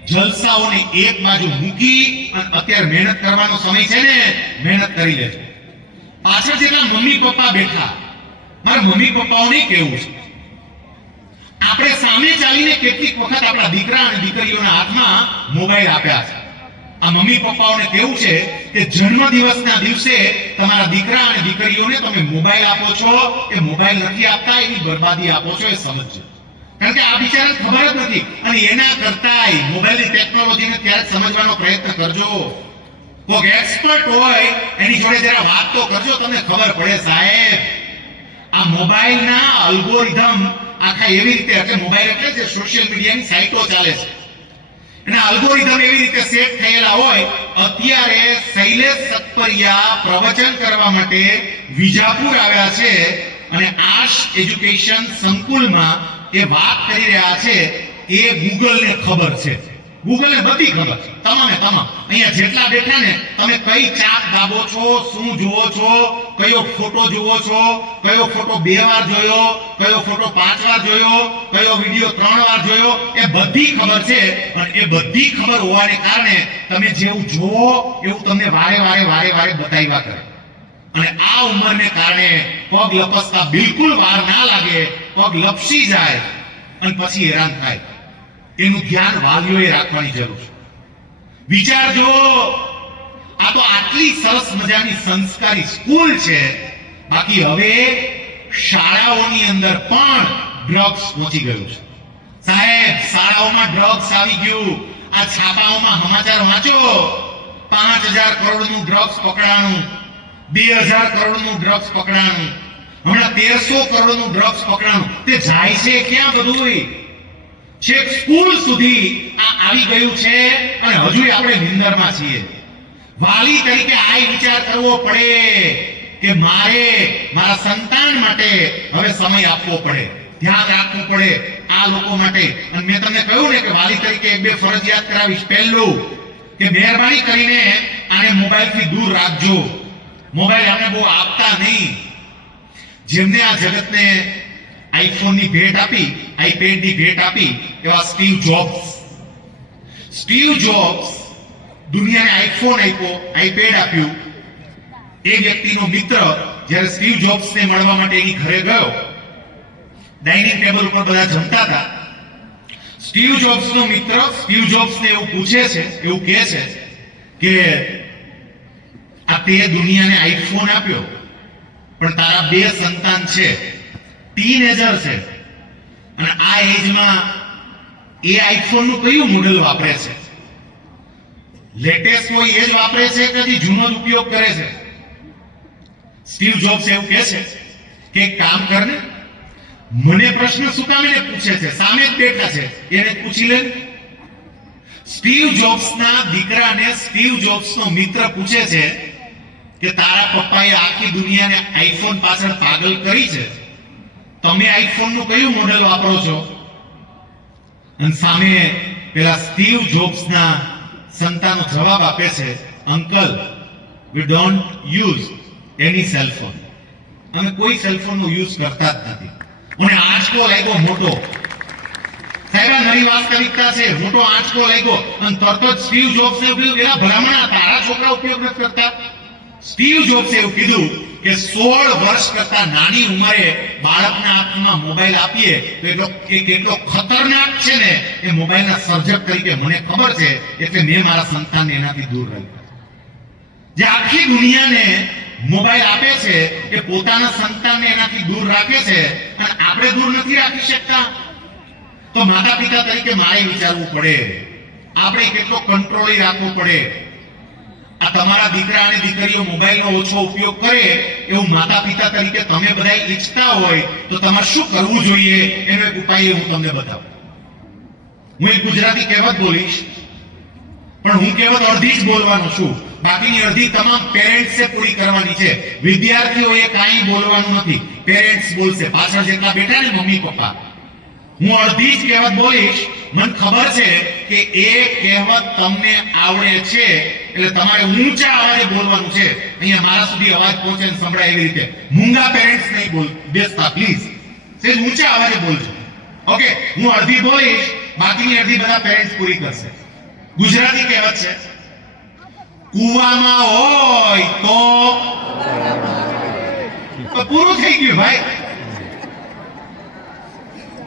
જલસાઓને એક બાજુ મૂકી અને અત્યારે મહેનત કરવાનો સમય છે ને, મહેનત કરી લેજો. પાછળ જેટલા મમ્મી પપ્પા બેઠા, મારા મમ્મી પપ્પાઓને કેવું છે, આપણે સામે ચાલીને કેટલીક વખત આપણા દીકરા અને દીકરીઓના હાથમાં મોબાઈલ આપ્યા છે. આ મમ્મી પપ્પાઓને કેવું છે કે જન્મદિવસના દિવસે તમારા દીકરા અને દીકરીઓને તમે મોબાઈલ આપો છો, એ મોબાઈલ નથી આપતા, એની બરબાદી આપો છો, એ સમજજો. કારણ કે આ બિચારાને ખબર જ નથી. અને એના કરતાંય મોબાઈલની ટેકનોલોજીને ત્યારે સમજવાનો પ્રયત્ન કરજો. કોઈ એક્સપર્ટ હોય એની જોડે જરા વાત તો કરજો, તમને ખબર પડે સાહેબ. આ મોબાઈલના અલ્ગોરિધમ આખા એવી રીતે, એટલે મોબાઈલ એટલે જે સોશિયલ મીડિયાની સાઇટો ચાલે છે એના અલ્ગોરિધમ એવી રીતે સેટ થયેલા હોય. અત્યારે શૈલેષ સત્પરિયા પ્રવચન કરવા માટે વિજાપુર આવ્યા છે અને આશ એજ્યુકેશન સંકુલમાં એ વાત કરી રહ્યા છે. એ ગૂગલને ખબર છે. ગૂગલને બધી ખબર છે, તમામે તમામ. અહીંયા જેટલા બેઠા ને, તમે કઈ ચાક દાબો છો, શું જુઓ છો, કયો ફોટો જુઓ છો, કયો ફોટો 2 વાર જોયો, કયો ફોટો 5 વાર જોયો, કયો વિડિયો 3 વાર જોયો, એ બધી ખબર છે. અને એ બધી ખબર હોવાને કારણે તમે જેવું જોવો એવું તમને વારે વારે બતાવ્યા કરે. અને આ ઉંમરને કારણે પગ લપસતા બિલકુલ વાર ના લાગે, પગ લપસી જાય અને પછી હેરાન થાય. એનું ધ્યાન વાલીઓએ રાખવાની જરૂર છે. વિચારજો, આ તો આટલી સરસ મજાની સંસ્કારી સ્કૂલ છે, બાકી હવે શાળાઓની અંદર પણ ડ્રગ્સ પહોંચી ગયું છે. સાહેબ, શાળાઓમાં ડ્રગ્સ આવી ગયું. આ છાપાઓમાં સમાચાર વાંચો, 5000 કરોડનું ડ્રગ્સ પકડાણું, 2000 કરોડનું ડ્રગ્સ પકડાણું, હમણાં 1300 કરોડનું ડ્રગ્સ પકડાણું. તે જાય છે ક્યાં બધું? છેક સ્કૂલ સુધી આ આવી ગયું છે અને હજુ આપણે નિંદરમાં છીએ. વાલી તરીકે આ વિચાર કરવો પડે કે મારે મારા સંતાન માટે હવે સમય આપવો પડે, ધ્યાન રાખવું પડે આ લોકો માટે. અને મેં તમને કહ્યું ને કે વાલી તરીકે 1-2 ફરજિયાત કરાવીશ. પહેલું કે મહેરબાની કરીને આને મોબાઈલથી દૂર રાખજો. મોબાઈલ આને બહુ આપતા નહીં. જેમને આ જગતને આઈફોનની ભેટ આપી, આઈપેડની ભેટ આપી, એવા સ્ટીવ જોબ્સ દુનિયાને આઈફોન આપ્યો, આઈપેડ આપ્યું. એ વ્યક્તિનો મિત્ર જ્યારે સ્ટીવ જોબ્સને મળવા માટે એની ઘરે ગયો, ડાઇનિંગ ટેબલ ઉપર બધા જમતા હતા. સ્ટીવ જોબ્સનો મિત્ર સ્ટીવ જોબ્સને એવું પૂછે છે, એવું કહે છે કે આ તે દુનિયાને આઈફોન આપ્યો, પણ તારા 2 સંતાન છે, ટીનેજર છે, અને આ એજમાં એ આઈફોન નું કયું મોડેલ વાપરે છે? લેટેસ્ટ હોય એ જ વાપરે છે કે હજી જૂનો જ ઉપયોગ કરે છે? સ્ટીવ જોબ્સ એવું કહે છે કે એક કામ કર ને, મને પ્રશ્ન શું કામ એને પૂછે છે? સામે જ બેઠા છે, એને પૂછી લે. સ્ટીવ જોબ્સના દીકરાને સ્ટીવ જોબ્સનો મિત્ર પૂછે છે કે તારા પપ્પાએ આખી દુનિયાને આઈફોન પાછળ પાગલ કરી છે, તમે આઈફોન નું કયું મોડેલ વાપરો છો? અને સામે પેલા સ્ટીવ જોબ્સના સંતાનો જવાબ આપે છે, uncle, we don't use any cellphone. અમે કોઈ સેલફોનનો યુઝ કરતા જ નથી. મને આંચકો લાગ્યો મોટો. સાહેબ, આ નવી વાસ્તવિકતા છે. મોટો આંચકો લાગ્યો અને તરત જ સ્ટીવ જોબ્સને કીધું, એલા ભલામણા, તારા છોકરા ઉપયોગ નથી કરતા? સ્ટીવ જોબ્સે એવું કીધું કે 16 વર્ષ કરતા નાની ઉંમરે બાળકના હાથમાં મોબાઈલ આપીએ તો એ કેટલો ખતરનાક છે ને, એ મોબાઈલના સર્જક તરીકે મને ખબર છે, એટલે મેં મારા સંતાનને એનાથી દૂર રાખ્યા. જે આખી દુનિયાને મોબાઈલ આપે છે એ પોતાના સંતાનને એનાથી દૂર રાખે છે, અને આપણે દૂર નથી રાખી શકતા. તો માતા પિતા તરીકે મારે વિચારવું પડે, આપણે કેટલો કંટ્રોલ રાખવો પડે. આ તમારા દીકરા અને દીકરીઓ મોબાઈલનો ઓછો ઉપયોગ કરે એવું માતા પિતા તરીકે તમે બધા ઈચ્છતા હોય તો તમારે શું કરવું જોઈએ એનો એક ઉપાય હું તમને બતાવું. હું એક ગુજરાતી કહેવત બોલીશ, પણ હું કહેવત અડધી જ બોલવાનો છું, બાકીની અડધી તમામ પેરેન્ટ્સે પૂરી કરવાની છે. વિદ્યાર્થીઓએ કાંઈ બોલવાનું નથી, પેરેન્ટ્સ બોલશે. પાછળ જેટલા બેઠા ને મમ્મી પપ્પા, હું અડધી જ કહેવત બોલીશ. મને ખબર છે કે એ કહેવત તમને આવડે છે એટલે તમારે ઊંચા અવાજે બોલવાનું છે. અહીંયા મારા સુધી અવાજ પહોંચે ને સંભળાય એવી રીતે. મૂંગા પેરેન્ટ્સ નહીં બોલ બેસતા, પ્લીઝ સેજ ઊંચા અવાજે બોલજો. ઓકે, હું અડધી બોલીશ, બાકીની અડધી બધા પેરેન્ટ્સ પૂરી કરશે. ગુજરાતી કહેવત છે, કૂવામાં હોય તો પૂરું થઈ ગયું ભાઈ.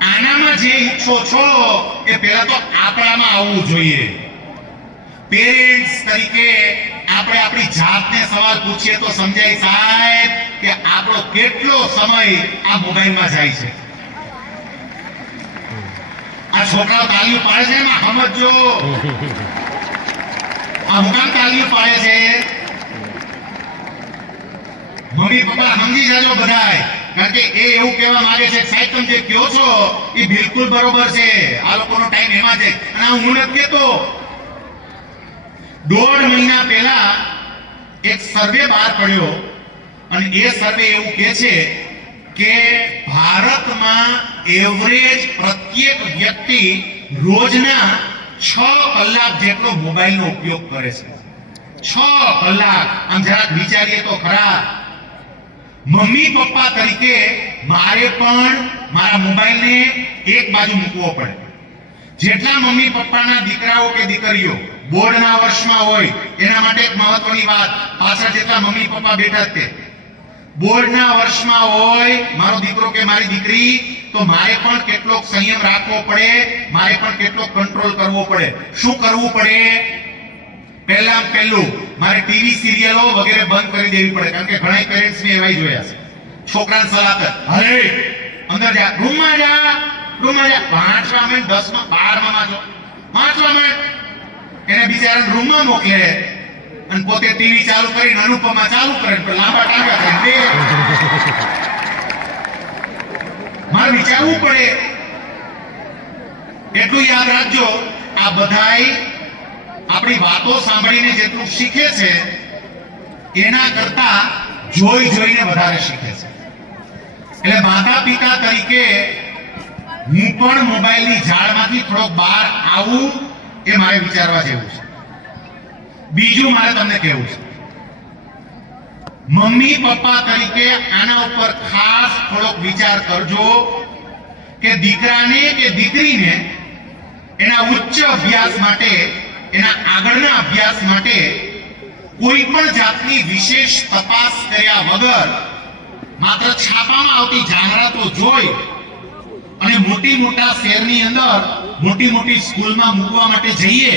આનામાં જે ઈચ્છો છો એ પહેલા તો આપણામાં આવવું જોઈએ. પેરેન્ટ્સ તરીકે આપણે આપણી જાતને સવાલ પૂછીએ તો સમજાય સાહેબ કે આપણો કેટલો સમય આ મોબાઈલમાં જાય છે. આ છોકરાઓ તાલીઓ પાડે છે એમાં સમજો. આ મુકામ તાલીઓ પાડે છે. મમ્મી પપ્પા સમજી જાજો બધાય, કારણ કે એ એવું કહેવા માંગે છે સાહેબ તમે જે કહો છો એ બિલકુલ બરોબર છે, આ લોકોનો ટાઈમ એમાં છે. અને હું નથી કહેતો, 1.5 મહિના પહેલા એક સર્વે બહાર પડ્યો અને એ સર્વે એવું કહે છે કે ભારતમાં એવરેજ પ્રત્યેક વ્યક્તિ રોજના 6 કલાક જેટલો મોબાઈલનો ઉપયોગ કરે છે. 6 કલાક. આમ જરાક વિચારીએ તો ખરા. મમ્મી પપ્પા તરીકે મારે પણ મારા મોબાઈલને એક બાજુ મૂકવો પડે. જેટલા મમ્મી પપ્પાના દીકરાઓ કે દીકરીઓ બોર્ડના વર્ષમાં હોય, એના માટે એક મહત્વની વાત, પાછળ જેટલા મમ્મી પપ્પા બેઠા છે, બોર્ડના વર્ષમાં હોય મારો દીકરો કે મારી દીકરી, તો મારે પણ કેટલોક સંયમ રાખવો પડે, મારે પણ કેટલોક કંટ્રોલ કરવો પડે. શું કરવું પડે? પહેલું મારે ટીવી સિરિયલો વગેરે બંધ કરી દેવી પડે, કારણ કે ઘણા પેરેન્ટ્સ ને એવાય જોયા છે, છોકરાને સલાહ કર, અરે અંદર જા, રૂમમાં જા, 5મા મિનિટ 10મા 12મા માં જો 5મા મિનિટ એને બિચારાને રૂમમાં મોકલે અને પોતે ટીવી ચાલુ કરીને અનુપમા ચાલુ કરે, પણ લાંબા ટાંગા કરીને મારે વિચારવું પડે. એટલું યાદ રાખજો, આ બધાય આપણી વાતો સાંભળીને જેટલું શીખે છે એના કરતા જોઈ જોઈને વધારે શીખે છે. એટલે માતા પિતા તરીકે હું પણ મોબાઈલની ઝાડમાંથી થોડોક બહાર આવું એ મારે વિચારવા જેવું છે. બીજું મારે તમને કહેવું છે, મમ્મી પપ્પા તરીકે આના ઉપર ખાસ થોડોક વિચાર કરજો કે દીકરાને કે દીકરીને એના ઉચ્ચ અભ્યાસ માટે, એના આગળના અભ્યાસ માટે કોઈ પણ જાતની વિશેષ તપાસ કર્યા વગર માત્ર છાપામાં આવતી જાહેરાતો જોઈ અને મોટા શહેરની અંદર મોટી સ્કૂલમાં મૂકવા માટે જઈએ,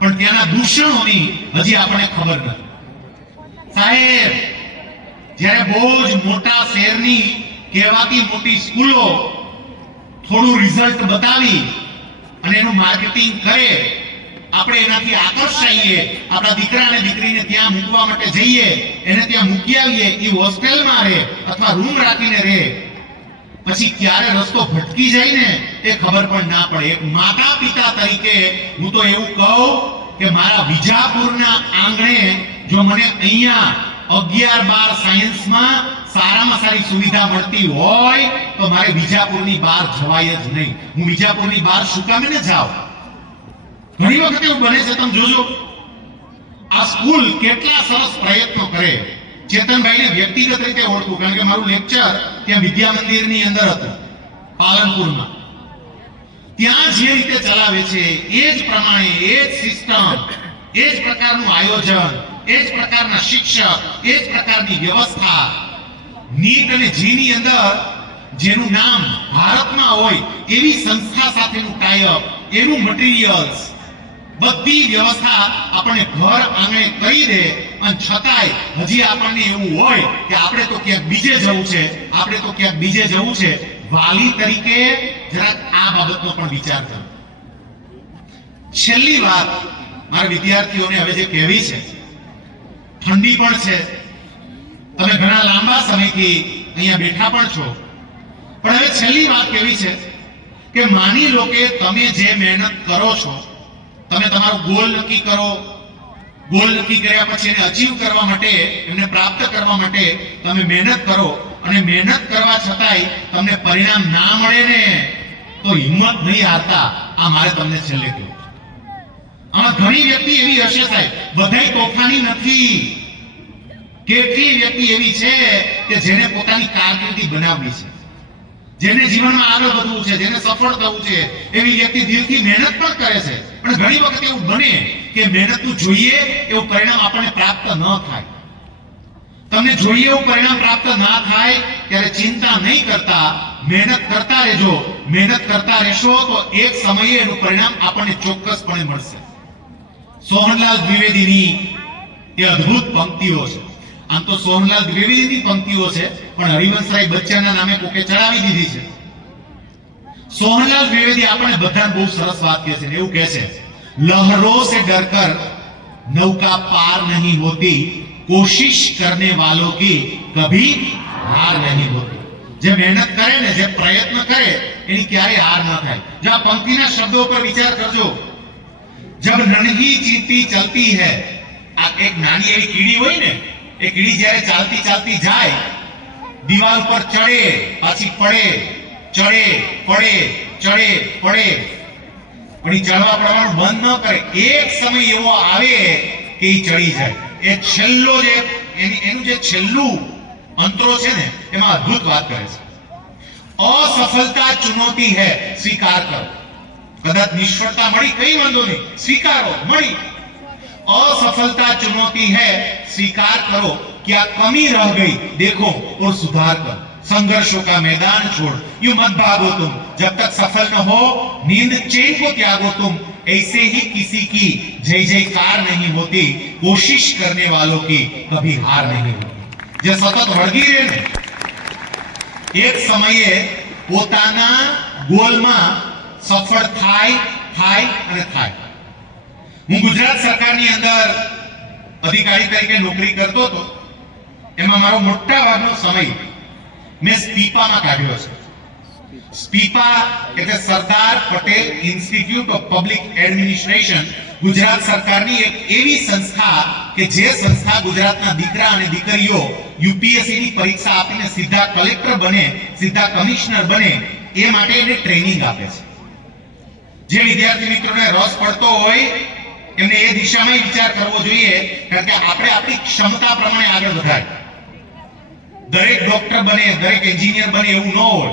પણ ત્યાંના દૂષણોની હજી આપણને ખબર નથી. સાહેબ, જ્યારે બહુ જ મોટા શહેરની કહેવાતી મોટી સ્કૂલો થોડું રિઝલ્ટ બતાવી અને એનું માર્કેટિંગ કરે, આપણે એનાથી આકર્ષાઈએ, આપણા દીકરા અને દીકરીને ત્યાં મૂકવા માટે જઈએ, એને ત્યાં મૂકી આવીએ, એ હોસ્ટેલમાં રહે અથવા રૂમ રાખીને રહે, પછી ક્યારે રસ્તો ભટકી જાય ને એ ખબર પણ ના પડે. એક માતા પિતા તરીકે હું તો એવું કહું કે મારા વિજાપુરના આંગણે જો મને અહીંયા 11-12 સાયન્સમાં સારામાં સારી સુવિધા મળતી હોય તો મારે વિજાપુરની બહાર જવાય જ નહીં. હું વિજાપુરની બહાર શું કામે ન જાઉં? ઘણી વખત એવું બને છે, તમે જોજો, આ સ્કૂલ કેટલા સરસ પ્રયત્નો કરે. ચેતનભાઈને વ્યક્તિગત રીતે ઓળખું, કારણ કે મારું લેક્ચર ત્યાં વિદ્યા મંદિરની અંદર હતું પાલનપુરમાં. ત્યાં જે રીતે ચલાવે છે એ જ પ્રમાણે, એ જ સિસ્ટમ, એ જ પ્રકારનું આયોજન, એ જ પ્રકારના શિક્ષક, એ જ પ્રકારની વ્યવસ્થા. નીટ અને જીની અંદર જેનું નામ ભારતમાં હોય એવી સંસ્થા સાથેનું ટાઈઅપ, એનું મટીરીયલ્સ, બધી વ્યવસ્થા આપણને ઘર આંગણે કરી દે, અને છતાંય હજી આપણને એવું હોય કે આપણે તો ક્યાંક બીજે જવું છે, આપણે તો ક્યાંક બીજે જવું છે. વાલી તરીકે જરાક આ બાબતનો પણ વિચાર કરો. છેલ્લી વાત મારા વિદ્યાર્થીઓને હવે જે કહેવી છે, ઠંડી પણ છે, તમે ઘણા લાંબા સમયથી અહીંયા બેઠા પણ છો, પણ હવે છેલ્લી વાત કેવી છે કે માની લો કે તમે જે મહેનત કરો છો, તમે તમારો ગોલ નક્કી કરો, ગોલ નક્કી કર્યા પછી એને અચીવ કરવા માટે, એમને પ્રાપ્ત કરવા માટે તમે મહેનત કરો, અને મહેનત કરવા છતાંય તમને પરિણામ ના મળે ને તો હિંમત નહીં હારતા. આ મારે તમને છેલ્લે કહેવું. આમાં ઘણી વ્યક્તિ એવી હશે સાહેબ, બધાય તોફાની નથી. કેટલી વ્યક્તિ એવી છે કે જેને પોતાની કારકિર્દી બનાવવી છે, જેને જીવનમાં આગળ વધવું છે, જેને સફળ થવું છે, એવી વ્યક્તિ દિલથી મહેનત પણ કરે છે, પણ ઘણી વખત એવું બને કે મહેનતનું જોઈએ એવું પરિણામ આપણને પ્રાપ્ત ન થાય. તમને જોઈએ એવું પરિણામ પ્રાપ્ત ના થાય ત્યારે ચિંતા નહીં કરતા, મહેનત કરતા રહેજો. મહેનત કરતા રહેશો તો એક સમયે એનું પરિણામ આપણને ચોક્કસપણે મળશે. સોહનલાલ દ્વિવેદીની એ અદ્ભુત પંક્તિઓ છે. આમ તો સોહનલાલ દ્વિવેદીની પંક્તિઓ છે, પણ હરિવંશરાય બચ્ચનના નામે કોકે ચડાવી દીધી છે. સોહનલાલ દ્વિવેદી આપણને બધાને બહુ સરસ વાત કહે છે, એવું કહે છે, લહરો સે ડરકર નૌકા પાર નહીં હોતી, કોશિશ કરને વાलों की कभी हार नहीं होती. જે મહેનત કરે ને, જે પ્રયત્ન કરે એની ક્યારેય હાર ન થાય. જો આ પંક્તિના શબ્દો પર વિચાર કરજો. જબ નન્ही चींटी चलती है, આ એક નાની એવી કીડી હોય ને, એ કીડી જ્યારે ચાલતી ચાલતી જાય, દીવાલ પર ચડે, પાછી પડે, ચડે, પડે, ચડે, પડે, પણ એ ચડવા પડવાનું બંધ ન કરે. એક સમય એવો આવે કે એ ચડી જાય. એ છેલ્લો જે એનું જે છેલ્લું અંતરો છે ને એમાં અદ્ભુત વાત કરે છે. असफलता चुनौती है, स्वीकार करो. कदाच निष्फળતા મળી, કઈ વાંધો નહીં, સ્વીકારો, મળી. असफलता चुनौती है, स्वीकार करो. क्या कमी रह गई देखो और सुधार करो. संघर्षों का मैदान छोड़, यूं मत भागो तुम, जब तक सफल न हो नींद चैन को त्यागो तुम. ऐसे ही किसी की जय जयकार नहीं होती, कोशिश करने वालों की कभी हार नहीं होती. જે સતત વળગી રહે ને એક સમયે પોતાના ગોલમાં સફળ થાય અને થાય. હું ગુજરાત સરકારની અંદર અધિકારી તરીકે નોકરી કરતો હતો. એમાં મારો મોટા ભાગનો સમય મેં સ્પીપામાં કાઢ્યો છે. સ્પીપા એટલે Sardar Patel institute of public administration, Gujarat સરકારની એક એવી સંસ્થા કે જે સંસ્થા ગુજરાતના દીકરા અને દીકરીઓ યુપીએસસી ની પરીક્ષા આપીને સીધા કલેક્ટર બને, સીધા કમિશનર બને એ માટે એને ટ્રેનિંગ આપે છે. જે વિદ્યાર્થી મિત્રોને રસ પડતો હોય એમને એ દિશામાં વિચાર કરવો જોઈએ, કારણ કે આપણે આપણી ક્ષમતા પ્રમાણે આગળ વધાય. દરેક ડોક્ટર બને, દરેક એન્જિનિયર બને એવું ન હોય.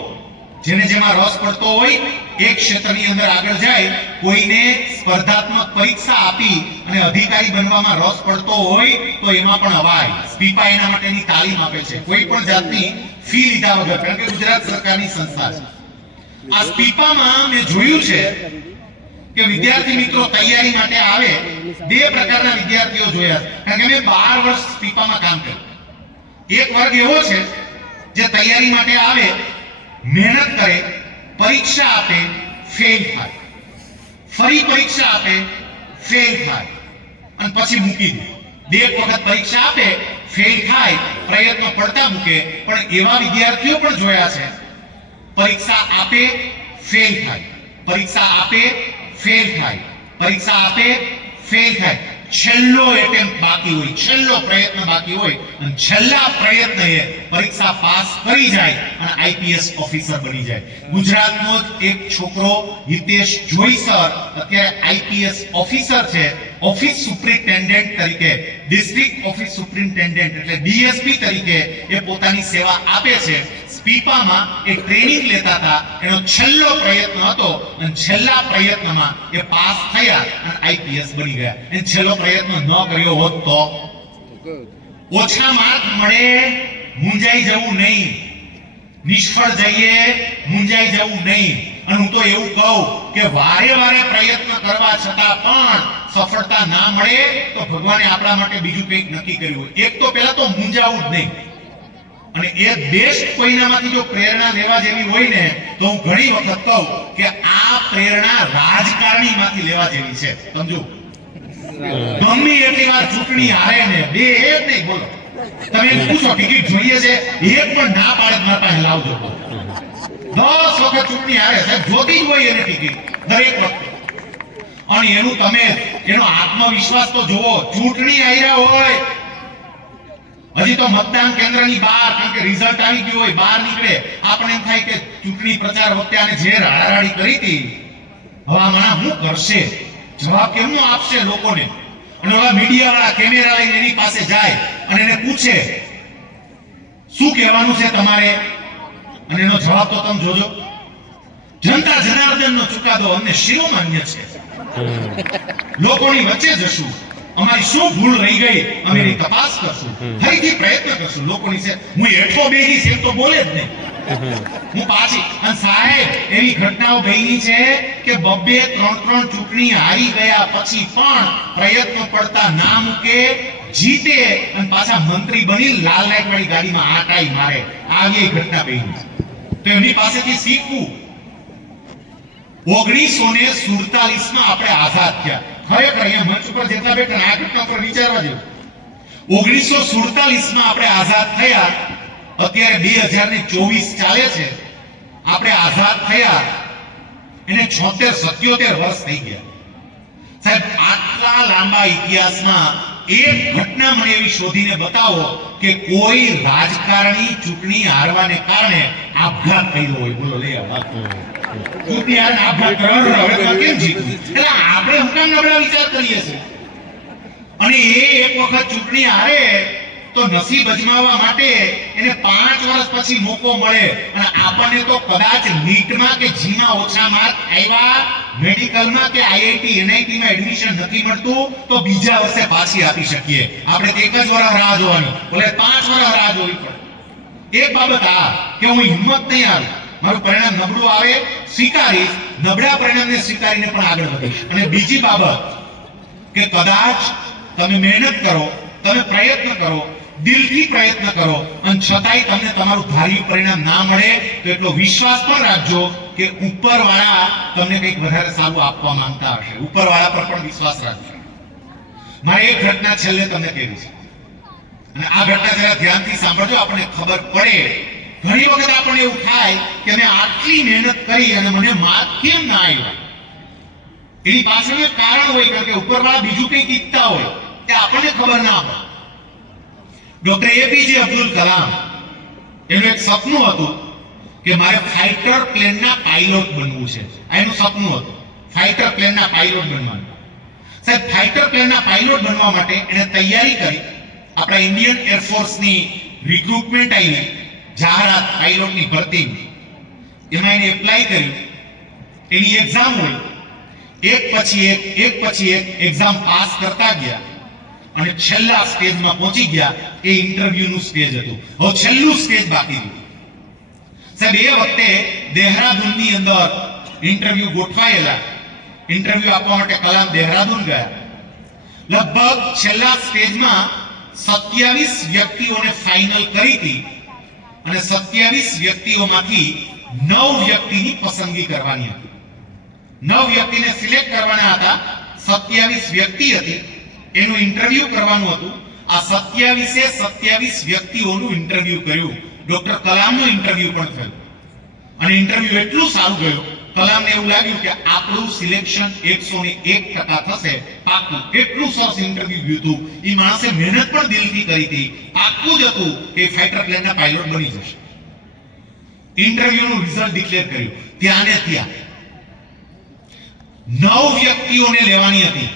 જેને જેમાં રસ પડતો હોય એક ક્ષેત્રની અંદર આગળ જાય. કોઈને સ્પર્ધાત્મક પરીક્ષા આપી અને અધિકારી બનવામાં રસ પડતો હોય તો એમાં પણ અવાય. સ્પીપા એના માટેની તાલીમ આપે છે, કોઈ પણ જાતની ફી લીધા વગર, કારણ કે ગુજરાત સરકારની સંસ્થા છે. આ સ્પીપામાં મેં જોયું છે કે વિદ્યાર્થી મિત્રો તૈયારી માટે આવે, બે પ્રકારના વિદ્યાર્થીઓ જોયા છે. કારણ કે મેં 12 વર્ષ સ્પીપામાં કામ કર્યું. એક વર્ગ એવો છે જે તૈયારી માટે આવે, મહેનત કરે, પરીક્ષા આપે, ફેલ થાય, ફરી પરીક્ષા આપે, ફેલ થાય અને પછી મૂકી દે. બે વખત પરીક્ષા આપે, ફેલ થાય, પ્રયત્ન પડતા મૂકે. પણ એવા વિદ્યાર્થીઓ પણ જોયા છે, પરીક્ષા આપે, ફેલ થાય, પરીક્ષા આપે, ફેલ થાય, પરીક્ષા આપે, ફેલ થાય. છેલ્લો એટેમ્પ્ટ બાકી હોય, છેલ્લો પ્રયત્ન બાકી હોય અને છેલ્લા પ્રયત્ન એ પરીક્ષા પાસ કરી જાય અને આઈપીએસ ઓફિસર બની જાય. ગુજરાતનો જ એક છોકરો હિતેશ જોઈસર અત્યારે આઈપીએસ ઓફિસર છે. ઓફિસ સુપ્રિન્ટેન્ડન્ટ તરીકે, ડિસ્ટ્રિક્ટ ઓફિસ સુપ્રિન્ટેન્ડન્ટ એટલે ડીએસપી તરીકે એ પોતાની સેવા આપે છે. સ્પીપામાં એ ટ્રેનિંગ લેતા હતા, એનો છેલ્લો પ્રયત્ન હતો અને છેલ્લા પ્રયત્નમાં એ પાસ થયા અને આઈપીએસ બની ગયા. અને છેલ્લો પ્રયત્ન ન કર્યો હોત તો ઓછા માર્ક મળે, મૂંઝાઈ જવું નહીં, નિષ્ફળ જઈએ, મૂંઝાઈ જવું નહીં. અને હું તો એવું કહું કે વારે વારે પ્રયત્ન કરવા છતાં પણ સફળતા ના મળે તો ભગવાને આપણા માટે બીજું કંઈક નક્કી કર્યું. એક તો પહેલા તો મૂંઝાવું જ નહીં. અને એ બેસ્ટ કોઈનામાંથી જો પ્રેરણા લેવા જેવી હોય ને તો હું ઘણી વખત કહું કે આ પ્રેરણા રાજકારણીમાંથી લેવા જેવી છે. સમજો, ગમે એટલી વાર ચૂંટણી હારે ને બે એક નહીં, બોલો તમે પૂછો ટિકિટ જોઈએ છે, એક પણ ના પાડે મારા પાસે લાવજો. 10 વખત ચૂંટણી હારે સાહેબ, જોતી જ હોય એને ટિકિટ દરેક વખતે. અને એનું તમે એનો આત્મવિશ્વાસ તો જુઓ. ચૂંટણી હાર્યા હોય, હજી તો મતદાન કેન્દ્રની બહાર, કારણ કે રિઝલ્ટ આવી ગયું હોય, બહાર નીકળે, આપણે એમ થાય કે ચૂંટણી પ્રચાર વખતે આને જે રાડારાડી કરી હતી, હવે આમાં શું કરશે, જવાબ કેમનો આપશે લોકોને. અને ઓલા મીડિયા વાળા કેમેરા લઈને એની પાસે જાય અને એને પૂછે શું કહેવાનું છે તમારે, અને એનો જવાબ તો તમે જોજો. જનતા જનાર્દનનો ચુકાદો અમને શિરોમાન્ય છે, લોકોની વચ્ચે જશું, અમારી શું ભૂલ રહી ગઈ અમે એની તપાસ કરશું, ફરીથી પ્રયત્ન કરશું. લોકોની છે હું હેઠો બેહીશ એમ તો બોલે જ નહીં, હું પાછી. અને સાહેબ એવી ઘટનાઓ બની છે કે 2-3 ચૂંટણી હારી ગયા પછી પણ પ્રયત્ન પડતા ના મૂકે, જીતે અને પાછા મંત્રી બની લાલ લાઈટ વાળી ગાડીમાં આટાઈ મારે. આવી ઘટના બની છે. તો એમની પાસેથી શીખવું. 1947 આપણે આઝાદ થયા. ખરેખર અહીંયા મંચ ઉપર જેટલા બેઠા આ ઘટના પર વિચારવા જેવું. 1947 આપણે આઝાદ થયા, અત્યારે 2024 ચાલે છે. આપણે આઝાદ થયા એને 76-77 વર્ષ થઈ ગયા. સાહેબ આટલા લાંબા ઇતિહાસમાં એક ઘટના મને એવી શોધીને બતાવો કે કોઈ રાજકારણી ચૂંટણી હારવાને કારણે આપઘાત થયો હોય. બોલો લે આ વાત. ચૂંટણી હારીને આપઘાત કરવાનો હવે તો કેમ જીતવું? એટલે આપણે હું કામ નબળા વિચાર કરીએ છીએ? અને એ એક વખત ચૂંટણી હારે તો નસીબ અજમાવવા માટે એને 5 વર્ષ પછી મોકો મળે. અને આપણને તો કદાચ નીટમાં કે જીમાં ઓછા માર્ક આવ્યા, મેડિકલમાં કે આઈઆઈટી એનઆઈટી માં એડમિશન નથી મળતું તો બીજા વર્ષે પાછી આપી શકીએ. આપણે તો એક જ વર્ષ રાહ જોવાની, બોલે 5 વર્ષ રાહ જોવી પડે. એક બાબત આ કે હું હિંમત નહીં હારું, મારું પરિણામ નબળું આવે સ્વીકારીશ, નબળા પરિણામને સ્વીકારીને પણ આગળ વધીશ. અને બીજી બાબત કે કદાચ તમે મહેનત કરો, તમે પ્રયત્ન કરો, દિલથી પ્રયત્ન કરો અને છતાંય તમને તમારું ધાર્યું પરિણામ ના મળે તો એટલો વિશ્વાસ પણ રાખજો કે ઉપરવાળા તમને કંઈક વધારે સારું આપવા માંગતા હશે. ઉપરવાળા પર પણ વિશ્વાસ રાખજો. મારે એક ઘટના છેલ્લે તમને કહેવી છે અને આ ઘટના જરા ધ્યાનથી સાંભળજો, આપણને ખબર પડે. ઘણી વખત આપણને એવું થાય કે મેં આટલી મહેનત કરી અને મને માર્ક કેમ ના આવ્યા. એની પાછળનું એક કારણ હોય, કારણ કે ઉપરવાળા બીજું કંઈક ઈચ્છતા હોય તે આપણને ખબર ના પડે. ડોક્ટર એપીજે અબ્દુલ કલામ, એનું એક સપનું હતું કે મારે ફાઇટર પ્લેનના પાયલોટ બનવું છે. આ એનું સપનું હતું, ફાઇટર પ્લેનના પાયલોટ બનવાનું. સાહેબ, ફાઇટર પ્લેનના પાયલોટ બનવા માટે એને તૈયારી કરી. આપણા ઇન્ડિયન એરફોર્સની રિક્રુટમેન્ટ આવી, જાહેરાત પાયલોટની ભરતીની, એમાં એને એપ્લાય કર્યું. એની એક્ઝામ હોય, એક પછી એક એક્ઝામ પાસ કરતા ગયા અને છેલ્લા સ્ટેજમાં પહોંચી ગયા. એ ઇન્ટરવ્યુનું સ્ટેજ હતું. હવે છેલ્લું સ્ટેજ બાકી હતું. સાહેબ, એ વખતે દહેરાદૂનની અંદર ઇન્ટરવ્યુ ગોઠવાયેલા. ઇન્ટરવ્યુ આપવા માટે કલામ દહેરાદૂન ગયા. લગભગ છેલ્લા સ્ટેજમાં 27 વ્યક્તિઓને ફાઇનલ કરી હતી અને 27 વ્યક્તિઓમાંથી 9 વ્યક્તિની પસંદગી કરવાની હતી. 9 વ્યક્તિને સિલેક્ટ કરવાના હતા. 27 વ્યક્તિ હતી, એનું ઇન્ટરવ્યુ કરવાનું હતું. આ 27 વ્યક્તિઓનું ઇન્ટરવ્યુ કર્યું. ડોક્ટર કલામનું ઇન્ટરવ્યુ પણ થયું અને ઇન્ટરવ્યુ એટલું સારું ગયું, કલામને એવું લાગ્યું કે આપણું સિલેક્શન 101% થશે, પાક્કું. એટલું સરસ ઇન્ટરવ્યુ ગયું હતું. એ માણસે મહેનત પણ દિલથી કરી હતી. પાક્કું જ હતું કે ફાઇટર પ્લેનના પાયલોટ બની જશે. ઇન્ટરવ્યુનું રિઝલ્ટ ડિક્લેર કર્યું. ત્યાં ને ત્યાં 9 વ્યક્તિઓને લેવાની હતી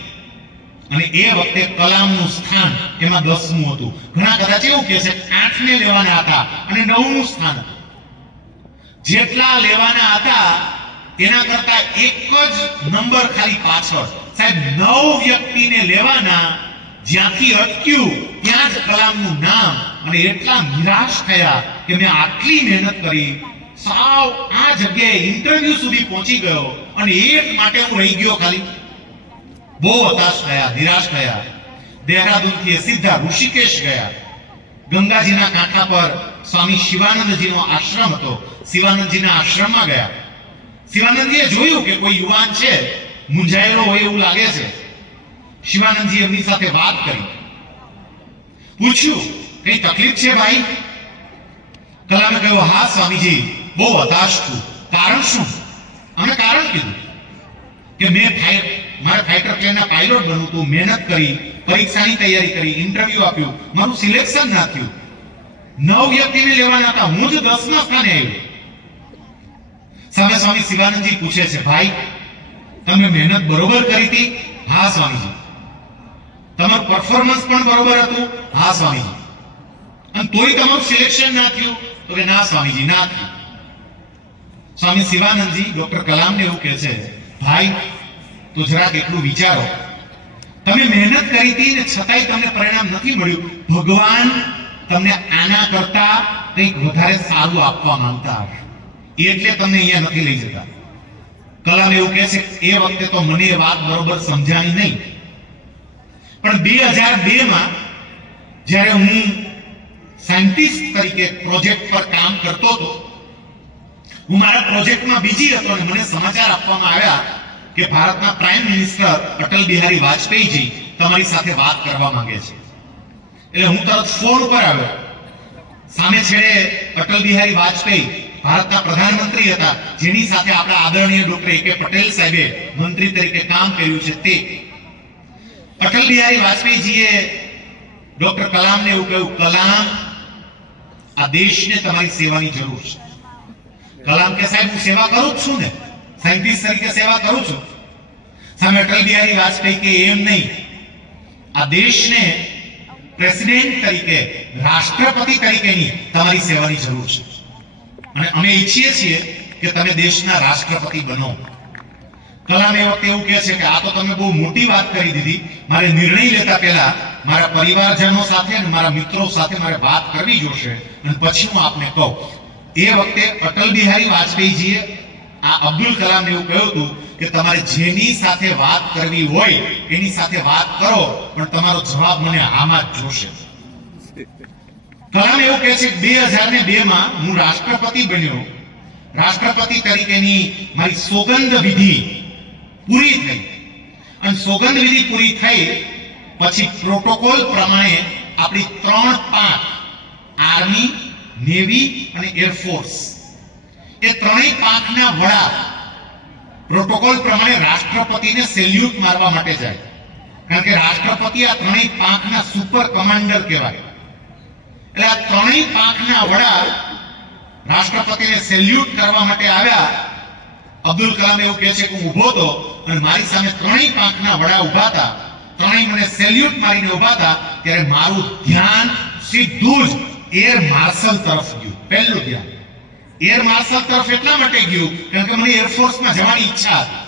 અને એ વખતે કલામનું સ્થાન એમાં 10મું હતું. ઘણા કદાચ એવું કહે છે 8 ને લેવાના હતા અને 9મું સ્થાન હતું. જેટલા લેવાના હતા એના કરતા એક જ નંબર ખાલી પાછળ. સાહેબ, 9 વ્યક્તિને લેવાના, જ્યાંથી અટક્યું ત્યાં જ કલામનું નામ. અને એટલા નિરાશ થયા કે મેં આટલી મહેનત કરી, સાવ આ જગ્યાએ ઇન્ટરવ્યુ સુધી પહોંચી ગયો અને એક માટે હું રહી ગયો ખાલી. બહુ હતાશ થયા, નિરાશ થયા. દહેરાદૂનથી સીધા ઋષિકેશ ગયા. ગંગાજીના કાંઠા પર સ્વામી શિવાનંદજીનો આશ્રમ હતો. શિવાનંદજીના આશ્રમમાં ગયા. શિવાનંદજીએ જોયું કે કોઈ યુવાન છે, મૂંઝાયેલો હોય એવું લાગે છે. શિવાનંદજી એમની સાથે વાત કરી, પૂછ્યું, કઈ તકલીફ છે ભાઈ? કલામે કહ્યું, હા સ્વામીજી, બહુ હતાશ છું. કારણ શું? અમે કારણ કીધું કે મારે ફાઇટર પ્લેનના પાયલોટ બનવું હતું, મહેનત કરી, પરીક્ષાની તૈયારી કરી, ઇન્ટરવ્યુ આપ્યું, મારું સિલેક્શન ના થયું. 9 વ્યક્તિને લેવાના હતા, હું જ 10મા સ્થાને આવ્યો. સામે સ્વામી શિવાનંદજી પૂછે છે, ભાઈ તમે મહેનત બરોબર કરી હતી? હા સ્વામીજી. તમારું પરફોર્મન્સ પણ બરોબર હતું? હા સ્વામીજી. અને તોય તમારું સિલેક્શન ના થયું? તો કે ના સ્વામીજી, ના થયું. સ્વામી શિવાનંદજી ડોક્ટર કલામને એવું કહે છે, ભાઈ તો જરાક એટલું વિચારો, તમે મહેનત કરી હતી ને છતાંય તમને પરિણામ નથી મળ્યું. ભગવાન તમને આના કરતા કંઈક વધારે સારું આપવા માંગતા હશે, એટલે તમને અહીંયા નથી લઈ જતા. કલામ એવું કહે છે, એ વખતે તો મને એ વાત બરોબર સમજાણી નહીં, પણ 2002માં જ્યારે હું સાયન્ટિસ્ટ તરીકે પ્રોજેક્ટ પર કામ કરતો હતો, હું મારા પ્રોજેક્ટમાં બીજી હતો અને મને સમાચાર આપવામાં આવ્યા કે ભારતના પ્રાઇમ મિનિસ્ટર અટલ બિહારી વાજપેયીજી તમારી સાથે વાત કરવા માંગે છે. એટલે હું તરત ફોન ઉપર આવ્યો. સામે છેડે અટલ બિહારી વાજપેયી ભારતના પ્રધાનમંત્રી હતા, જેની સાથે આપણા આદરણીય ડોક્ટર A.K. પટેલ સાહેબે મંત્રી તરીકે કામ કર્યું છે. તે અટલ બિહારી વાજપેયીજીએ ડોક્ટર કલામને એવું કહ્યું, કલામ, આ દેશને તમારી સેવાની જરૂર છે. કલામ કે સાહેબ હું સેવા કરું જ છું ને, સાયન્ટિસ્ટ તરીકે સેવા કરું છું. સામે અટલ બિહારી વાજપેયી કે એમ નહીં, આ દેશને પ્રેસિડેન્ટ તરીકે, રાષ્ટ્રપતિ તરીકેની તમારી સેવાની જરૂર છે અને અમે ઈચ્છીએ છીએ કે તમે દેશના રાષ્ટ્રપતિ બનો. કલામ એ વખતે એવું કહે છે કે આ તો તમે બહુ મોટી વાત કરી દીધી, મારે નિર્ણય લેતા પહેલા મારા પરિવારજનો સાથે અને મારા મિત્રો સાથે મારે વાત કરવી જોશે અને પછી હું આપને કહું. એ વખતે અટલ બિહારી વાજપેયીજીએ આ અબ્દુલ કલામને એવું કહ્યું હતું કે તમારે જેની સાથે વાત કરવી હોય એની સાથે વાત કરો, પણ તમારો જવાબ મને આમાં જ જોશે. કલામ એવું કહે છે કે 2002 માં હું રાષ્ટ્રપતિ બન્યો. રાષ્ટ્રપતિ તરીકેની મારી સોગંદ વિધિ પૂરી થઈ અને સોગંદ વિધિ પૂરી થઈ પછી પ્રોટોકોલ પ્રમાણે આપણી 3 પાંખ, આર્મી, નેવી અને એરફોર્સ, એ ત્રણેય પાંખના વડા પ્રોટોકોલ પ્રમાણે રાષ્ટ્રપતિને સેલ્યુટ મારવા માટે જાય. કારણ કે રાષ્ટ્રપતિ આ ત્રણેય પાંખના સુપર કમાન્ડર કહેવાય. એટલે આ ત્રણેય પાંખના વડા રાષ્ટ્રપતિને સેલ્યુટ કરવા માટે આવ્યા. અબ્દુલ કલામ એવું કહે છે કે હું ઊભો હતો અને મારી સામે ત્રણેય પાંખના વડા ઊભા હતા. ત્રણેય મને સેલ્યુટ મારીને ઊભા હતા ત્યારે મારું ધ્યાન સીધું જ એર માર્શલ તરફ ગયું. પહેલું ધ્યાન એર માર્શલ તરફ એટલા માટે ગયું કારણ કે મને એરફોર્સમાં જવાની ઈચ્છા હતી.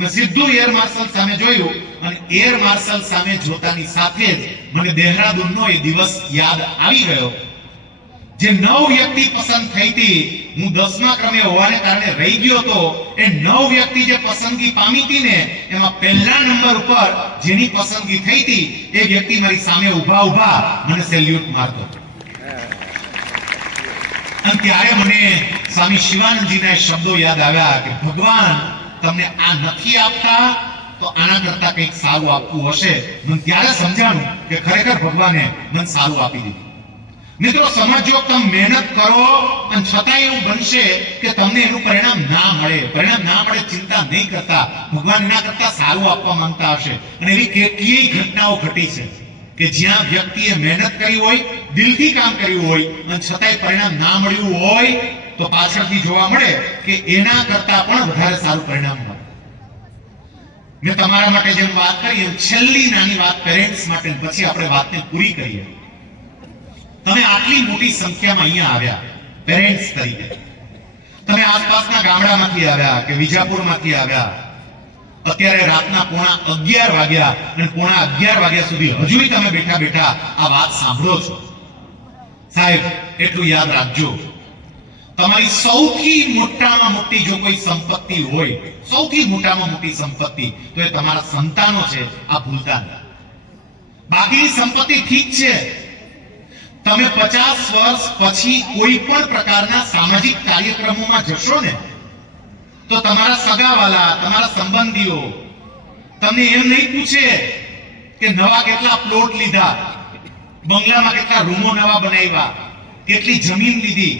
મેં સીધું એર માર્શલ સામે જોયું અને એર માર્શલ સામે જોતાની સાથે જ મને દહેરાદૂનનો એ દિવસ યાદ આવી ગયો. જે 9 વ્યક્તિ પસંદ થઈ હતી, હું 10મા ક્રમે હોવાને કારણે રહી ગયો હતો. એ 9 વ્યક્તિ જે પસંદગી પામી હતી ને, એમાં પહેલા નંબર ઉપર જેની પસંદગી થઈ હતી એ વ્યક્તિ મારી સામે ઊભા મને સેલ્યુટ મારતો હતો. અને ત્યારે મને સ્વામી શિવાનંદજીના શબ્દો યાદ આવ્યા કે ભગવાન તમને આ નથી આપતા તો આના કરતા કંઈક સારું આપવું હશે. મને ત્યારે સમજાણું કે ખરેખર ભગવાને મને સારું આપી દીધું. મિત્રો સમજો, તમે મહેનત કરો અને છતાંય એવું બનશે કે તમને એનું પરિણામ ના મળે. પરિણામ ના મળે ચિંતા નહીં કરતા, ભગવાન એના કરતા સારું આપવા માંગતા હશે. અને એવી કેટલીય ઘટનાઓ ઘટી છે કે જ્યાં વ્યક્તિએ મહેનત કરી હોય, દિલથી કામ કર્યું હોય અને છતાંય પરિણામ ના મળ્યું હોય તો પાછળથી જોવા મળે કે એના કરતા પણ વધારે સારું પરિણામ મળે. મેં તમારા માટે જેમ વાત કરી એમ છેલ્લી નાની વાત પેરેન્ટ્સ માટે, પછી આપણે વાતને પૂરી કરીએ. તમે આટલી મોટી સંખ્યામાં અહીંયા આવ્યા પેરેન્ટ્સ તરીકે. તમે આસપાસના ગામડામાંથી આવ્યા કે વિજાપુરમાંથી આવ્યા. અત્યારે રાતના 11:15 વાગ્યા અને 11:15 વાગ્યા સુધી હજુય તમે બેઠા બેઠા આ વાત સાંભળો છો. સાહેબ એટલું યાદ રાખજો, તમારી સૌથી મોટામાં મોટી જો કોઈ સંપત્તિ હોય, સૌથી મોટામાં મોટી સંપત્તિ તો એ તમારા સંતાનો છે. આ ભૂલતા નહીં. બાકીની સંપત્તિ ઠીક છે, તમે 50 વર્ષ પછી કોઈ પણ પ્રકારના સામાજિક કાર્યક્રમોમાં જશો ને તો તમારા સગાવાલા, તમારા સંબંધીઓ તમને એમ નહીં પૂછે કે નવા કેટલા પ્લોટ લીધા, બંગલામાં કેટલા રૂમો નવા બનાવ્યા, કેટલી જમીન લીધી.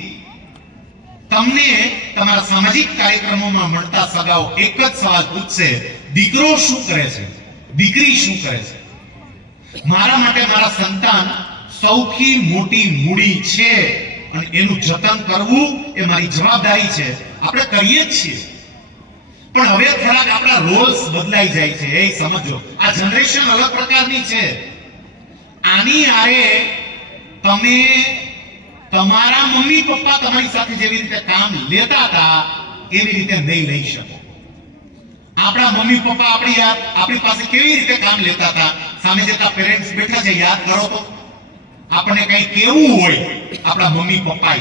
તમને તમારા સામાજિક કાર્યક્રમોમાં મળતા સગાઓ એક જ સવાલ પૂછશે, દીકરો શું કરે છે, દીકરી શું કરે છે. મારા માટે મારા સંતાન સૌથી મોટી મૂડી છે અને એનું જતન કરવું એ મારી જવાબદારી છે. આપણે કરીએ જ છીએ, પણ હવે થોડાક આપણા રોલ્સ બદલાઈ જાય છે. એ સમજો, આ જનરેશન અલગ પ્રકારની છે. આની આરે તમે તમારા મમ્મી પપ્પા તમારી સાથે જેવી રીતે કામ લેતા હતા એવી રીતે નહીં લઈ શકો. આપણા મમ્મી પપ્પા આપણી પાસે કેવી રીતે કામ લેતા હતા, સામે જેટલા પેરેન્ટ્સ બેઠા છે યાદ કરો તો. આપણને કઈ કેવું હોય, આપણા મમ્મી પપ્પા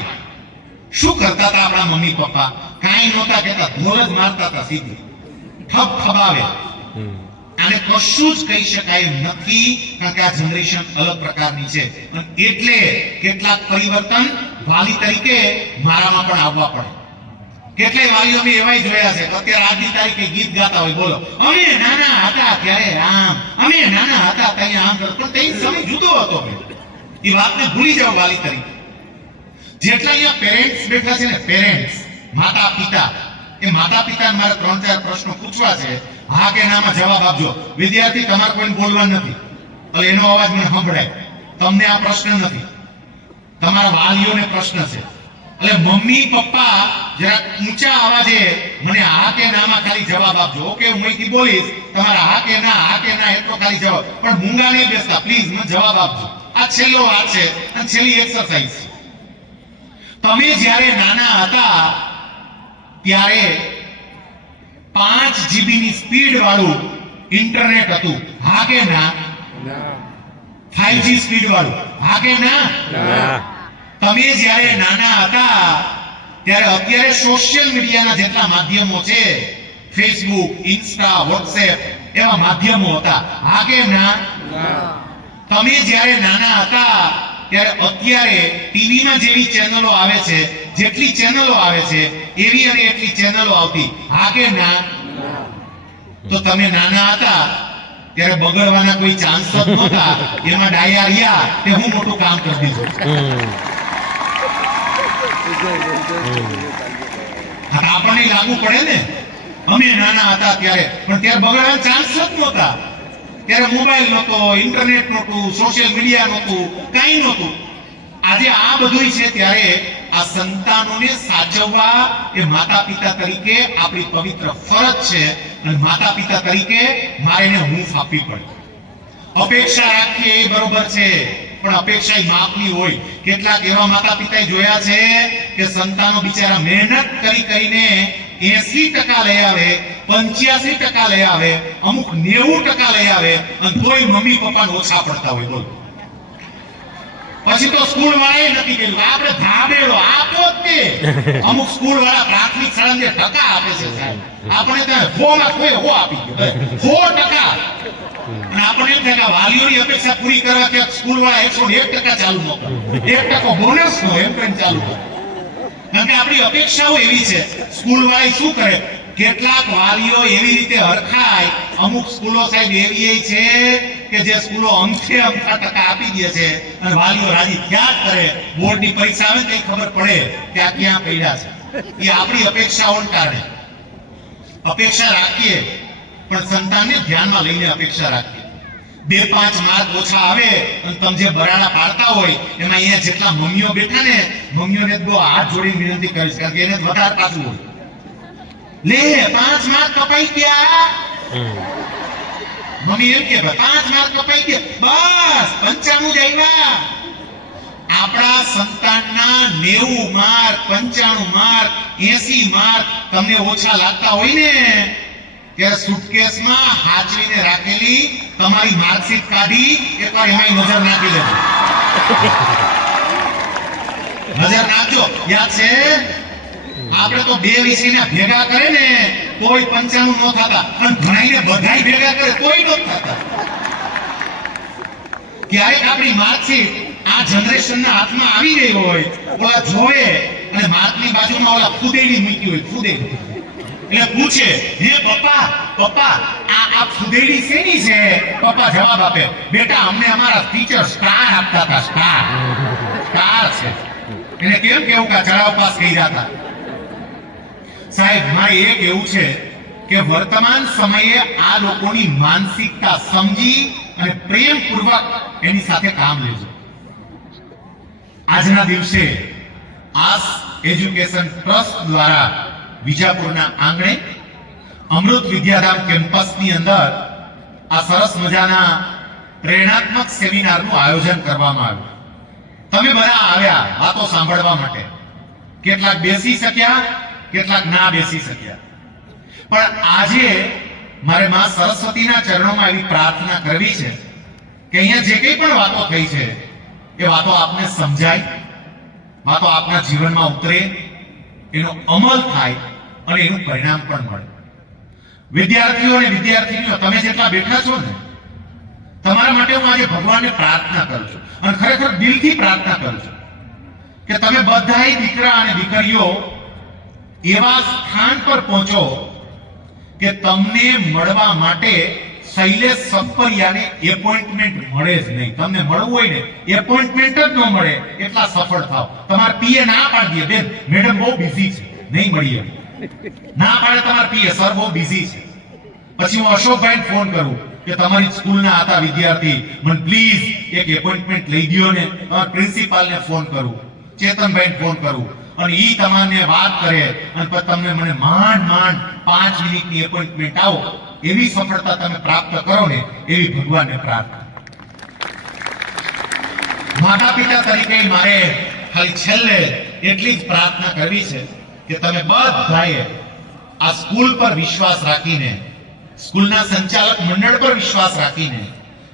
શું કરતા હતા? આપણા મમ્મી પપ્પા કાંઈ નહોતા કહેતા, ધોર જ મારતા હતા સીધી, ઠપઠપાવે. આને કશું જ કહી શકાય એમ નથી, કારણ કે આ જનરેશન અલગ પ્રકારની છે. અને એટલે કેટલાક પરિવર્તન વાલી તરીકે મારામાં પણ આવવા પડે. કેટલાય વાલીઓ મેં એવાય જોયા છે કે અત્યારે આજની તારીખે ગીત ગાતા હોય, બોલો અમે નાના હતા ત્યારે આમ, અમે નાના હતા ત્યારે આમ, પણ તે સમય જુદો હતો. એ વાતને ભૂલી જાઓ વાલી તરીકે. જેટલા અહીંયા પેરેન્ટ્સ બેઠા છે ને, પેરેન્ટ્સ, માતા પિતા, એ માતા પિતાને મારે 3-4 પ્રશ્નો પૂછવા છે. હા કે નામાં જવાબ આપજો. વિદ્યાર્થી તમારે કોઈને બોલવાનું નથી, એટલે એનો અવાજ મને સંભળાય. તમને આ પ્રશ્ન નથી, તમારા વાલીઓને પ્રશ્ન છે. એટલે મમ્મી પપ્પા જરા ઊંચા અવાજે મને હા કે નામાં ખાલી જવાબ આપજો. ઓકે, હું અહીંથી બોલીશ, તમારા હા કે ના એટલો ખાલી જવાબ. પણ મૂંગા નહીં બેસતા, પ્લીઝ મને જવાબ આપજો. આ છેલ્લો વાત છે અને છેલ્લી એક્સરસાઇઝ છે. તમે જ્યારે નાના હતા ત્યારે 5 GB ની સ્પીડ વાળું ઇન્ટરનેટ હતું, હા કે ના? 5G સ્પીડ વાળું, હા કે ના? તમે જ્યારે નાના હતા ત્યારે અત્યારે સોશિયલ મીડિયાના જેટલા માધ્યમો છે, ફેસબુક, ઇન્સ્ટા, વોટ્સએપ એવા માધ્યમો હતા, હા કે ના? તમે જ્યારે નાના હતા ત્યારે અત્યારે ટીવીમાં જેવી ચેનલો આવે છે, જેટલી ચેનલો આવે છે એવી અને એટલી ચેનલો આવતી, હા કે ના? તો તમે નાના હતા ત્યારે બગડવાના કોઈ ચાન્સ જ નહોતા. એમાં ડાયરિયા તે હું મોટું કામ કરી દીધું. આપણને લાગુ પડે ને, અમે નાના હતા ત્યારે, પણ ત્યારે બગડવાના ચાન્સ જ નહોતા. ત્યારે મોબાઈલ નહોતો, ઇન્ટરનેટ નહોતું, સોશિયલ મીડિયા નહોતું, કાંઈ નહોતું. આજે આ બધું છે ત્યારે આ સંતાનોને સાચવવા એ માતા પિતા તરીકે આપણી પવિત્ર ફરજ છે. અને માતા પિતા તરીકે મારે એને હૂંફ આપવી પડે. અપેક્ષા રાખીએ એ બરોબર છે, પણ અપેક્ષા એ માપની હોય. કેટલાક એવા માતા પિતાએ જોયા છે કે સંતાનો બિચારા મહેનત કરીને 80% લઈ આવે, 85% લઈ આવે, અમુક 90% લઈ આવે, અને તોય મમ્મી પપ્પાને ઓછા પડતા હોય. બોલો, પછી તો સ્કૂલ વાળાએ નક્કી કર્યું આપણે ધાબેડો આપો જ તે. અમુક સ્કૂલ વાળા પ્રાથમિક શાળામાં જે ટકા આપે છે સાહેબ, આપણે ત્યાં 100 માં કોઈ 100 આપી ગયો, 100%. અને આપણે એમ થાય કે વાલીઓની અપેક્ષા પૂરી કરવા કે સ્કૂલ વાળા 101% ચાલુ ન કરે, 1% બોનસ નો એમ કરીને ચાલુ કરે. કારણ કે આપણી અપેક્ષાઓ એવી છે. સ્કૂલ વાળા શું કરે, કેટલાક વાલીઓ એવી રીતે હરખાય. અમુક સ્કૂલો સાહેબ એવી છે કે જે સ્કૂલો અમથે અમથા ટકા આપી દે છે અને વાલીઓ રાજી થયા જ કરે. બોર્ડની પરીક્ષા આવે તો ખબર પડે કે આ ક્યાં પડ્યા છે. એ આપણી અપેક્ષાઓને કારણે. અપેક્ષા રાખીએ પણ સંતાનને ધ્યાનમાં લઈને અપેક્ષા રાખીએ. 2-5 માર્ક ઓછા આવે અને તમે જે બરાડા પાડતા હોય એમાં અહીંયા જેટલા મમ્મીઓ બેઠા ને, મમ્મીઓને બહુ હાથ જોડીને વિનંતી કરીશ, કારણ કે એને વધારે પાછું હોય. લે 5 માર્ક કપાઈ ગયા, મમ્મી એમ કે 5 માર્ક કપાઈ ગયા, બસ 95 જ આવ્યા. આપણા સંતાનના 90 માર્ક, 95 માર્ક, 80 માર્ક તમને ઓછા લાગતા હોય ને ત્યારે સુટકેસમાં હાચવીને રાખેલી તમારી માર્કશીટ કાઢી એકવાર એમાં નજર નાખી લેજો. નજર નાખજો. યાદ છે આપણે તો 2 વિષયના ભેગા કરે ને તોય 95 નો થતા, અને ઘણાઈને બધાય ભેગા કરે તોય નો થતા. ક્યારેક આપણી માર્કશીટ આ જનરેશનના હાથમાં આવી ગઈ હોય, ઓલા જોવે અને માર્કની બાજુમાં ઓલા ફુદેડી મૂકી હોય, ફુદેડી. એટલે પૂછે, હે પપ્પા આ ફુદેડી શેની છે? પપ્પા જવાબ આપે, બેટા અમને અમારા ટીચર સ્ટાર આપતા હતા, સ્ટાર છે. એને કેમ કેવું કે ચડાવ પાસ થઈ જતા. સાહેબ મારે એ કહેવું છે કે વર્તમાન સમયે આ લોકોની માનસિકતા સમજી અને પ્રેમપૂર્વક એની સાથે કામ લેજો. આજના દિવસે આસ એજ્યુકેશન ટ્રસ્ટ દ્વારા વિજાપુરના આંગણે અમૃત વિદ્યાધામ કેમ્પસની અંદર આ સરસ મજાના પ્રેરણાત્મક સેમિનારનું આયોજન કરવામાં આવ્યું. તમે બધા આવ્યા વાતો સાંભળવા માટે. કેટલાક બેસી શક્યા, કેટલાક ના બેસી શક્યા. પણ આજે મારે માં સરસ્વતીના ચરણોમાં એવી પ્રાર્થના કરવી છે કે અહીંયા જે કંઈ પણ વાતો થઈ છે એ વાતો આપને સમજાય, વાતો આપના જીવનમાં ઉતરે, એનો અમલ થાય અને એનું પરિણામ પણ મળે. વિદ્યાર્થીઓ અને વિદ્યાર્થીનીઓ તમે જેટલા બેઠા છો ને, તમારા માટે હું આજે ભગવાનને પ્રાર્થના કરું છું અને ખરેખર દિલથી પ્રાર્થના કરું છું કે તમે બધાય દીકરા અને દીકરીઓ એવા સ્થાન પર પહોંચો કે તમને મળવા માટે શૈલેષ સપરિયાને એપોઇન્ટમેન્ટ મળે જ નહીં. તમને મળવું હોય ને એપોઇન્ટમેન્ટ જ ન મળે એટલા સફળ થાવ. તમારા પીએ ના પાડી દે, બેન મેડમ બહુ બિઝી છે, નહીં મળી હવે. ના પાડે તમારા પીએ, સર બહુ બિઝી છે. પછી હું અશોકભાઈને ફોન કરું, કે તમારી સ્કૂલના આતા વિદ્યાર્થી મને પ્લીઝ એક એપોઇન્ટમેન્ટ લઈ દ્યો ને, તમારા પ્રિન્સિપાલને ફોન કરું, ચેતનભાઈને ફોન કરું અને ઈ તમને વાત કરે અને પછી તમને મને માંડ 5 મિનિટની એપોઇન્ટમેન્ટ આવો એવી સફળતા તમે પ્રાપ્ત કરો ને, એવી ભગવાનને પ્રાર્થના. માતા પિતા તરીકે મારે ખાલી છેલ્લે એટલી જ પ્રાર્થના કરવી છે કે તમે બધાએ આ સ્કૂલ પર વિશ્વાસ રાખીને, સ્કૂલના સંચાલક મંડળ પર વિશ્વાસ રાખીને,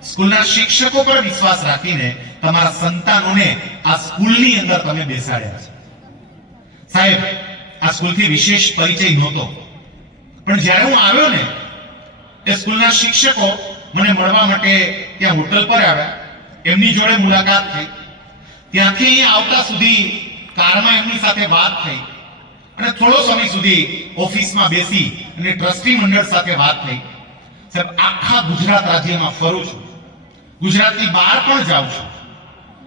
સ્કૂલના શિક્ષકો પર વિશ્વાસ રાખીને તમારા સંતાનોને આ સ્કૂલની અંદર તમે બેસાડ્યા છે. સાહેબ, આ સ્કૂલથી વિશેષ પરિચય નહોતો, પણ જ્યારે હું આવ્યો ને એ સ્કૂલના શિક્ષકો મને મળવા માટે ત્યાં હોટલ પર આવ્યા, એમની જોડે મુલાકાત થઈ, ત્યાંથી અહીંયા આવતા સુધી કારમાં એમની સાથે વાત થઈ અને થોડો સમય સુધી ઓફિસમાં બેસી અને ટ્રસ્ટી મંડળ સાથે વાત થઈ. સાહેબ, આખા ગુજરાત રાજ્યમાં ફરું છું, ગુજરાતની બહાર પણ જાઉં છું,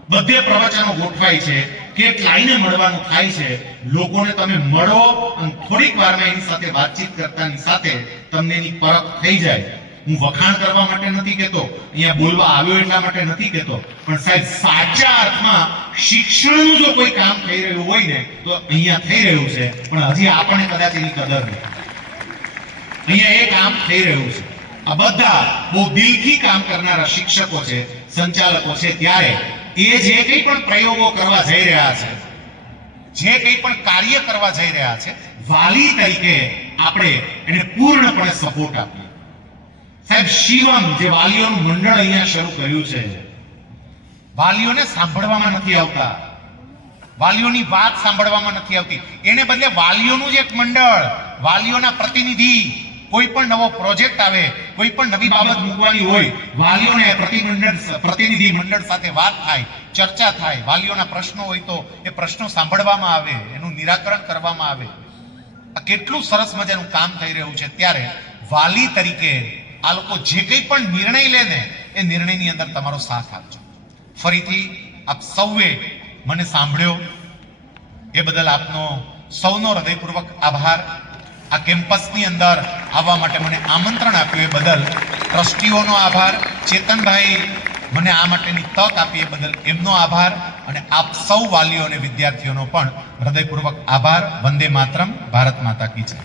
બધે પ્રવચનો ગોઠવાય છે, કેટલાયને મળવાનું થાય છે. લોકોને તમે મળો અને થોડીક વારમાં એની સાથે વાતચીત કરતાની સાથે તમને એની પરખ થઈ જાય. હું વખાણ કરવા માટે નથી કહેતો, અહીંયા બોલવા આવ્યો એટલા માટે નથી કહેતો, પણ સાહેબ સાચા અર્થમાં શિક્ષણનું જો કોઈ કામ થઈ રહ્યું હોય ને તો અહીંયા થઈ રહ્યું છે, પણ હજી આપણને કદાચ એની કદર નથી. અહીંયા એ કામ થઈ રહ્યું છે. આ બધા બહુ દિલથી કામ કરનારા શિક્ષકો છે, સંચાલકો છે. ત્યારે એ જે કંઈ પણ પ્રયોગો કરવા જઈ રહ્યા છે, જે કંઈ પણ કાર્ય કરવા જઈ રહ્યા છે, વાલી તરીકે આપણે એને પૂર્ણપણે સપોર્ટ આપીએ. સાહેબ, શિવમ જે વાલીઓનું મંડળ અહીંયા શરૂ કર્યું છે, વાલીઓને સાંભળવામાં નથી આવતા, વાલીઓની વાત સાંભળવામાં નથી આવતી, એને બદલે વાલીઓનું જ એક મંડળ, વાલીઓના પ્રતિનિધિ, કોઈ પણ નવો પ્રોજેક્ટ આવે, કોઈ પણ નવી બાબત મૂકવાની હોય, વાલીઓને પ્રતિનિધિ મંડળ સાથે વાત થાય, ચર્ચા થાય, વાલીઓના પ્રશ્નો હોય તો એ પ્રશ્નો સાંભળવામાં આવે, એનું નિરાકરણ કરવામાં આવે. આ કેટલું સરસ મજાનું કામ થઈ રહ્યું છે. ત્યારે વાલી તરીકે આ લોકો જે કંઈ પણ નિર્ણય લે ને એ નિર્ણયની અંદર તમારો સાથ આપજો. ફરીથી આપ સૌએ મને સાંભળ્યો એ બદલ આપનો સૌનો હૃદયપૂર્વક આભાર. આ કેમ્પસની અંદર આવવા માટે મને આમંત્રણ આપ્યું એ બદલ ટ્રસ્ટીઓનો આભાર. ચેતનભાઈ મને આ માટેની તક આપી એ બદલ એમનો આભાર, અને આપ સૌ વાલીઓ અને વિદ્યાર્થીઓનો પણ હૃદયપૂર્વક આભાર. વંદે માતરમ. ભારત માતા કી જય.